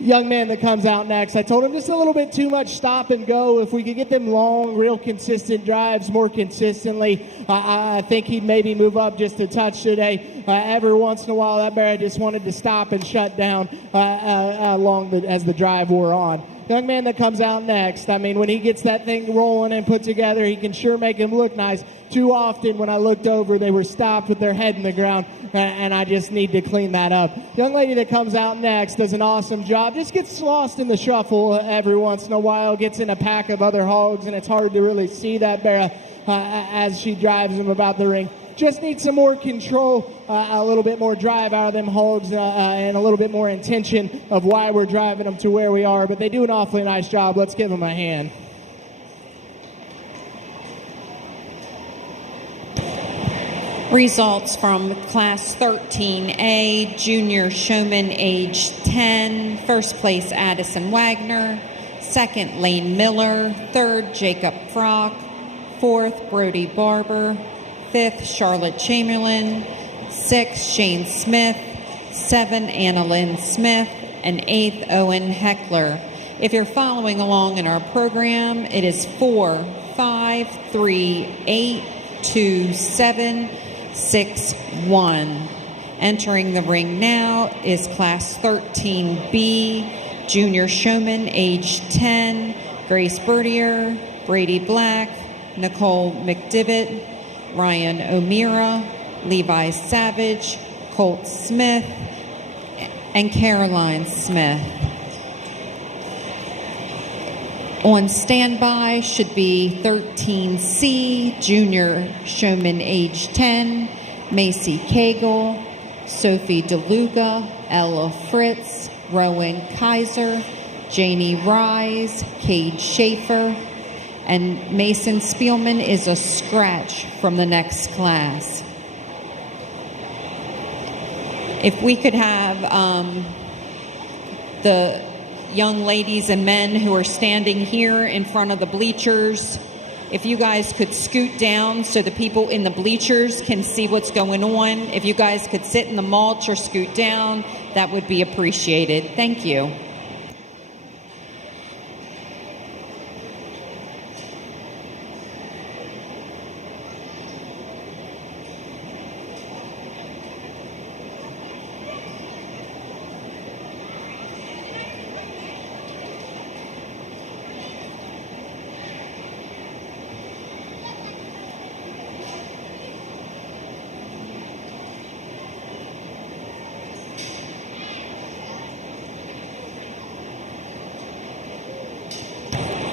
Young man that comes out next, I told him just a little bit too much stop and go. If we could get them long, real consistent drives more consistently, I think he'd maybe move up just a touch today. Every once in a while, that bear just wanted to stop and shut down as the drive wore on. Young man that comes out next, I mean, when he gets that thing rolling and put together, he can sure make him look nice. Too often when I looked over, they were stopped with their head in the ground, and I just need to clean that up. Young lady that comes out next does an awesome job. Just gets lost in the shuffle every once in a while, gets in a pack of other hogs, and it's hard to really see that bear as she drives them about the ring. Just need some more control, a little bit more drive out of them hogs, and a little bit more intention of why we're driving them to where we are. But they do an awfully nice job. Let's give them a hand. Results from Class 13A, Junior Showman, age 10. First place, Addison Wagner. Second, Lane Miller. Third, Jacob Frock. Fourth, Brody Barber. Fifth, Charlotte Chamberlain. Sixth, Shane Smith. Seven, Annalyn Smith. And eighth, Owen Heckler. If you're following along in our program, it is 4, 5, 3, 8, 2, 7, 6, 1. Entering the ring now is Class 13B, Junior Showman, age 10, Grace Bertier, Brady Black, Nicole McDivitt, Ryan O'Meara, Levi Savage, Colt Smith, and Caroline Smith. On standby should be 13C, Junior Showman, age 10, Macy Cagle, Sophie DeLuca, Ella Fritz, Rowan Kaiser, Janie Rise, Cade Schaefer, and Mason Spielman is a scratch from the next class. If we could have the young ladies and men who are standing here in front of the bleachers, if you guys could scoot down so the people in the bleachers can see what's going on. If you guys could sit in the mulch or scoot down, that would be appreciated. Thank you.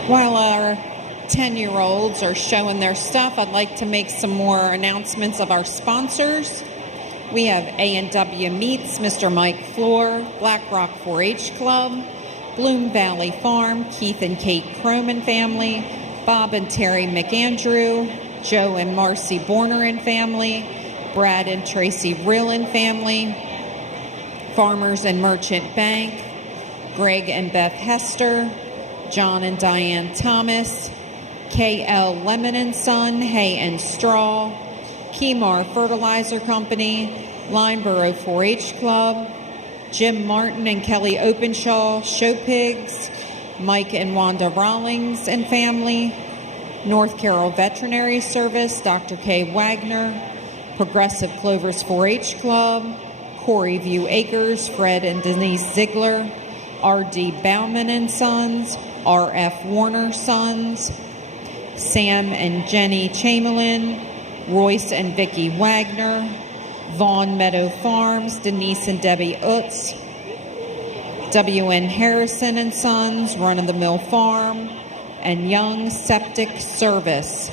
While our 10-year-olds are showing their stuff, I'd like to make some more announcements of our sponsors. We have A&W Meats, Mr. Mike Floor, Black Rock 4-H Club, Bloom Valley Farm, Keith and Kate Croman family, Bob and Terry McAndrew, Joe and Marcy Borner and family, Brad and Tracy Rillin family, Farmers and Merchant Bank, Greg and Beth Hester, John and Diane Thomas, K.L. Lemon and Son, Hay and Straw, Kemar Fertilizer Company, Lineboro 4-H Club, Jim Martin and Kelly Openshaw, Show Pigs, Mike and Wanda Rawlings and family, North Carroll Veterinary Service, Dr. K. Wagner, Progressive Clovers 4-H Club, Corey View Acres, Fred and Denise Ziegler, R.D. Bauman and Sons, R.F. Warner Sons, Sam and Jenny Chamberlain, Royce and Vicki Wagner, Vaughn Meadow Farms, Denise and Debbie Utz, W.N. Harrison and Sons, Run-of-the-Mill Farm, and Young Septic Service.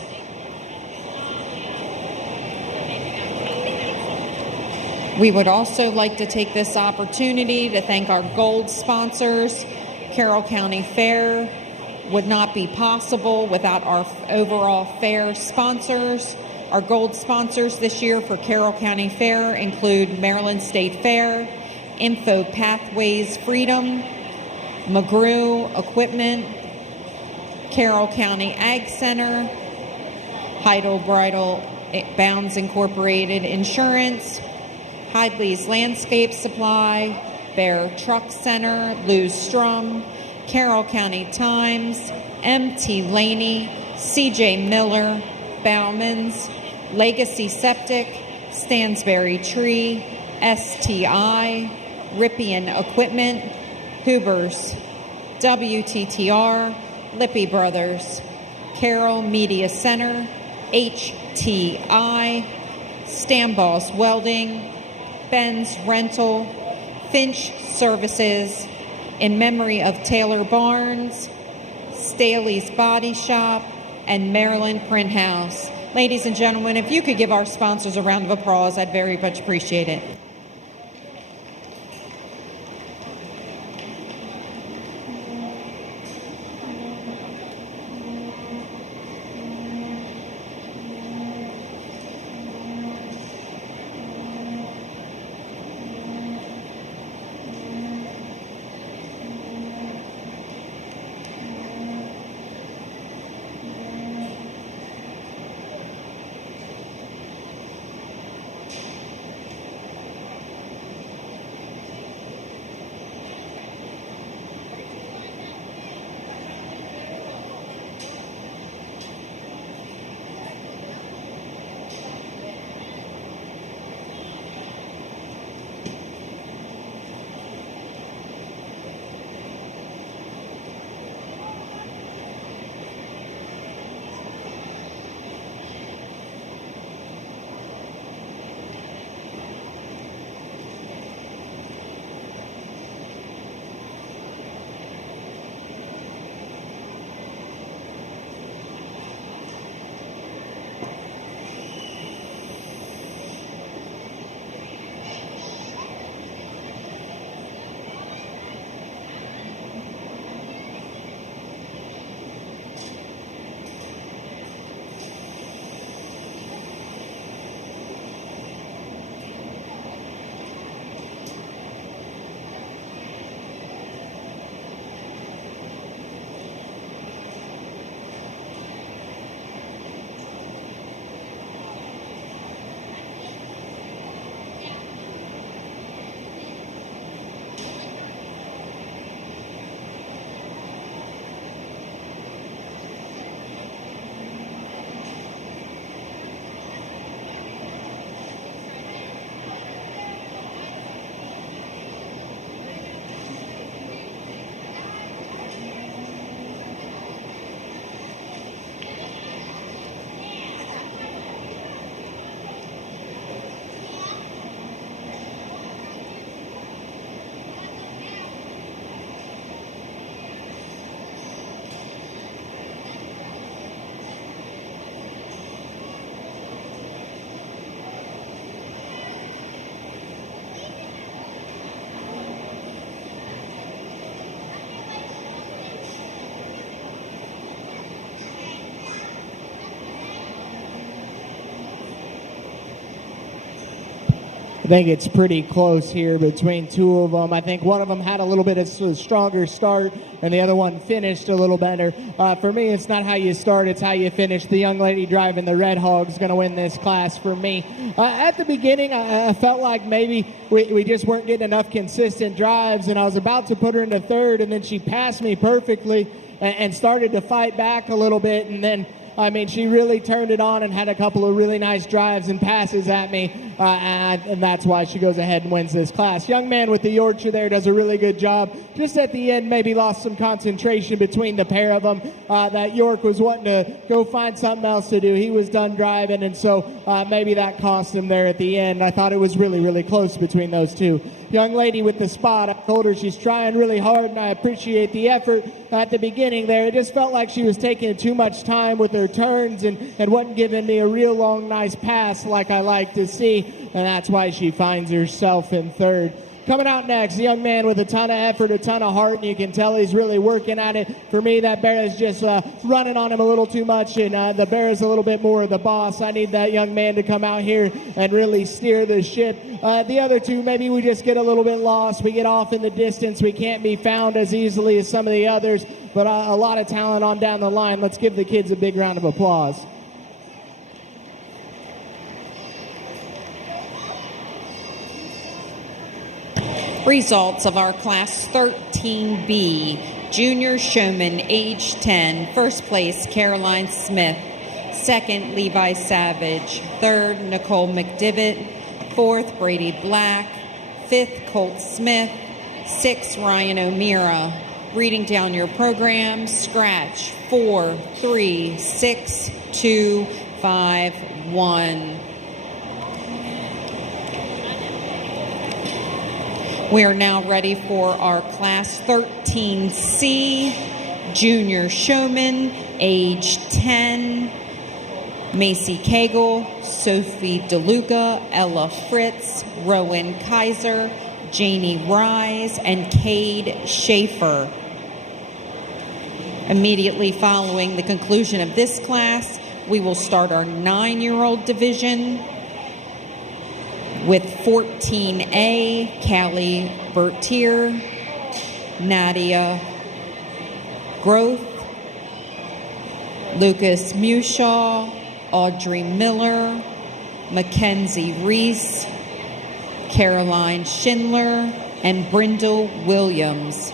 We would also like to take this opportunity to thank our gold sponsors. Carroll County Fair would not be possible without our overall fair sponsors. Our gold sponsors this year for Carroll County Fair include Maryland State Fair, Info Pathways Freedom, McGrew Equipment, Carroll County Ag Center, Heidel Bridal Bounds Incorporated Insurance, Hidley's Landscape Supply, Bear Truck Center, Lou Strum, Carroll County Times, M.T. Laney, C.J. Miller, Bauman's, Legacy Septic, Stansberry Tree, STI, Rippian Equipment, Huber's, WTTR, Lippy Brothers, Carroll Media Center, HTI, Stamboss Welding, Ben's Rental, Finch Services, in memory of Taylor Barnes, Staley's Body Shop, and Maryland Print House. Ladies and gentlemen, if you could give our sponsors a round of applause, I'd very much appreciate it. I think it's pretty close here between two of them. I think one of them had a little bit of a stronger start, and the other one finished a little better. For me, it's not how you start, it's how you finish. The young lady driving the Red Hog's going to win this class for me. At the beginning, I felt like maybe we just weren't getting enough consistent drives, and I was about to put her into third, and then she passed me perfectly and started to fight back a little bit, and then I mean, she really turned it on and had a couple of really nice drives and passes at me, and that's why she goes ahead and wins this class. Young man with the Yorkshire there does a really good job. Just at the end, maybe lost some concentration between the pair of them. That York was wanting to go find something else to do. He was done driving, and so maybe that cost him there at the end. I thought it was really, really close between those two. Young lady with the spot, I told her she's trying really hard, and I appreciate the effort at the beginning there. It just felt like she was taking too much time with her turns and wasn't giving me a real long, nice pass like I like to see, and that's why she finds herself in third. Coming out next, a young man with a ton of effort, a ton of heart, and you can tell he's really working at it. For me, that bear is just running on him a little too much, and the bear is a little bit more of the boss. I need that young man to come out here and really steer the ship. The other two, maybe we just get a little bit lost. We get off in the distance. We can't be found as easily as some of the others, but a lot of talent on down the line. Let's give the kids a big round of applause. Results of our Class 13B Junior Showman age 10. First place, Caroline Smith. Second, Levi Savage. Third, Nicole McDivitt. Fourth, Brady Black. Fifth, Colt Smith. Sixth, Ryan O'Meara. Reading down your program, scratch 4, 3, 6, 2, 5, 1. We are now ready for our Class 13C Junior Showman, age 10. Macy Cagle, Sophie DeLuca, Ella Fritz, Rowan Kaiser, Janie Rise, and Cade Schaefer. Immediately following the conclusion of this class, we will start our 9-year-old division with 14A, Callie Bertier, Nadia Groth, Lucas Mushaw, Audrey Miller, Mackenzie Reese, Caroline Schindler, and Brindle Williams.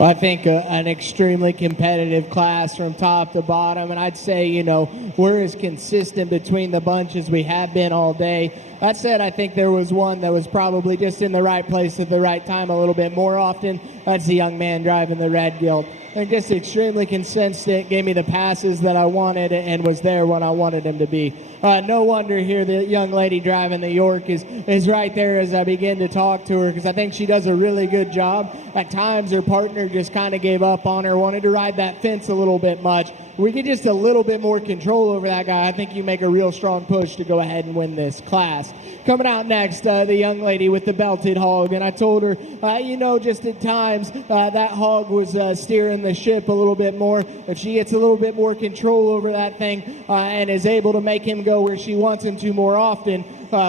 I think an extremely competitive class from top to bottom, and I'd say, you know, we're as consistent between the bunch as we have been all day. That said, I think there was one that was probably just in the right place at the right time a little bit more often. That's the young man driving the red gilt. They're just extremely consistent, gave me the passes that I wanted, and was there when I wanted him to be. No wonder here the young lady driving the York is right there as I begin to talk to her, because I think she does a really good job. At times her partner just kind of gave up on her, wanted to ride that fence a little bit much. We get just a little bit more control over that guy. I think you make a real strong push to go ahead and win this class. Coming out next, the young lady with the belted hog, and I told her, you know, just at times that hog was steering the ship a little bit more. If she gets a little bit more control over that thing and is able to make him go where she wants him to more often,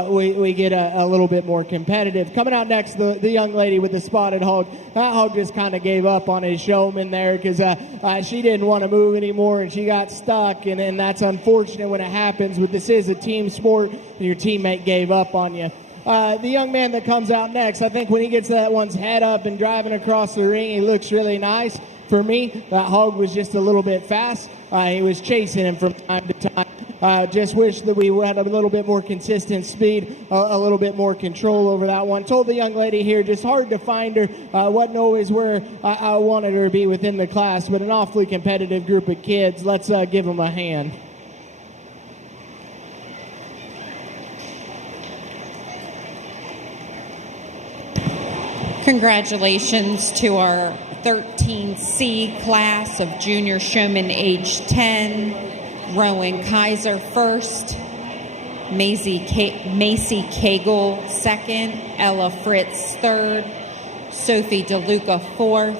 we get a little bit more competitive. Coming out next, the young lady with the spotted hog. That hog just kind of gave up on his showman there because she didn't want to move anymore and she got stuck, and that's unfortunate when it happens, but this is a team sport and your teammate gave up on you. The young man that comes out next, I think when he gets that one's head up and driving across the ring, he looks really nice. For me, that hog was just a little bit fast. He was chasing him from time to time. Just wish that we had a little bit more consistent speed, a little bit more control over that one. Told the young lady here, just hard to find her. Wasn't always where I wanted her to be within the class, but an awfully competitive group of kids. Let's give them a hand. Congratulations to our 13C class of junior showmen age 10. Rowan Kaiser first, Macy Cagle second, Ella Fritz third, Sophie DeLuca fourth,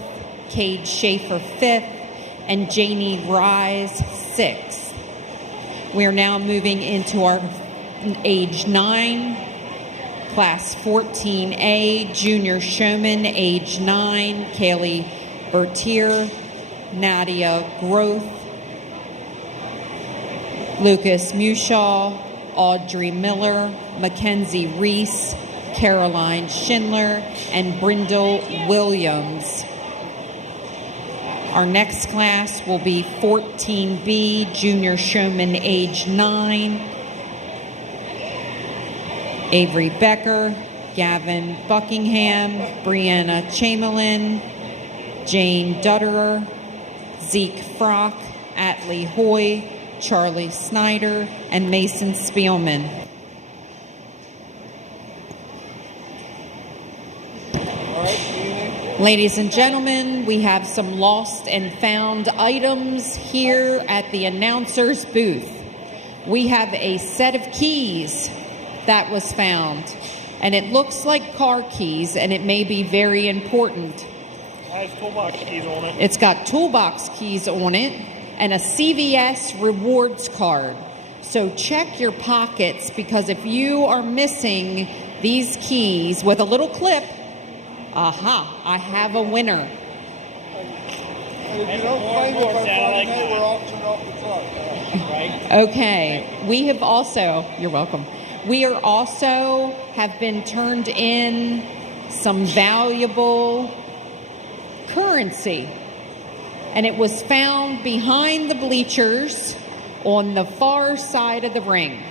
Cade Schaefer fifth, and Janie Rise sixth. We are now moving into our age 9, class 14A, junior showman age 9, Kaylee Bertier, Nadia Groth, Lucas Mushaw, Audrey Miller, Mackenzie Reese, Caroline Schindler, and Brindle Williams. Our next class will be 14B, junior showman age 9, Avery Becker, Gavin Buckingham, Brianna Chamberlain, Jane Dutterer, Zeke Frock, Atlee Hoy, Charlie Snyder, and Mason Spielman. Ladies and gentlemen, we have some lost and found items here at the announcer's booth. We have a set of keys that was found, and it looks like car keys, and it may be very important. It has toolbox keys on it. It's got toolbox keys on it and a CVS rewards card. So check your pockets, because if you are missing these keys with a little clip, aha, I have a winner. If you don't claim it by Friday, we're auctioning off the truck. Right? Okay, we have also, you're welcome. We are also have been turned in some valuable currency. And it was found behind the bleachers on the far side of the ring.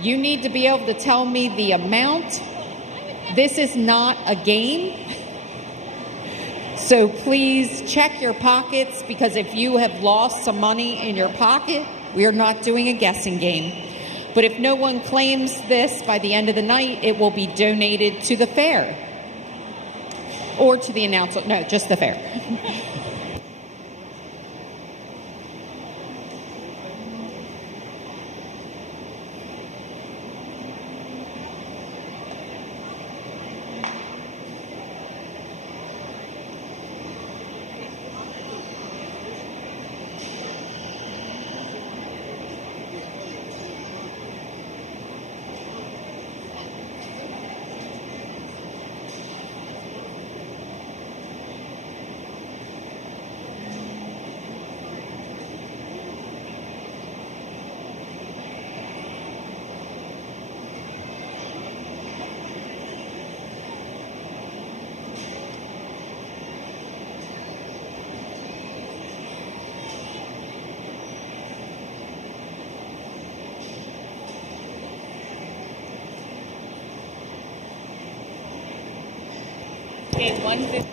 You need to be able to tell me the amount. This is not a game. So please check your pockets, because if you have lost some money in your pocket, we are not doing a guessing game. But if no one claims this by the end of the night, it will be donated to the fair. Or to the announcer. No, just the fair. 150.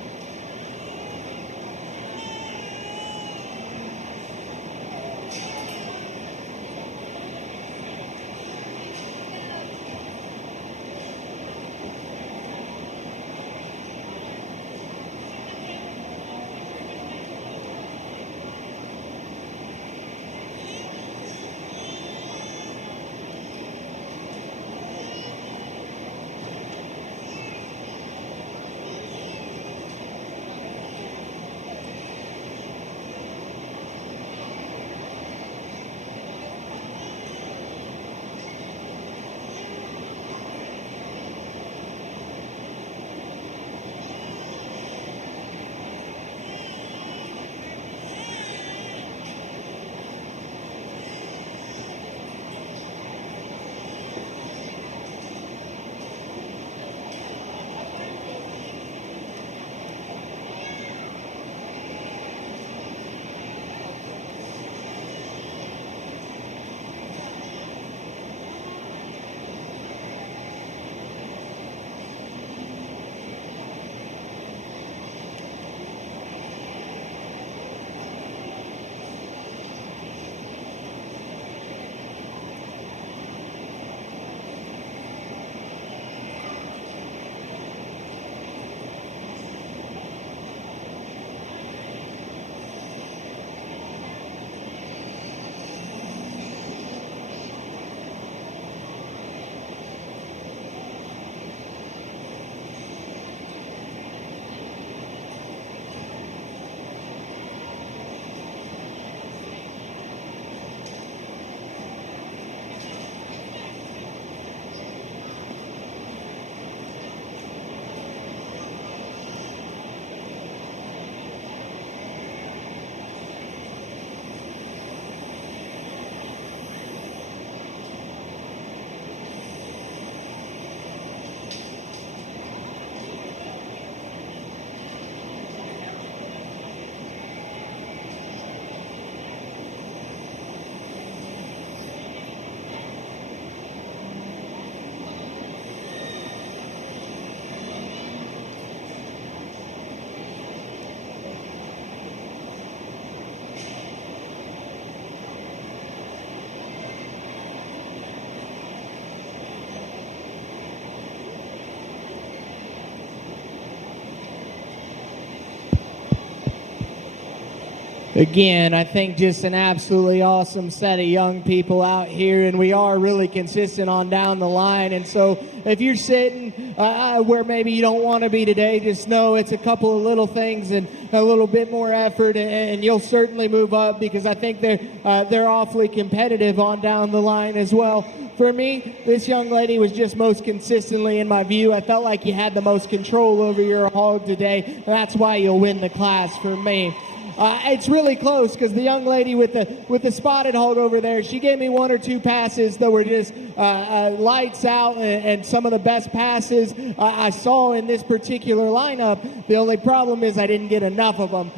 Again, I think just an absolutely awesome set of young people out here, and we are really consistent on down the line. And so if you're sitting where maybe you don't want to be today, just know it's a couple of little things and a little bit more effort, and you'll certainly move up, because I think they're awfully competitive on down the line as well. For me, this young lady was just most consistently in my view. I felt like you had the most control over your hog today, and that's why you'll win the class for me. It's really close, because the young lady with the spotted hog over there, she gave me one or two passes that were just lights out, and some of the best passes I saw in this particular lineup. The only problem is I didn't get enough of them.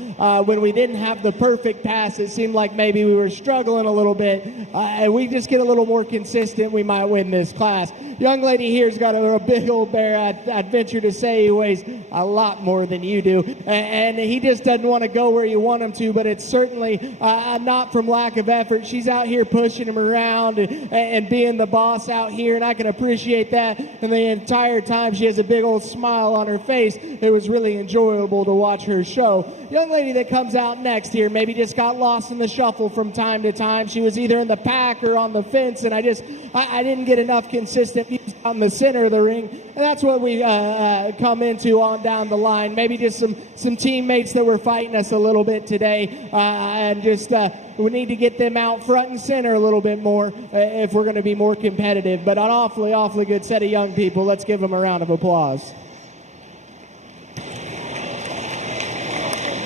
When we didn't have the perfect pass, it seemed like maybe we were struggling a little bit. We just get a little more consistent, we might win this class. Young lady here's got a big old bear. I'd venture to say he weighs a lot more than you do, and he just doesn't want to go where you want him to, but it's certainly not from lack of effort. She's out here pushing him around and being the boss out here, and I can appreciate that. And the entire time she has a big old smile on her face. It was really enjoyable to watch her show. Young lady that comes out next here maybe just got lost in the shuffle from time to time. She was either in the pack or on the fence, and I didn't get enough consistent views on the center of the ring, and that's what we come into on down the line. Maybe just some teammates that were fighting us a little bit today, and just we need to get them out front and center a little bit more if we're going to be more competitive. But an awfully good set of young people. Let's give them a round of applause.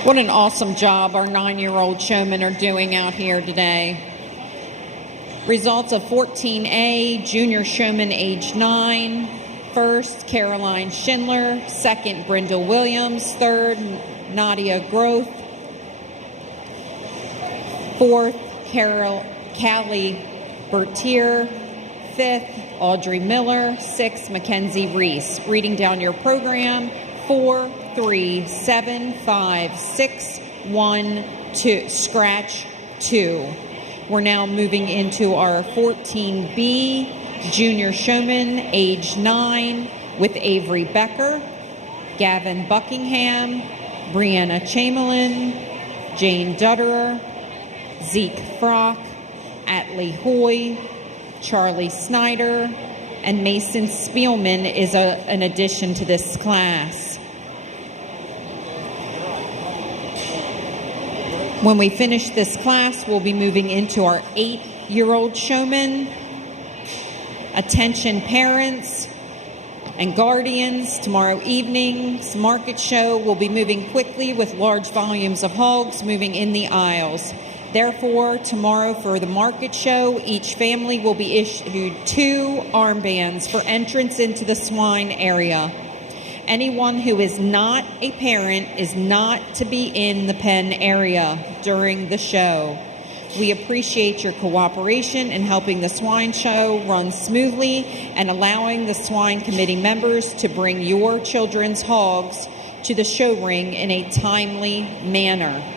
What an awesome job our 9-year-old showmen are doing out here today. Results of 14A, junior showman age 9. First, Caroline Schindler. Second, Brenda Williams. Third, Nadia Groth. Fourth, Callie Bertier. Fifth, Audrey Miller. Sixth, Mackenzie Reese. Reading down your program, 4 5375612, scratch 2. We're now moving into our 14B junior showman, age 9, with Avery Becker, Gavin Buckingham, Brianna Chamberlain, Jane Dutterer, Zeke Frock, Atlee Hoy, Charlie Snyder, and Mason Spielman is an addition to this class. When we finish this class, we'll be moving into our 8-year-old showman. Attention parents and guardians, tomorrow evening's market show will be moving quickly with large volumes of hogs moving in the aisles. Therefore, tomorrow for the market show, each family will be issued 2 armbands for entrance into the swine area. Anyone who is not a parent is not to be in the pen area during the show. We appreciate your cooperation in helping the swine show run smoothly and allowing the swine committee members to bring your children's hogs to the show ring in a timely manner.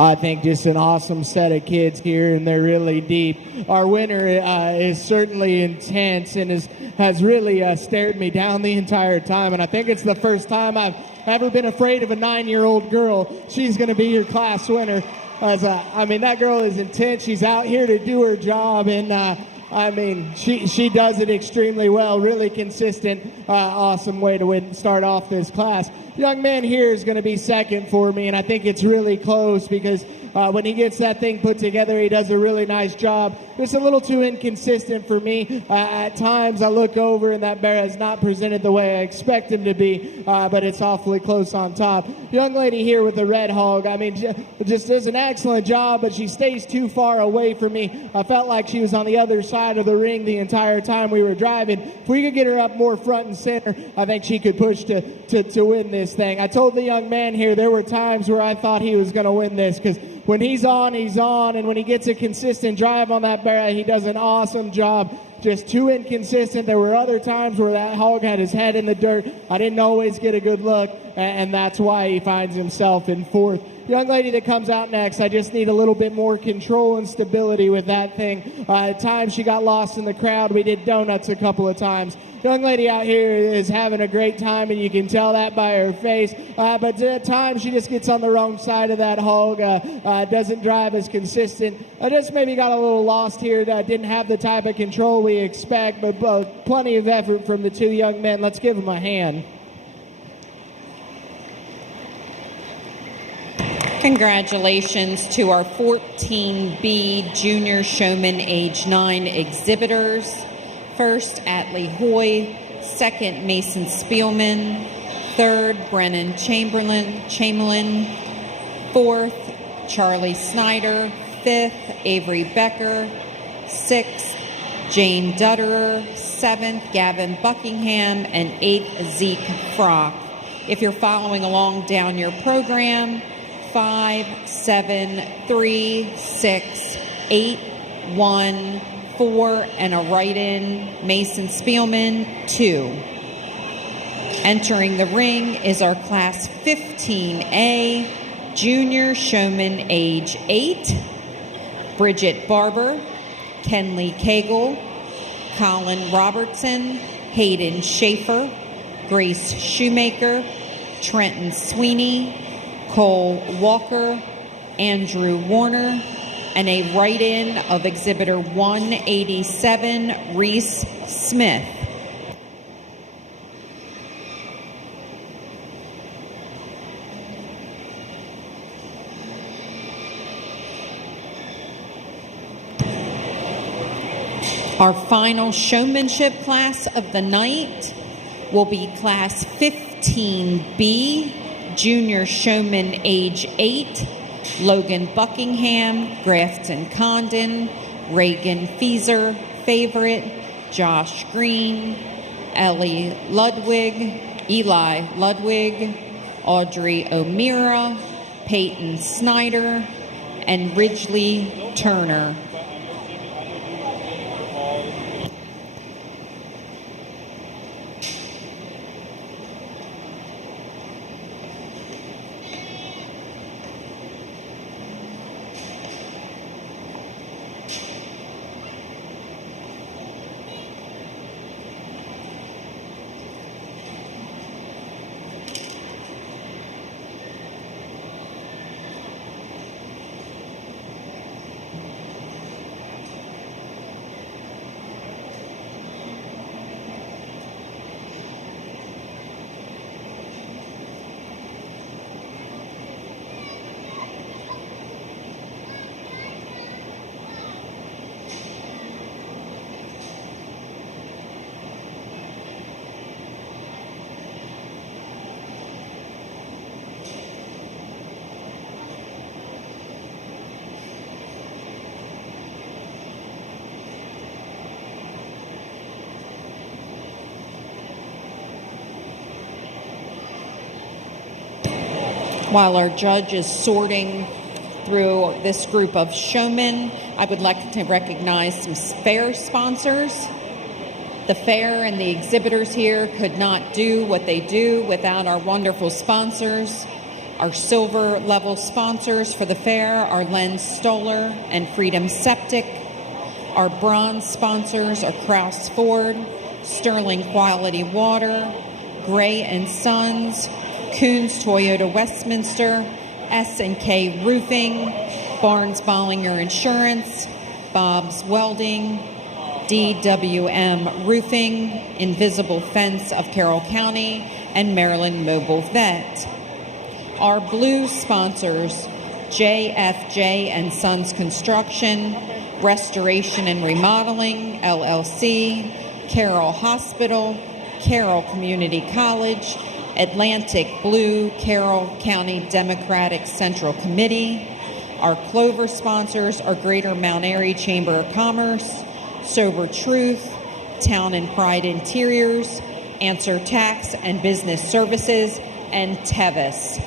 I think just an awesome set of kids here, and they're really deep. Our winner is certainly intense and has really stared me down the entire time, and I think it's the first time I've ever been afraid of a 9-year-old girl. She's going to be your class winner. I mean, that girl is intense. She's out here to do her job, and I mean, she does it extremely well. Really consistent, awesome way to start off this class. Young man here is going to be second for me, and I think it's really close because when he gets that thing put together, he does a really nice job. It's a little too inconsistent for me. At times, I look over, and that bear is not presented the way I expect him to be, but it's awfully close on top. Young lady here with the red hog, I mean, just does an excellent job, but she stays too far away from me. I felt like she was on the other side of the ring the entire time we were driving. If we could get her up more front and center, I think she could push to win this thing. I told the young man here there were times where I thought he was going to win this because when he's on, and when he gets a consistent drive on that bear, he does an awesome job. Just too inconsistent. There were other times where that hog had his head in the dirt. I didn't always get a good look, and that's why he finds himself in fourth. Young lady that comes out next, I just need a little bit more control and stability with that thing. At times she got lost in the crowd. We did donuts a couple of times. Young lady out here is having a great time, and you can tell that by her face. But at times she just gets on the wrong side of that hog, doesn't drive as consistent. I just maybe got a little lost here. Didn't have the type of control we expect, but plenty of effort from the two young men. Let's give them a hand. Congratulations to our 14B Junior Showman age 9 exhibitors. First, Atlee Hoy. Second, Mason Spielman. Third, Brennan Chamberlain. Fourth, Charlie Snyder. Fifth, Avery Becker. Sixth, Jane Dutterer. Seventh, Gavin Buckingham. And eighth, Zeke Frock. If you're following along down your program, 5, 7, 3, 6, 8, 1, 4, and a write-in, Mason Spielman, 2. Entering the ring is our Class 15A, Junior Showman age 8, Bridget Barber, Kenley Cagle, Colin Robertson, Hayden Schaefer, Grace Shoemaker, Trenton Sweeney, Cole Walker, Andrew Warner, and a write-in of Exhibitor 187, Reese Smith. Our final showmanship class of the night will be Class 15B, Junior Showman age 8, Logan Buckingham, Grafton Condon, Reagan Feeser, Favorite, Josh Green, Eli Ludwig, Audrey O'Meara, Peyton Snyder, and Ridgely Turner. While our judge is sorting through this group of showmen, I would like to recognize some fair sponsors. The fair and the exhibitors here could not do what they do without our wonderful sponsors. Our silver level sponsors for the fair are Len Stoller and Freedom Septic. Our bronze sponsors are Kraus Ford, Sterling Quality Water, Gray and Sons, Coons Toyota Westminster, S&K Roofing, Barnes Bollinger Insurance, Bob's Welding, DWM Roofing, Invisible Fence of Carroll County, and Maryland Mobile Vet. Our blue sponsors, JFJ and Sons Construction, Restoration and Remodeling, LLC, Carroll Hospital, Carroll Community College, Atlantic Blue, Carroll County Democratic Central Committee. Our Clover sponsors are Greater Mount Airy Chamber of Commerce, Sober Truth, Town and Pride Interiors, Answer Tax and Business Services, and Tevis.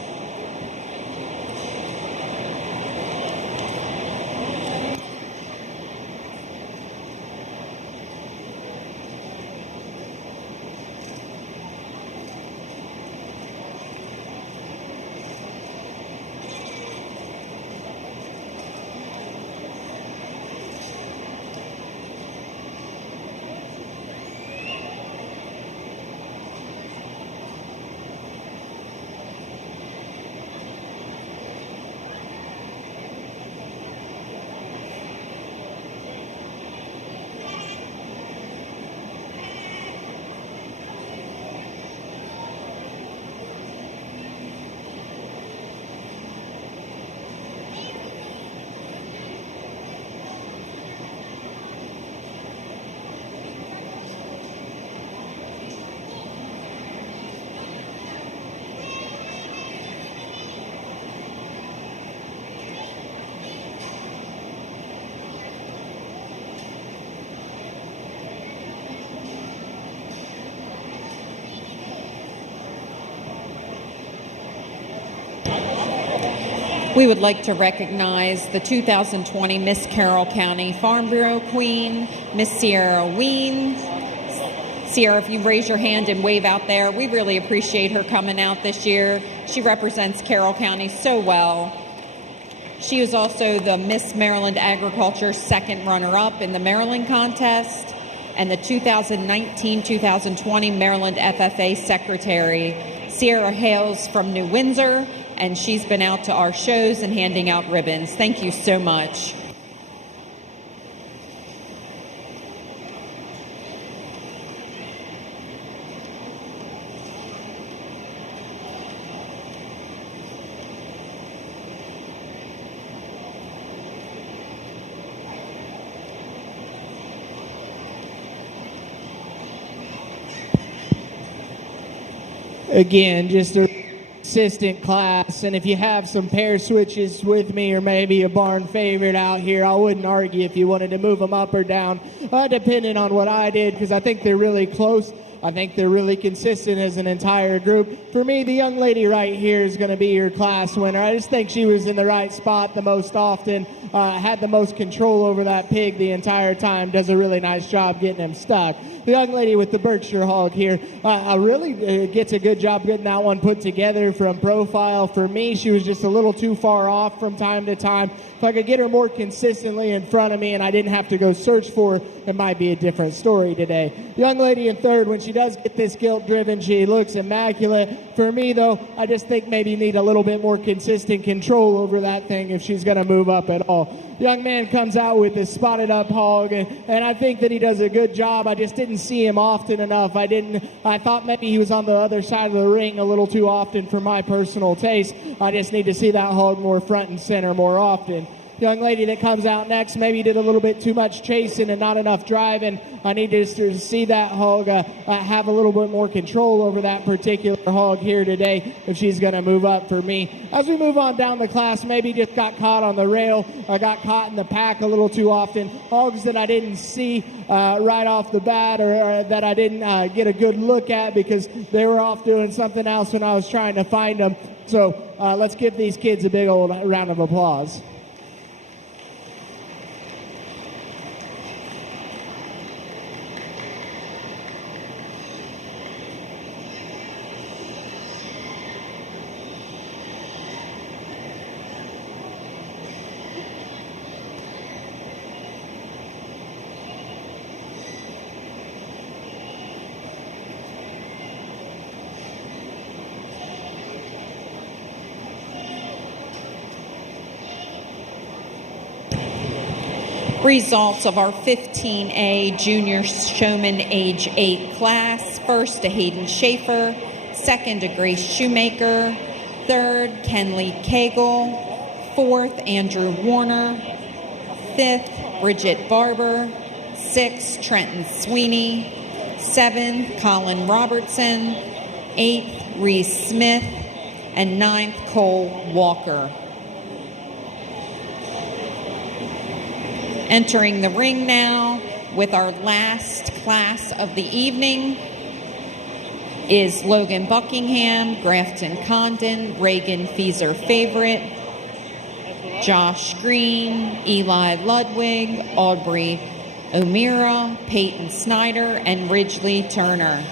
We would like to recognize the 2020 Miss Carroll County Farm Bureau Queen, Miss Sierra Ween. Sierra, if you raise your hand and wave out there, we really appreciate her coming out this year. She represents Carroll County so well. She was also the Miss Maryland Agriculture second runner-up in the Maryland contest and the 2019-2020 Maryland FFA Secretary. Sierra hails from New Windsor, and she's been out to our shows and handing out ribbons. Thank you so much. Again, just a consistent class, and if you have some pair switches with me or maybe a barn favorite out here, I wouldn't argue if you wanted to move them up or down, depending on what I did, because I think they're really close. I think they're really consistent as an entire group. For me, the young lady right here is going to be your class winner. I just think she was in the right spot the most often, had the most control over that pig the entire time, does a really nice job getting him stuck. The young lady with the Berkshire hog here really gets a good job getting that one put together from profile. For me, she was just a little too far off from time to time. If I could get her more consistently in front of me and I didn't have to go search for her, it might be a different story today. The young lady in third, when she does get this gilt driven, she looks immaculate. For me, though, I just think maybe need a little bit more consistent control over that thing if she's going to move up at all. The young man comes out with this spotted up hog, and I think that he does a good job. I just didn't see him often enough. I thought maybe he was on the other side of the ring a little too often for my personal taste. I just need to see that hog more front and center more often. The young lady that comes out next maybe did a little bit too much chasing and not enough driving. I need to see that hog have a little bit more control over that particular hog here today if she's going to move up for me. As we move on down the class, maybe just got caught on the rail. I got caught in the pack a little too often. Hogs that I didn't see right off the bat or that I didn't get a good look at because they were off doing something else when I was trying to find them. So let's give these kids a big old round of applause. Results of our 15A Junior Showman Age 8 class. First to Hayden Schaefer. Second to Grace Shoemaker. Third, Kenley Cagle. Fourth, Andrew Warner. Fifth, Bridget Barber. Sixth, Trenton Sweeney. Seventh, Colin Robertson. Eighth, Reese Smith. And ninth, Cole Walker. Entering the ring now with our last class of the evening is Logan Buckingham, Grafton Condon, Reagan Feeser Favorite, Josh Green, Eli Ludwig, Aubrey O'Meara, Peyton Snyder, and Ridgely Turner.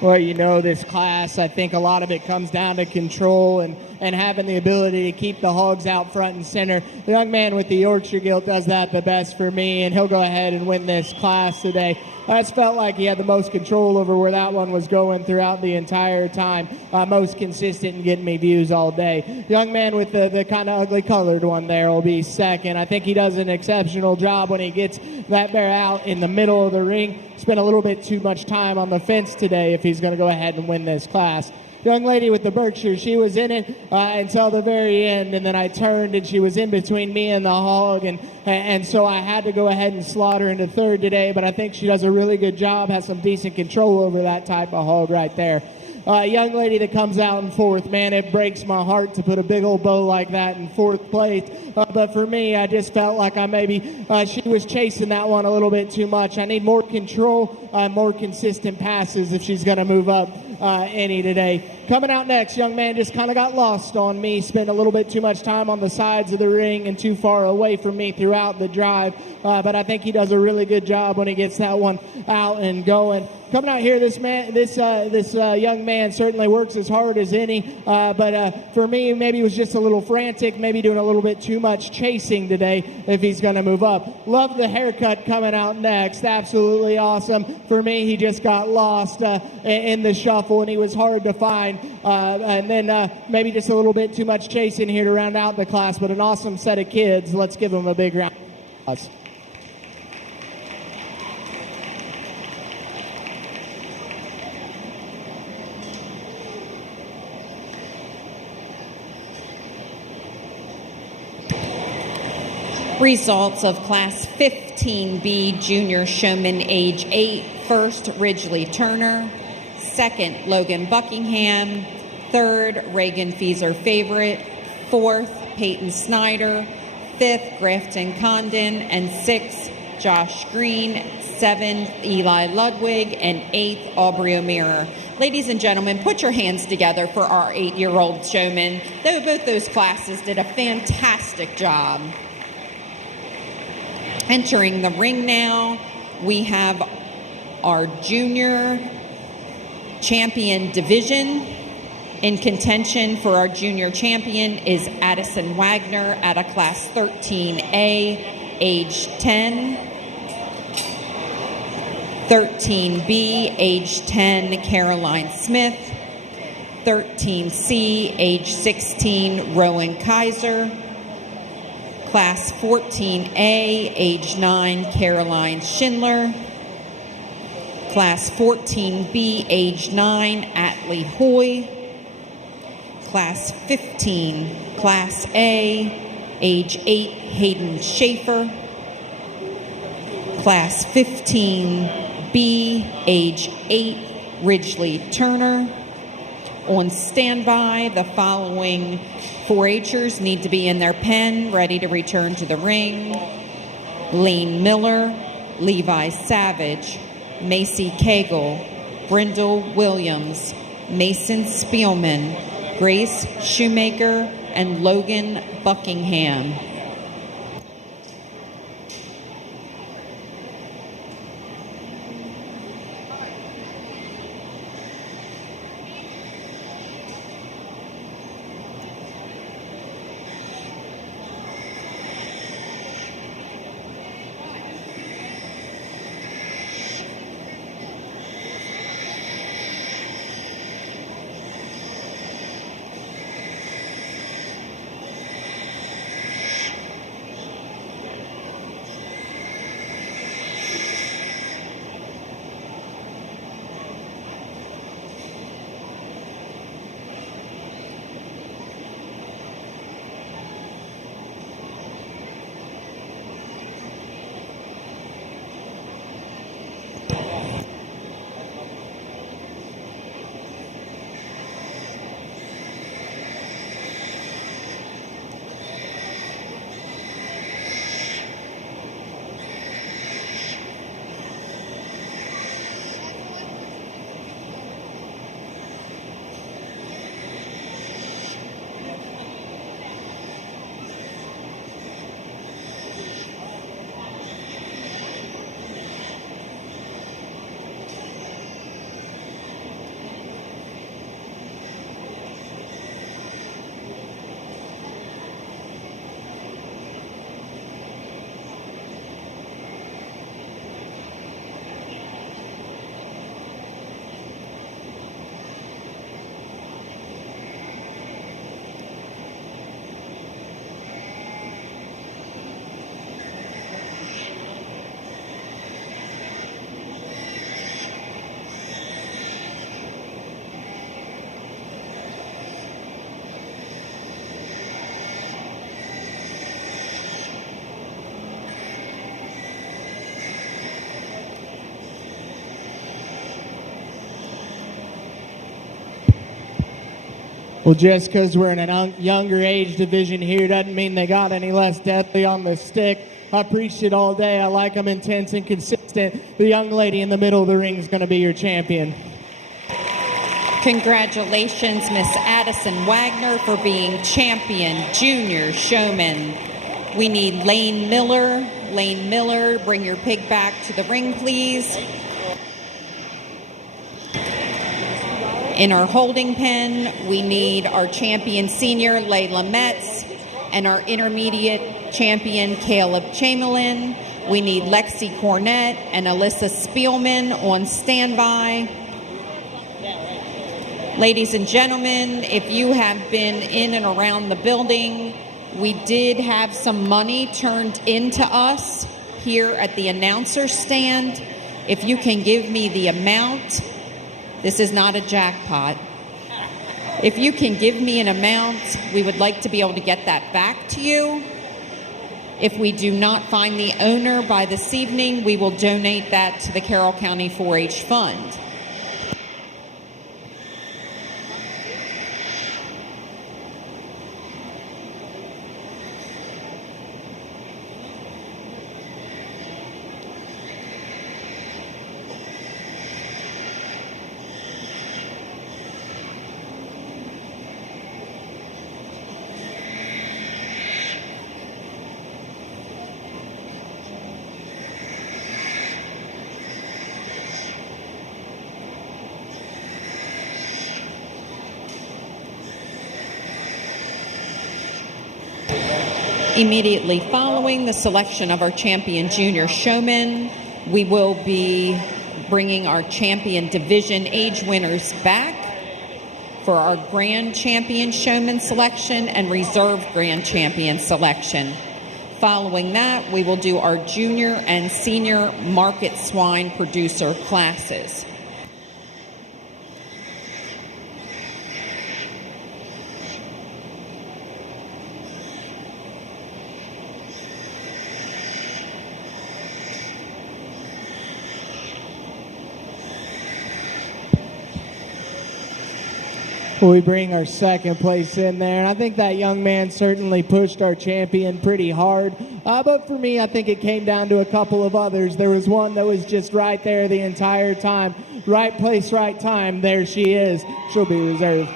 Well, you know, this class, I think a lot of it comes down to control and having the ability to keep the hogs out front and center. The young man with the Yorkshire Gilt does that the best for me, and he'll go ahead and win this class today. I just felt like he had the most control over where that one was going throughout the entire time. Most consistent in getting me views all day. Young man with the kind of ugly colored one there will be second. I think he does an exceptional job when he gets that bear out in the middle of the ring. Spent a little bit too much time on the fence today if he's going to go ahead and win this class. Young lady with the Berkshire, she was in it until the very end, and then I turned and she was in between me and the hog, and so I had to go ahead and slaughter into third today, but I think she does a really good job, has some decent control over that type of hog right there. Young lady that comes out in fourth, man, it breaks my heart to put a big old bow like that in fourth place. But for me, I just felt like she was chasing that one a little bit too much. I need more control, more consistent passes if she's going to move up any today. Coming out next, young man just kind of got lost on me, spent a little bit too much time on the sides of the ring and too far away from me throughout the drive. But I think he does a really good job when he gets that one out and going. Coming out here, this young man certainly works as hard as any, but for me, maybe he was just a little frantic, maybe doing a little bit too much chasing today if he's going to move up. Love the haircut coming out next. Absolutely awesome. For me, he just got lost in the shuffle, and he was hard to find. And then maybe just a little bit too much chasing here to round out the class, but an awesome set of kids. Let's give them a big round of applause. Results of Class 15B Junior Showman Age 8. First, Ridgely Turner. Second, Logan Buckingham. Third, Reagan Fieser Favorite. Fourth, Peyton Snyder. Fifth, Grafton Condon. And sixth, Josh Green. Seventh, Eli Ludwig. And eighth, Aubrey O'Meara. Ladies and gentlemen, put your hands together for our 8-year-old showman. Both those classes did a fantastic job. Entering the ring now, we have our junior champion division. In contention for our junior champion is Addison Wagner at a Class 13A, age 10. 13B, age 10, Caroline Smith. 13C, age 16, Rowan Kaiser. Class 14A, age 9, Caroline Schindler. Class 14B, age 9, Atlee Hoy. Class 15, Class A, age 8, Hayden Schaefer. Class 15B, age 8, Ridgely Turner. On standby, the following 4-H'ers need to be in their pen, ready to return to the ring. Lane Miller, Levi Savage, Macy Cagle, Brindle Williams, Mason Spielman, Grace Shoemaker, and Logan Buckingham. Well, just because we're in a younger age division here doesn't mean they got any less deadly on the stick. I preached it all day. I like them intense and consistent. The young lady in the middle of the ring is going to be your champion. Congratulations, Miss Addison Wagner, for being champion junior showman. We need Lane Miller. Lane Miller, bring your pig back to the ring, please. In our holding pen, we need our champion senior, Layla Metz, and our intermediate champion, Caleb Chamberlain. We need Lexi Cornett and Alyssa Spielman on standby. Ladies and gentlemen, if you have been in and around the building, we did have some money turned into us here at the announcer stand. If you can give me the amount, this is not a jackpot. If you can give me an amount, we would like to be able to get that back to you. If we do not find the owner by this evening, we will donate that to the Carroll County 4-H Fund. Immediately following the selection of our champion junior showman, we will be bringing our champion division age winners back for our grand champion showman selection and reserve grand champion selection. Following that, we will do our junior and senior market swine producer classes. We bring our second place in there, and I think that young man certainly pushed our champion pretty hard. But for me, I think it came down to a couple of others. There was one that was just right there the entire time. Right place, right time. There she is. She'll be reserved.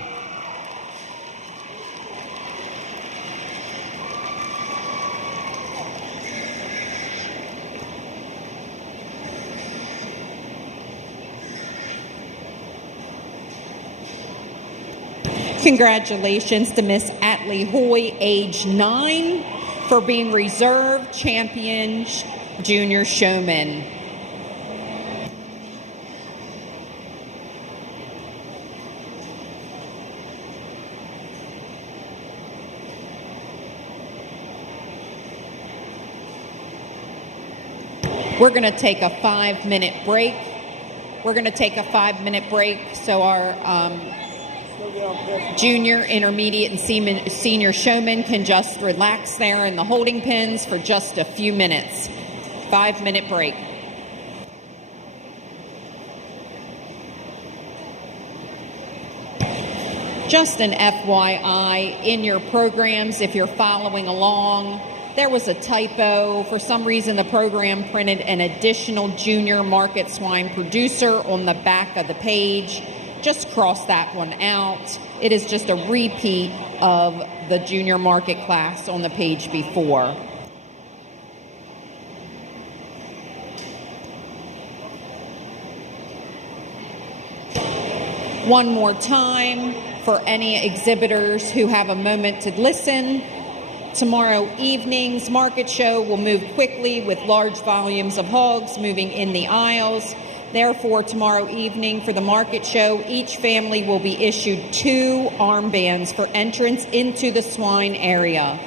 Congratulations to Miss Atlee Hoy, age 9, for being reserve champion junior showman. We're going to take a 5-minute break. We're going to take a 5-minute break so our junior, intermediate, and senior showmen can just relax there in the holding pens for just a few minutes. 5-minute break. Just an FYI, in your programs, if you're following along, there was a typo. For some reason, the program printed an additional junior market swine producer on the back of the page. Just cross that one out. It is just a repeat of the junior market class on the page before. One more time for any exhibitors who have a moment to listen. Tomorrow evening's market show will move quickly with large volumes of hogs moving in the aisles. Therefore, tomorrow evening for the market show, each family will be issued 2 armbands for entrance into the swine area.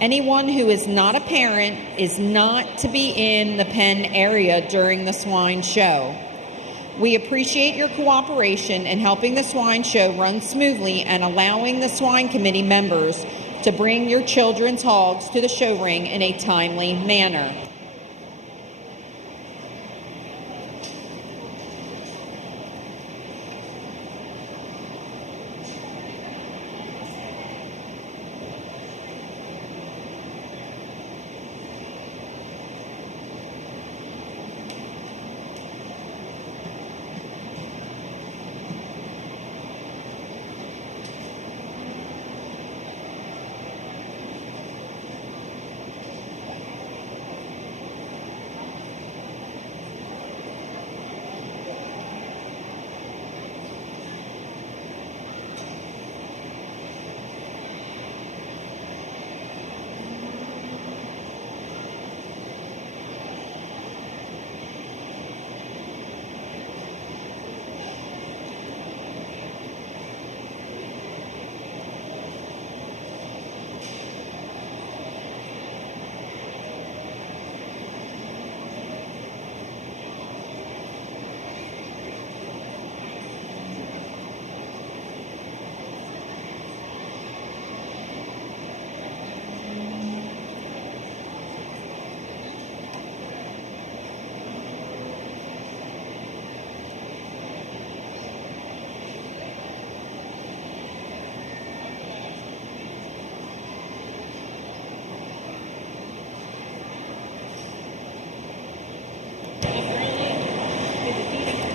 Anyone who is not a parent is not to be in the pen area during the swine show. We appreciate your cooperation in helping the swine show run smoothly and allowing the swine committee members to bring your children's hogs to the show ring in a timely manner.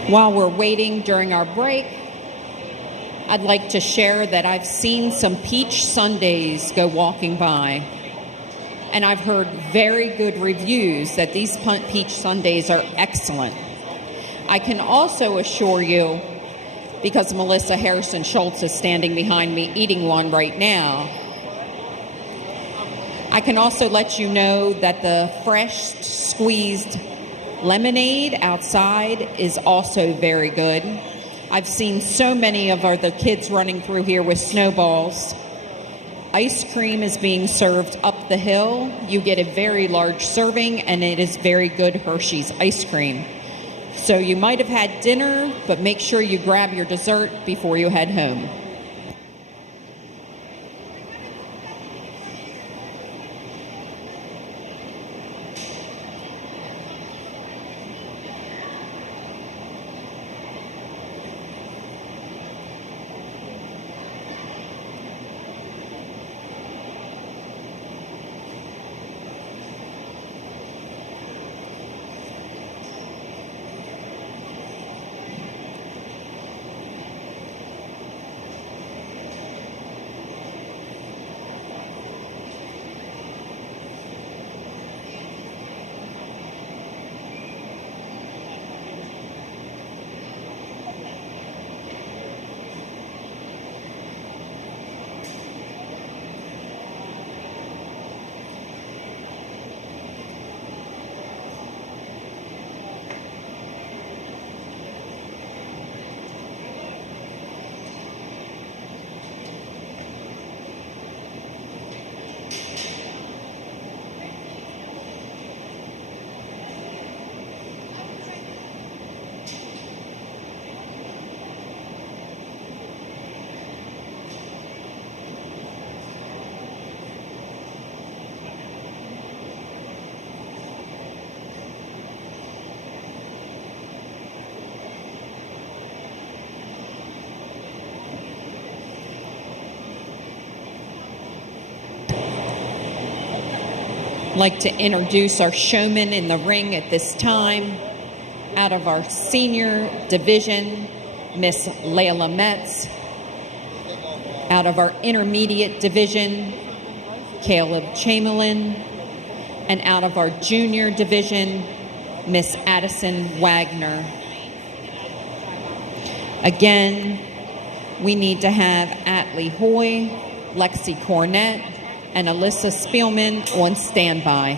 While we're waiting during our break, I'd like to share that I've seen some peach sundaes go walking by, and I've heard very good reviews that these peach sundaes are excellent. I can also assure you, because Melissa Harrison Schultz is standing behind me eating one right now, I can also let you know that the fresh squeezed lemonade outside is also very good. I've seen so many of the kids running through here with snowballs. Ice cream is being served up the hill. You get a very large serving, and it is very good Hershey's ice cream. So you might have had dinner, but make sure you grab your dessert before you head home. I'd like to introduce our showman in the ring at this time. Out of our senior division, Miss Layla Metz. Out of our intermediate division, Caleb Chamberlain. And out of our junior division, Miss Addison Wagner. Again, we need to have Atlee Hoy, Lexi Cornett, and Alyssa Spielman on standby.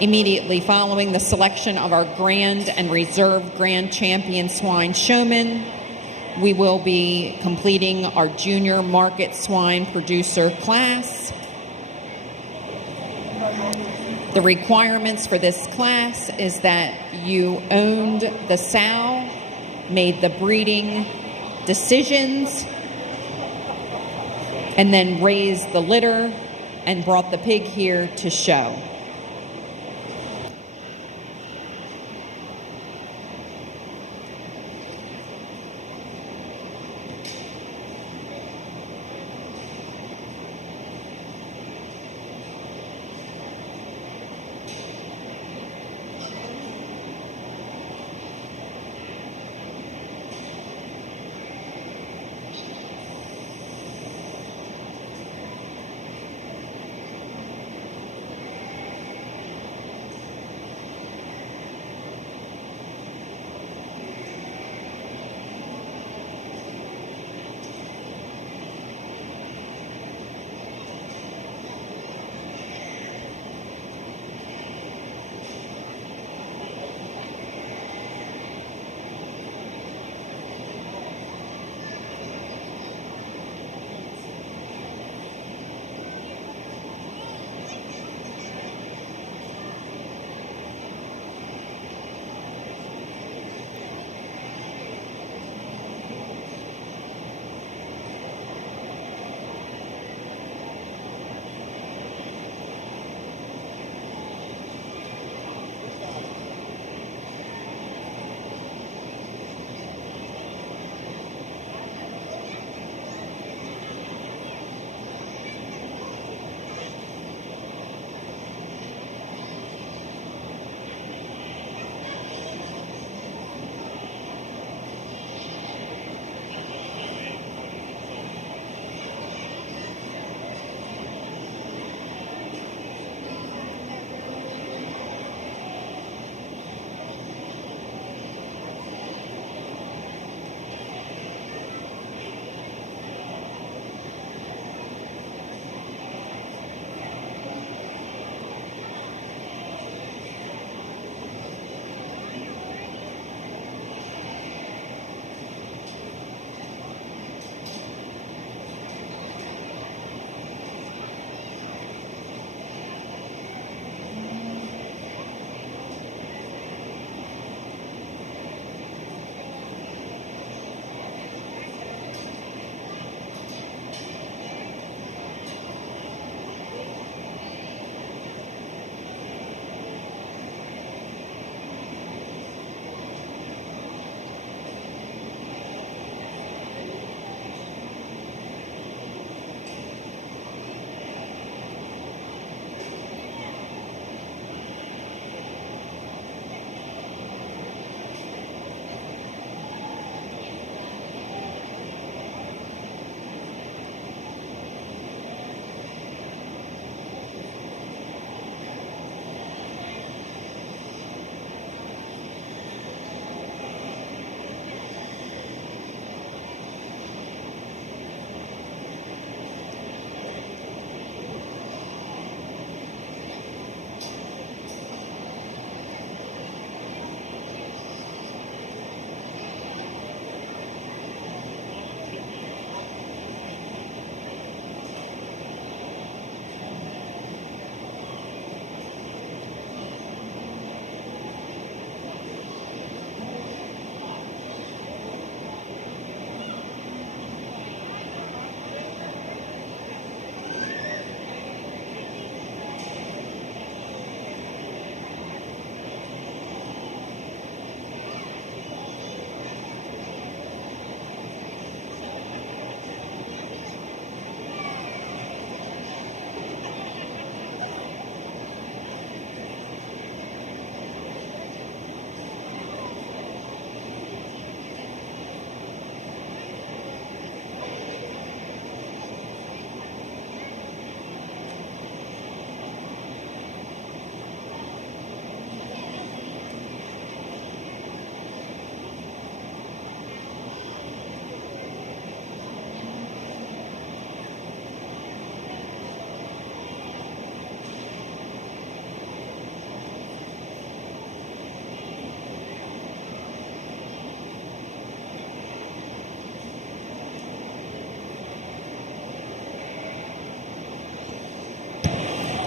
Immediately following the selection of our Grand and Reserve Grand Champion Swine Showman, we will be completing our Junior Market Swine Producer class. The requirements for this class is that you owned the sow, made the breeding decisions, and then raised the litter and brought the pig here to show.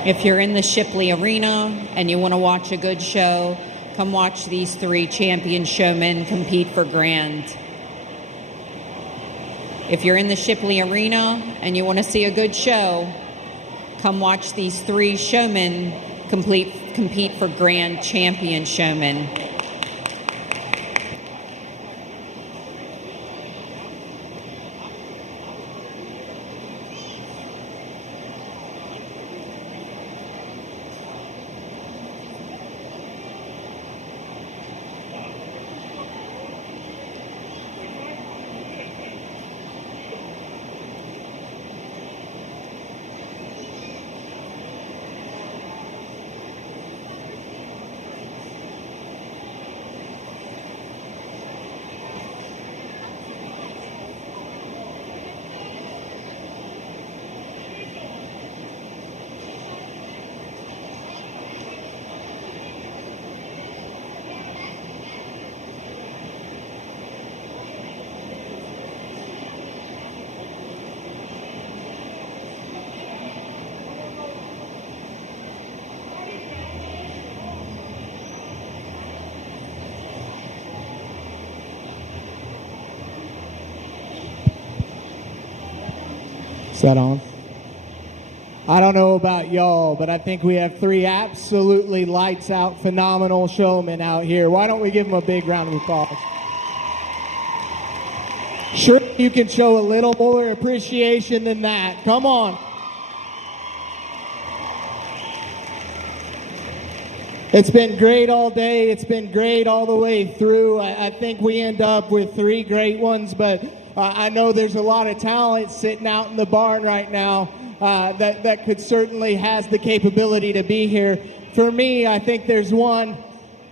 If you're in the Shipley Arena and you want to watch a good show, come watch these 3 champion showmen compete for grand. If you're in the Shipley Arena and you want to see a good show, come watch these 3 showmen compete for grand champion showmen. Is that on? I don't know about y'all, but I think we have 3 absolutely lights out, phenomenal showmen out here. Why don't we give them a big round of applause? Sure, you can show a little more appreciation than that. Come on. It's been great all day. It's been great all the way through. I think we end up with 3 great ones, but I know there's a lot of talent sitting out in the barn right now that could certainly has the capability to be here. For me, I think there's one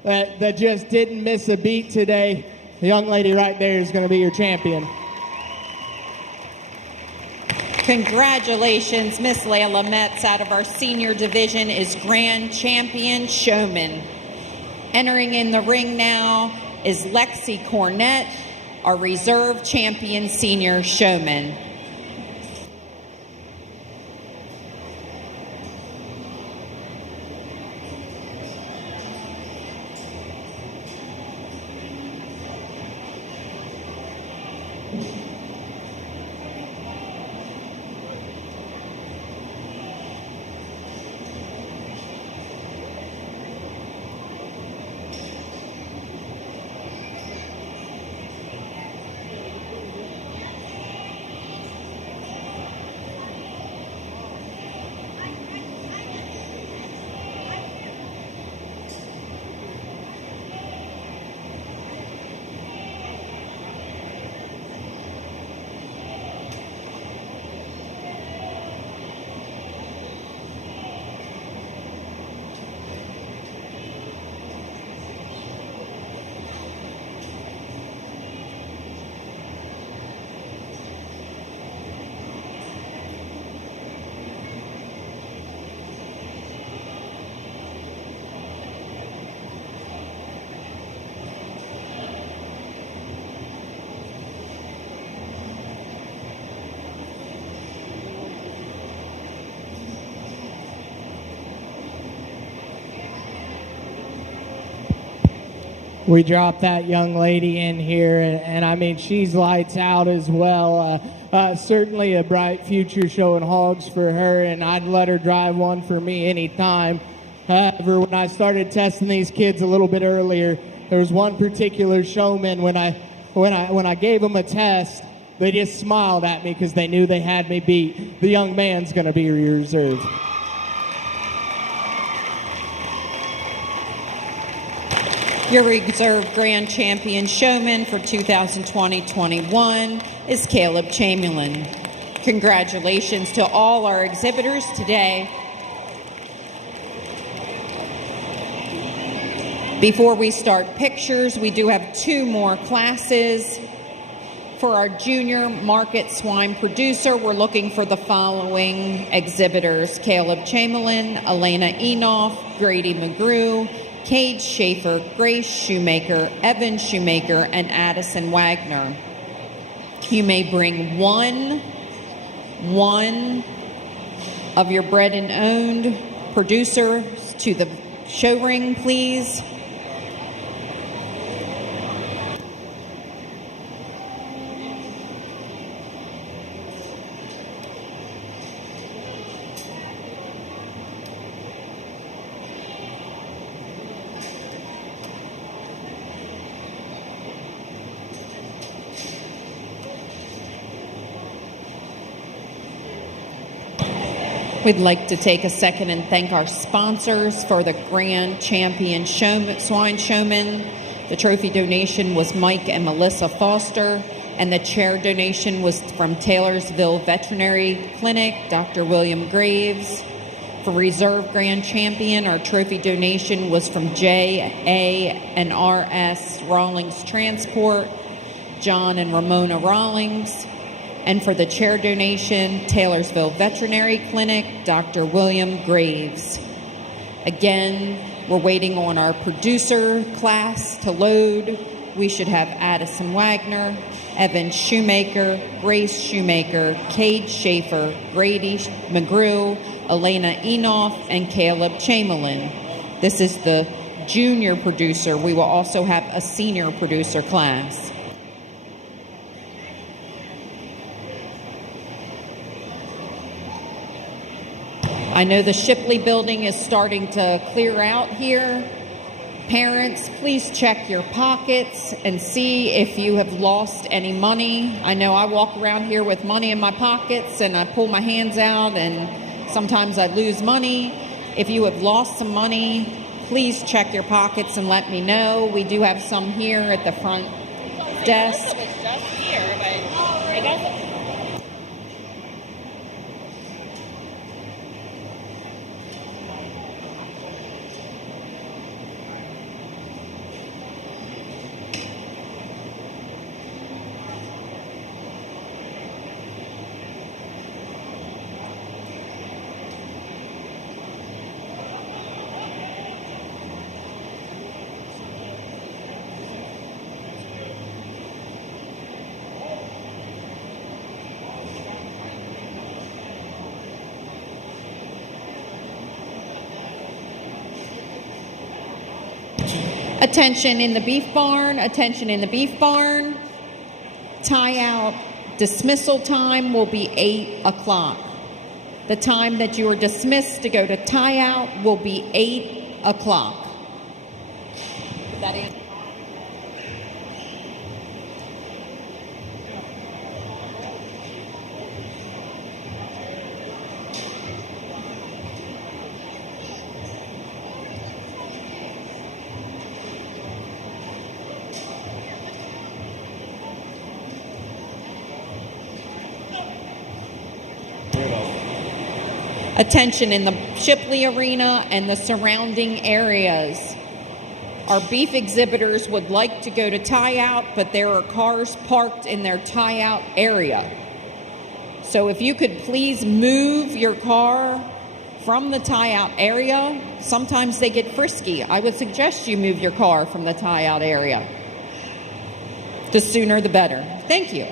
that just didn't miss a beat today. The young lady right there is going to be your champion. Congratulations, Miss Layla Metz out of our senior division is grand champion showman. Entering in the ring now is Lexi Cornett, our reserve champion senior showman. We dropped that young lady in here, and I mean, she's lights out as well. Certainly a bright future showing hogs for her, and I'd let her drive one for me anytime. However, when I started testing these kids a little bit earlier, there was one particular showman when I gave them a test, they just smiled at me because they knew they had me beat. The young man's going to be reserved. Your reserve grand champion showman for 2020-21 is Caleb Chamberlain. Congratulations to all our exhibitors today. Before we start pictures, we do have 2 more classes. For our junior market swine producer, we're looking for the following exhibitors: Caleb Chamberlain, Elena Enoff, Grady McGrew, Cade Schaefer, Grace Shoemaker, Evan Shoemaker, and Addison Wagner. You may bring one of your bred and owned producer to the show ring, please. We'd like to take a second and thank our sponsors for the Grand Champion Swine Showman. The trophy donation was Mike and Melissa Foster, and the chair donation was from Taylorsville Veterinary Clinic, Dr. William Graves. For Reserve Grand Champion, our trophy donation was from J.A. and R.S. Rawlings Transport, John and Ramona Rawlings. And for the chair donation, Taylorsville Veterinary Clinic, Dr. William Graves. Again, we're waiting on our producer class to load. We should have Addison Wagner, Evan Shoemaker, Grace Shoemaker, Cade Schaefer, Grady McGrew, Elena Enoff, and Caleb Chamberlain. This is the junior producer. We will also have a senior producer class. I know the Shipley building is starting to clear out here. Parents, please check your pockets and see if you have lost any money. I know I walk around here with money in my pockets and I pull my hands out and sometimes I lose money. If you have lost some money, please check your pockets and let me know. We do have some here at the front desk. Most of it's just here, but I guess Attention in the beef barn, attention in the beef barn. Tie out dismissal time will be 8 o'clock. The time that you are dismissed to go to tie out will be 8 o'clock. Did that answer? Attention in the Shipley Arena and the surrounding areas. Our beef exhibitors would like to go to tie-out, but there are cars parked in their tie-out area. So if you could please move your car from the tie-out area. Sometimes they get frisky. I would suggest you move your car from the tie-out area. The sooner the better. Thank you.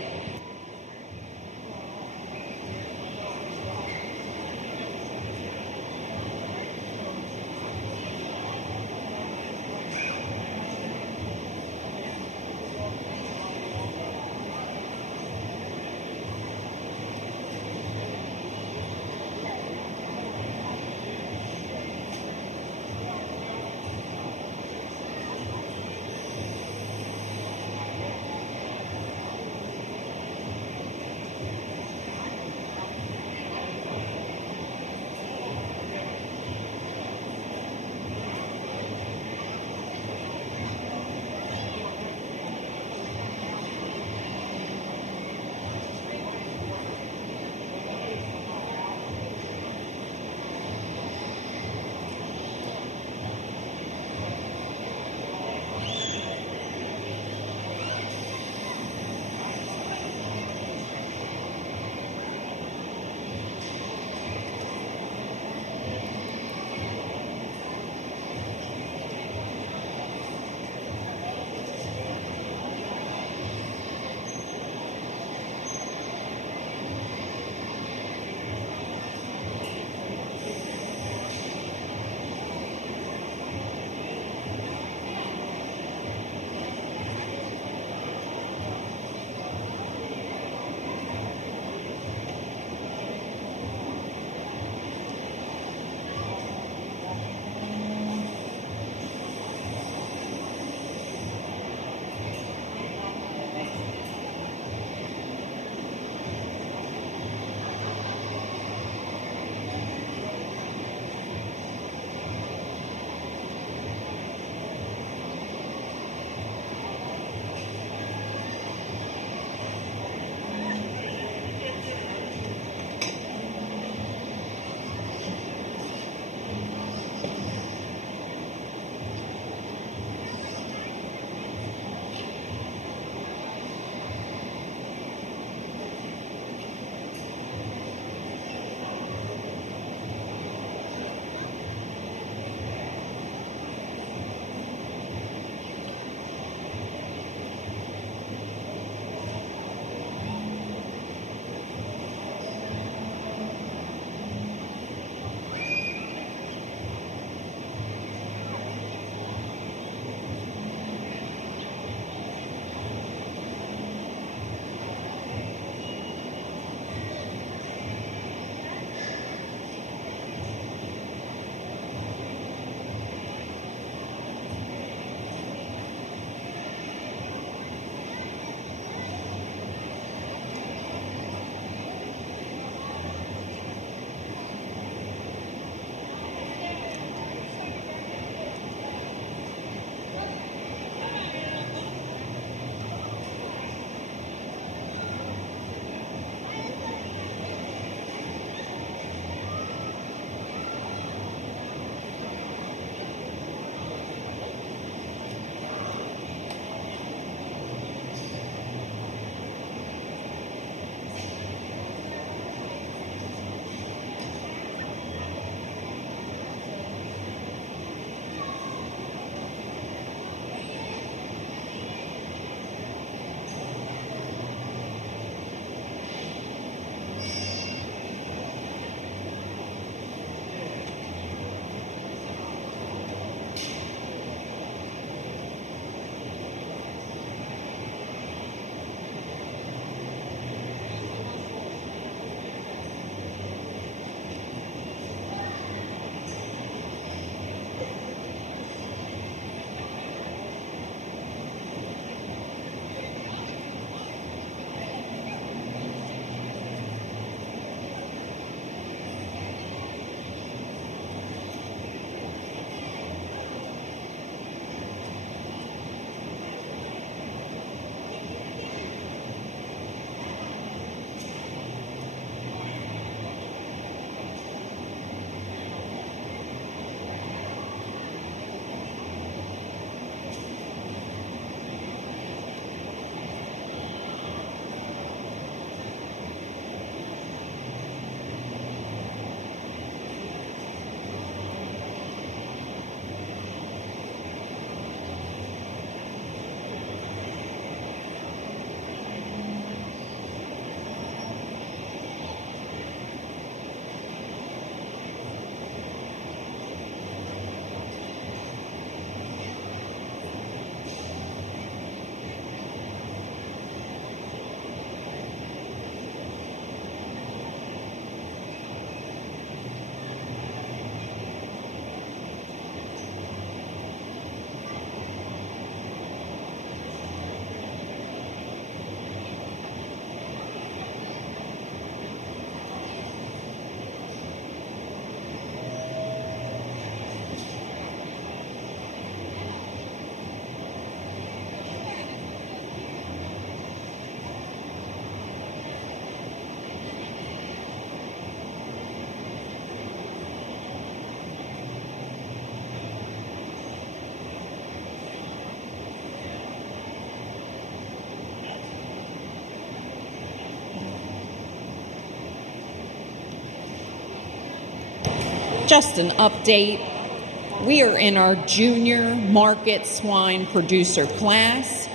Just an update. We are in our junior market swine producer class.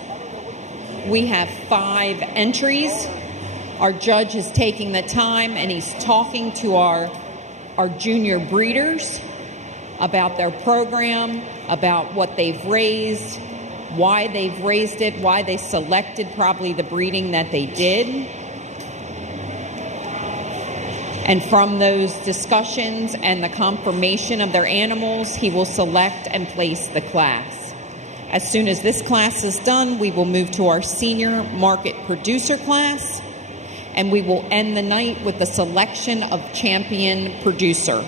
We have 5 entries. Our judge is taking the time and he's talking to our junior breeders about their program, about what they've raised, why they've raised it, why they selected probably the breeding that they did. And from those discussions and the confirmation of their animals, he will select and place the class. As soon as this class is done, we will move to our senior market producer class, and we will end the night with the selection of champion producer.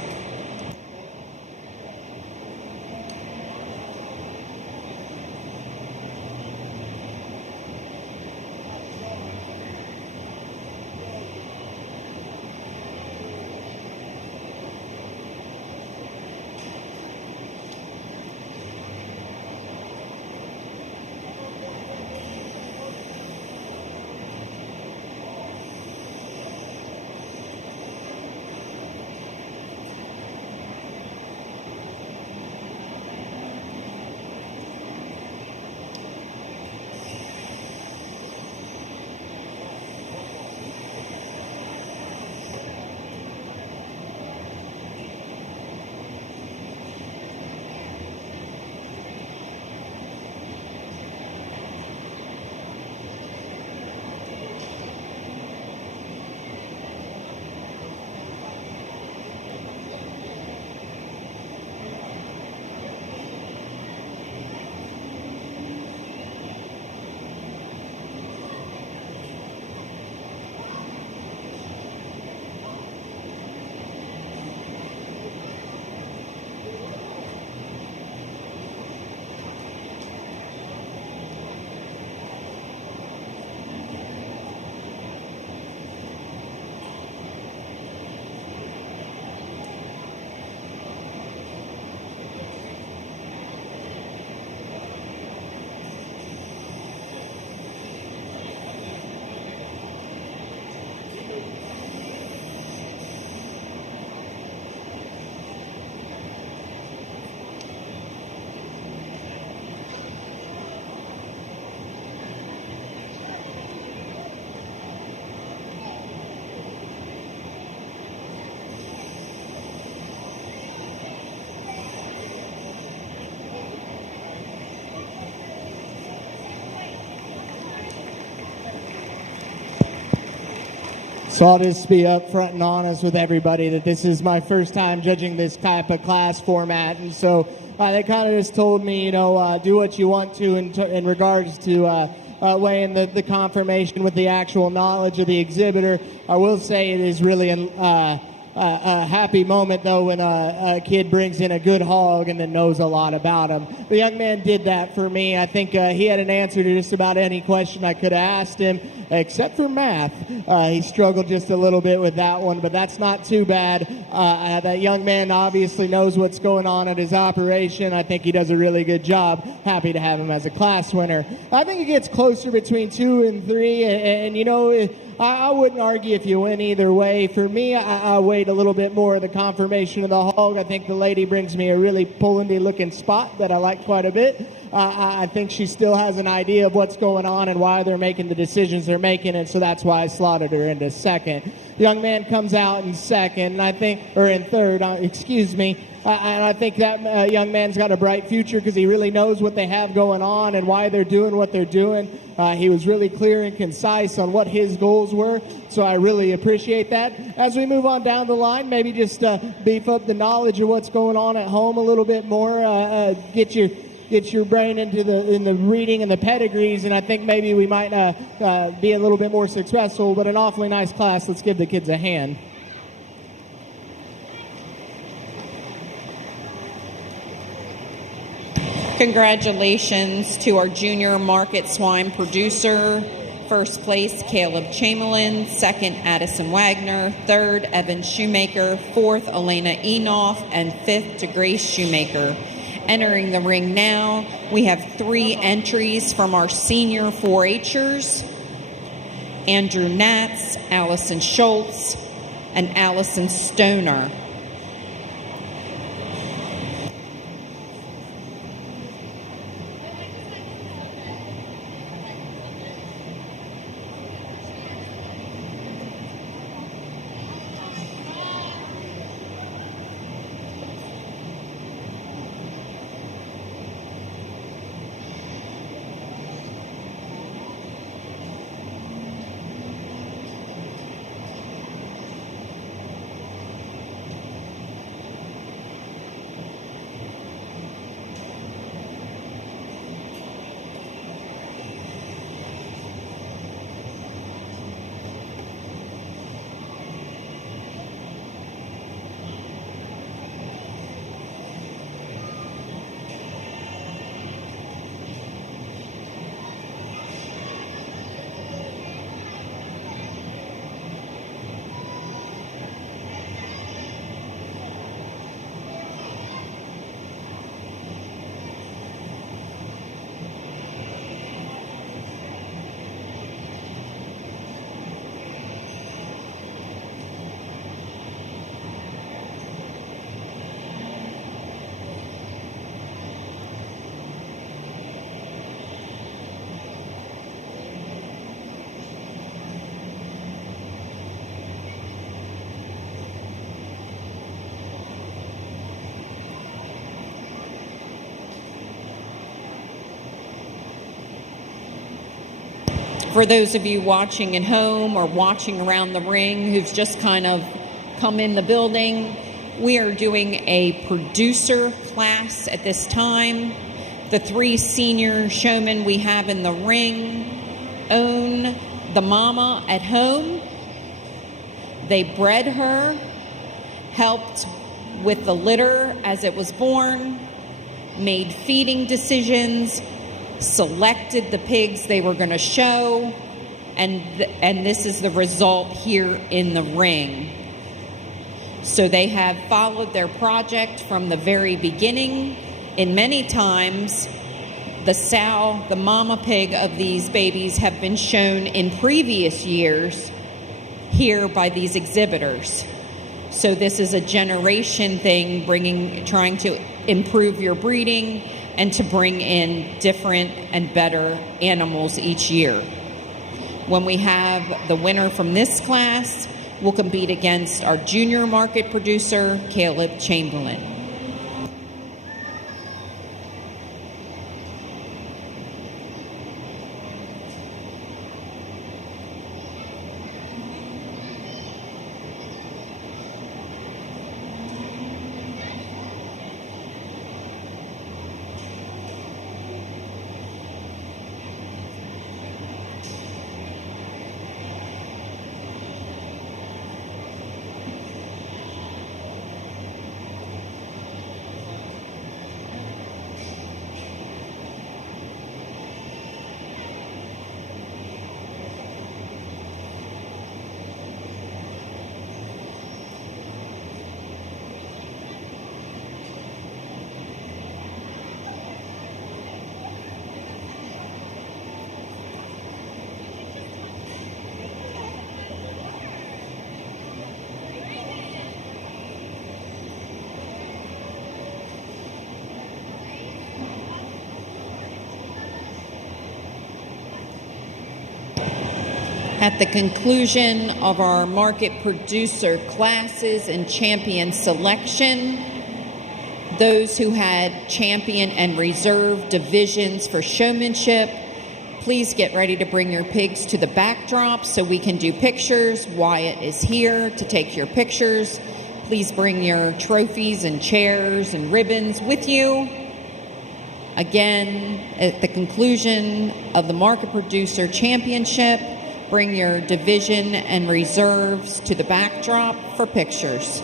So I'll just be upfront and honest with everybody that this is my first time judging this type of class format, and so they kind of just told me, do what you want to in regards to weighing the confirmation with the actual knowledge of the exhibitor. I will say it is really a happy moment, though, when a kid brings in a good hog and then knows a lot about him. The young man did that for me. I think he had an answer to just about any question I could have asked him, except for math. He struggled just a little bit with that one, but that's not too bad. That young man obviously knows what's going on at his operation. I think he does a really good job. Happy to have him as a class winner. I think it gets closer between 2 and 3, and I wouldn't argue if you win either way. For me, I weighed a little bit more of the confirmation of the hog. I think the lady brings me a really Polandy-looking spot that I like quite a bit. I think she still has an idea of what's going on and why they're making the decisions they're making, and so that's why I slotted her into second. The young man comes out in second, or in third, excuse me. And I think that young man's got a bright future because he really knows what they have going on and why they're doing what they're doing. He was really clear and concise on what his goals were, so I really appreciate that. As we move on down the line, maybe just beef up the knowledge of what's going on at home a little bit more, get your brain in the reading and the pedigrees, and I think maybe we might be a little bit more successful, but an awfully nice class. Let's give the kids a hand. Congratulations to our junior market swine producer. First place, Caleb Chamberlain. Second, Addison Wagner. Third, Evan Shoemaker. Fourth, Elena Enoff. And fifth, to Grace Shoemaker. Entering the ring now, we have 3 entries from our senior 4-H'ers. Andrew Natz, Allison Schultz, and Allison Stoner. For those of you watching at home or watching around the ring who've just kind of come in the building, we are doing a producer class at this time. The 3 senior showmen we have in the ring own the mama at home. They bred her, helped with the litter as it was born, made feeding decisions, selected the pigs they were going to show, and this is the result here in the ring. So they have followed their project from the very beginning. And many times, the sow, the mama pig of these babies have been shown in previous years here by these exhibitors. So this is a generation thing, trying to improve your breeding and to bring in different and better animals each year. When we have the winner from this class, we'll compete against our junior market producer, Caleb Chamberlain. At the conclusion of our market producer classes and champion selection, those who had champion and reserve divisions for showmanship, please get ready to bring your pigs to the backdrop so we can do pictures. Wyatt is here to take your pictures. Please bring your trophies and chairs and ribbons with you. Again, at the conclusion of the market producer championship, bring your division and reserves to the backdrop for pictures.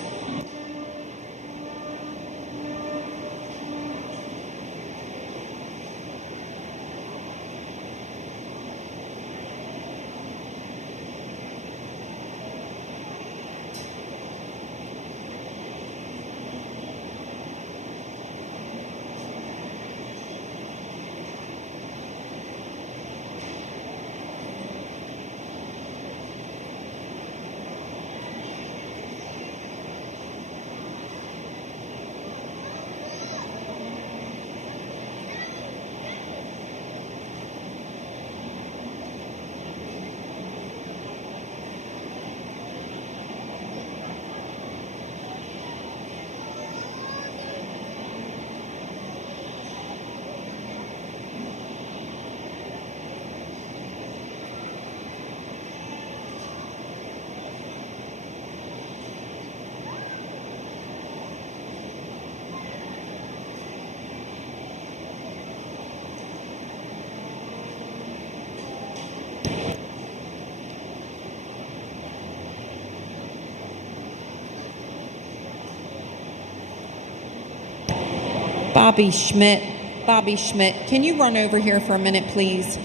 Bobby Schmidt, can you run over here for a minute, please?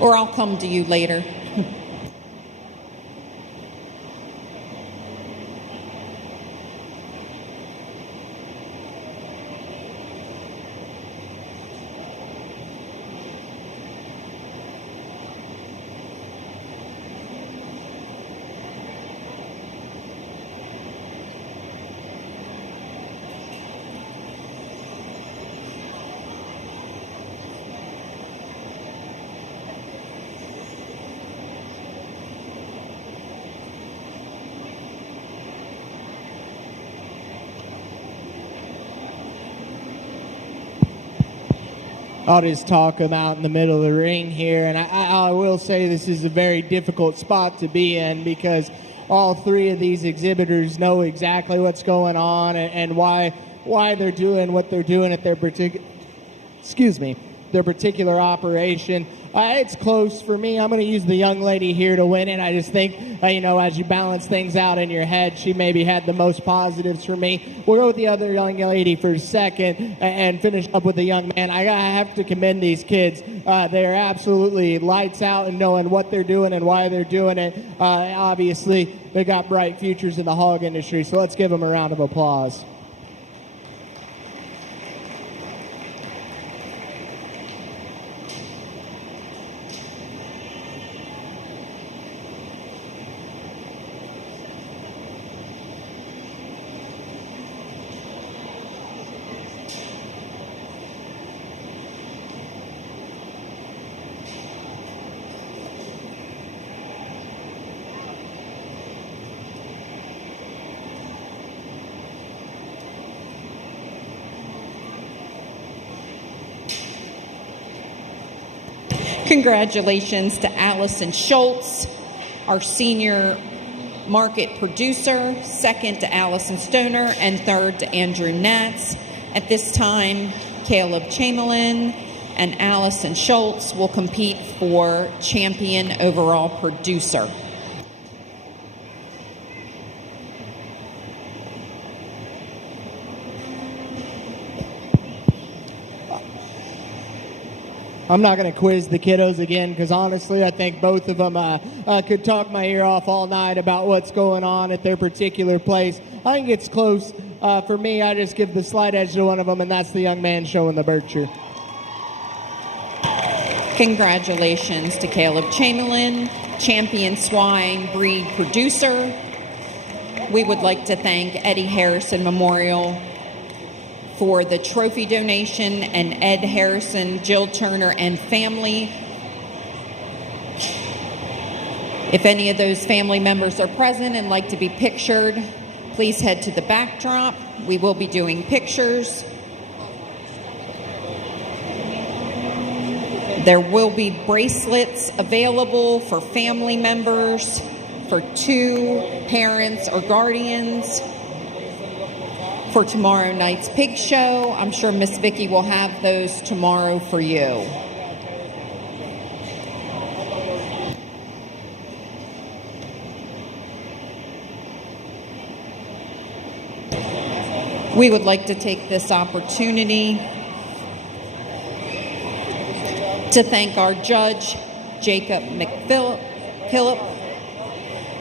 Or I'll come to you later. I'll just talk them out in the middle of the ring here. And I will say this is a very difficult spot to be in because all three of these exhibitors know exactly what's going on and why they're doing what they're doing at their particular operation. It's close for me. I'm going to use the young lady here to win it. I just think, as you balance things out in your head, she maybe had the most positives for me. We'll go with the other young lady for second and finish up with the young man. I have to commend these kids. They're absolutely lights out in knowing what they're doing and why they're doing it. Obviously, they got bright futures in the hog industry, so let's give them a round of applause. Congratulations to Allison Schultz, our senior market producer, second to Allison Stoner, and third to Andrew Natz. At this time, Caleb Chamberlain and Allison Schultz will compete for champion overall producer. I'm not going to quiz the kiddos again because honestly, I think both of them could talk my ear off all night about what's going on at their particular place. I think it's close. For me, I just give the slight edge to one of them, and that's the young man showing the Berkshire. Congratulations to Caleb Chamberlain, champion swine breed producer. We would like to thank Eddie Harrison Memorial for the trophy donation, and Ed Harrison, Jill Turner, and family. If any of those family members are present and like to be pictured, please head to the backdrop. We will be doing pictures. There will be bracelets available for family members, for 2 parents or guardians. For tomorrow night's pig show, I'm sure Miss Vicky will have those tomorrow for you. We would like to take this opportunity to thank our judge, Jacob McKillop.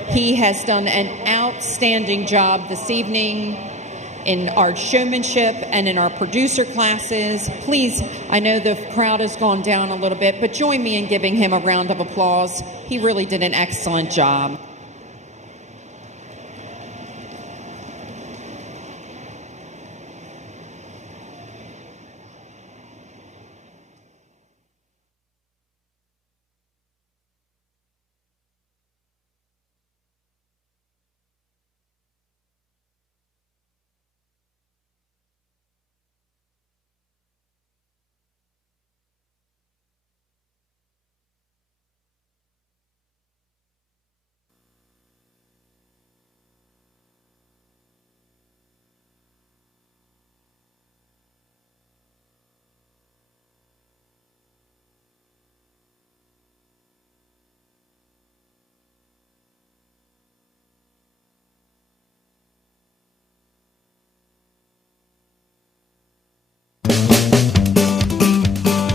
He has done an outstanding job this evening in our showmanship and in our producer classes. Please, I know the crowd has gone down a little bit, but join me in giving him a round of applause. He really did an excellent job.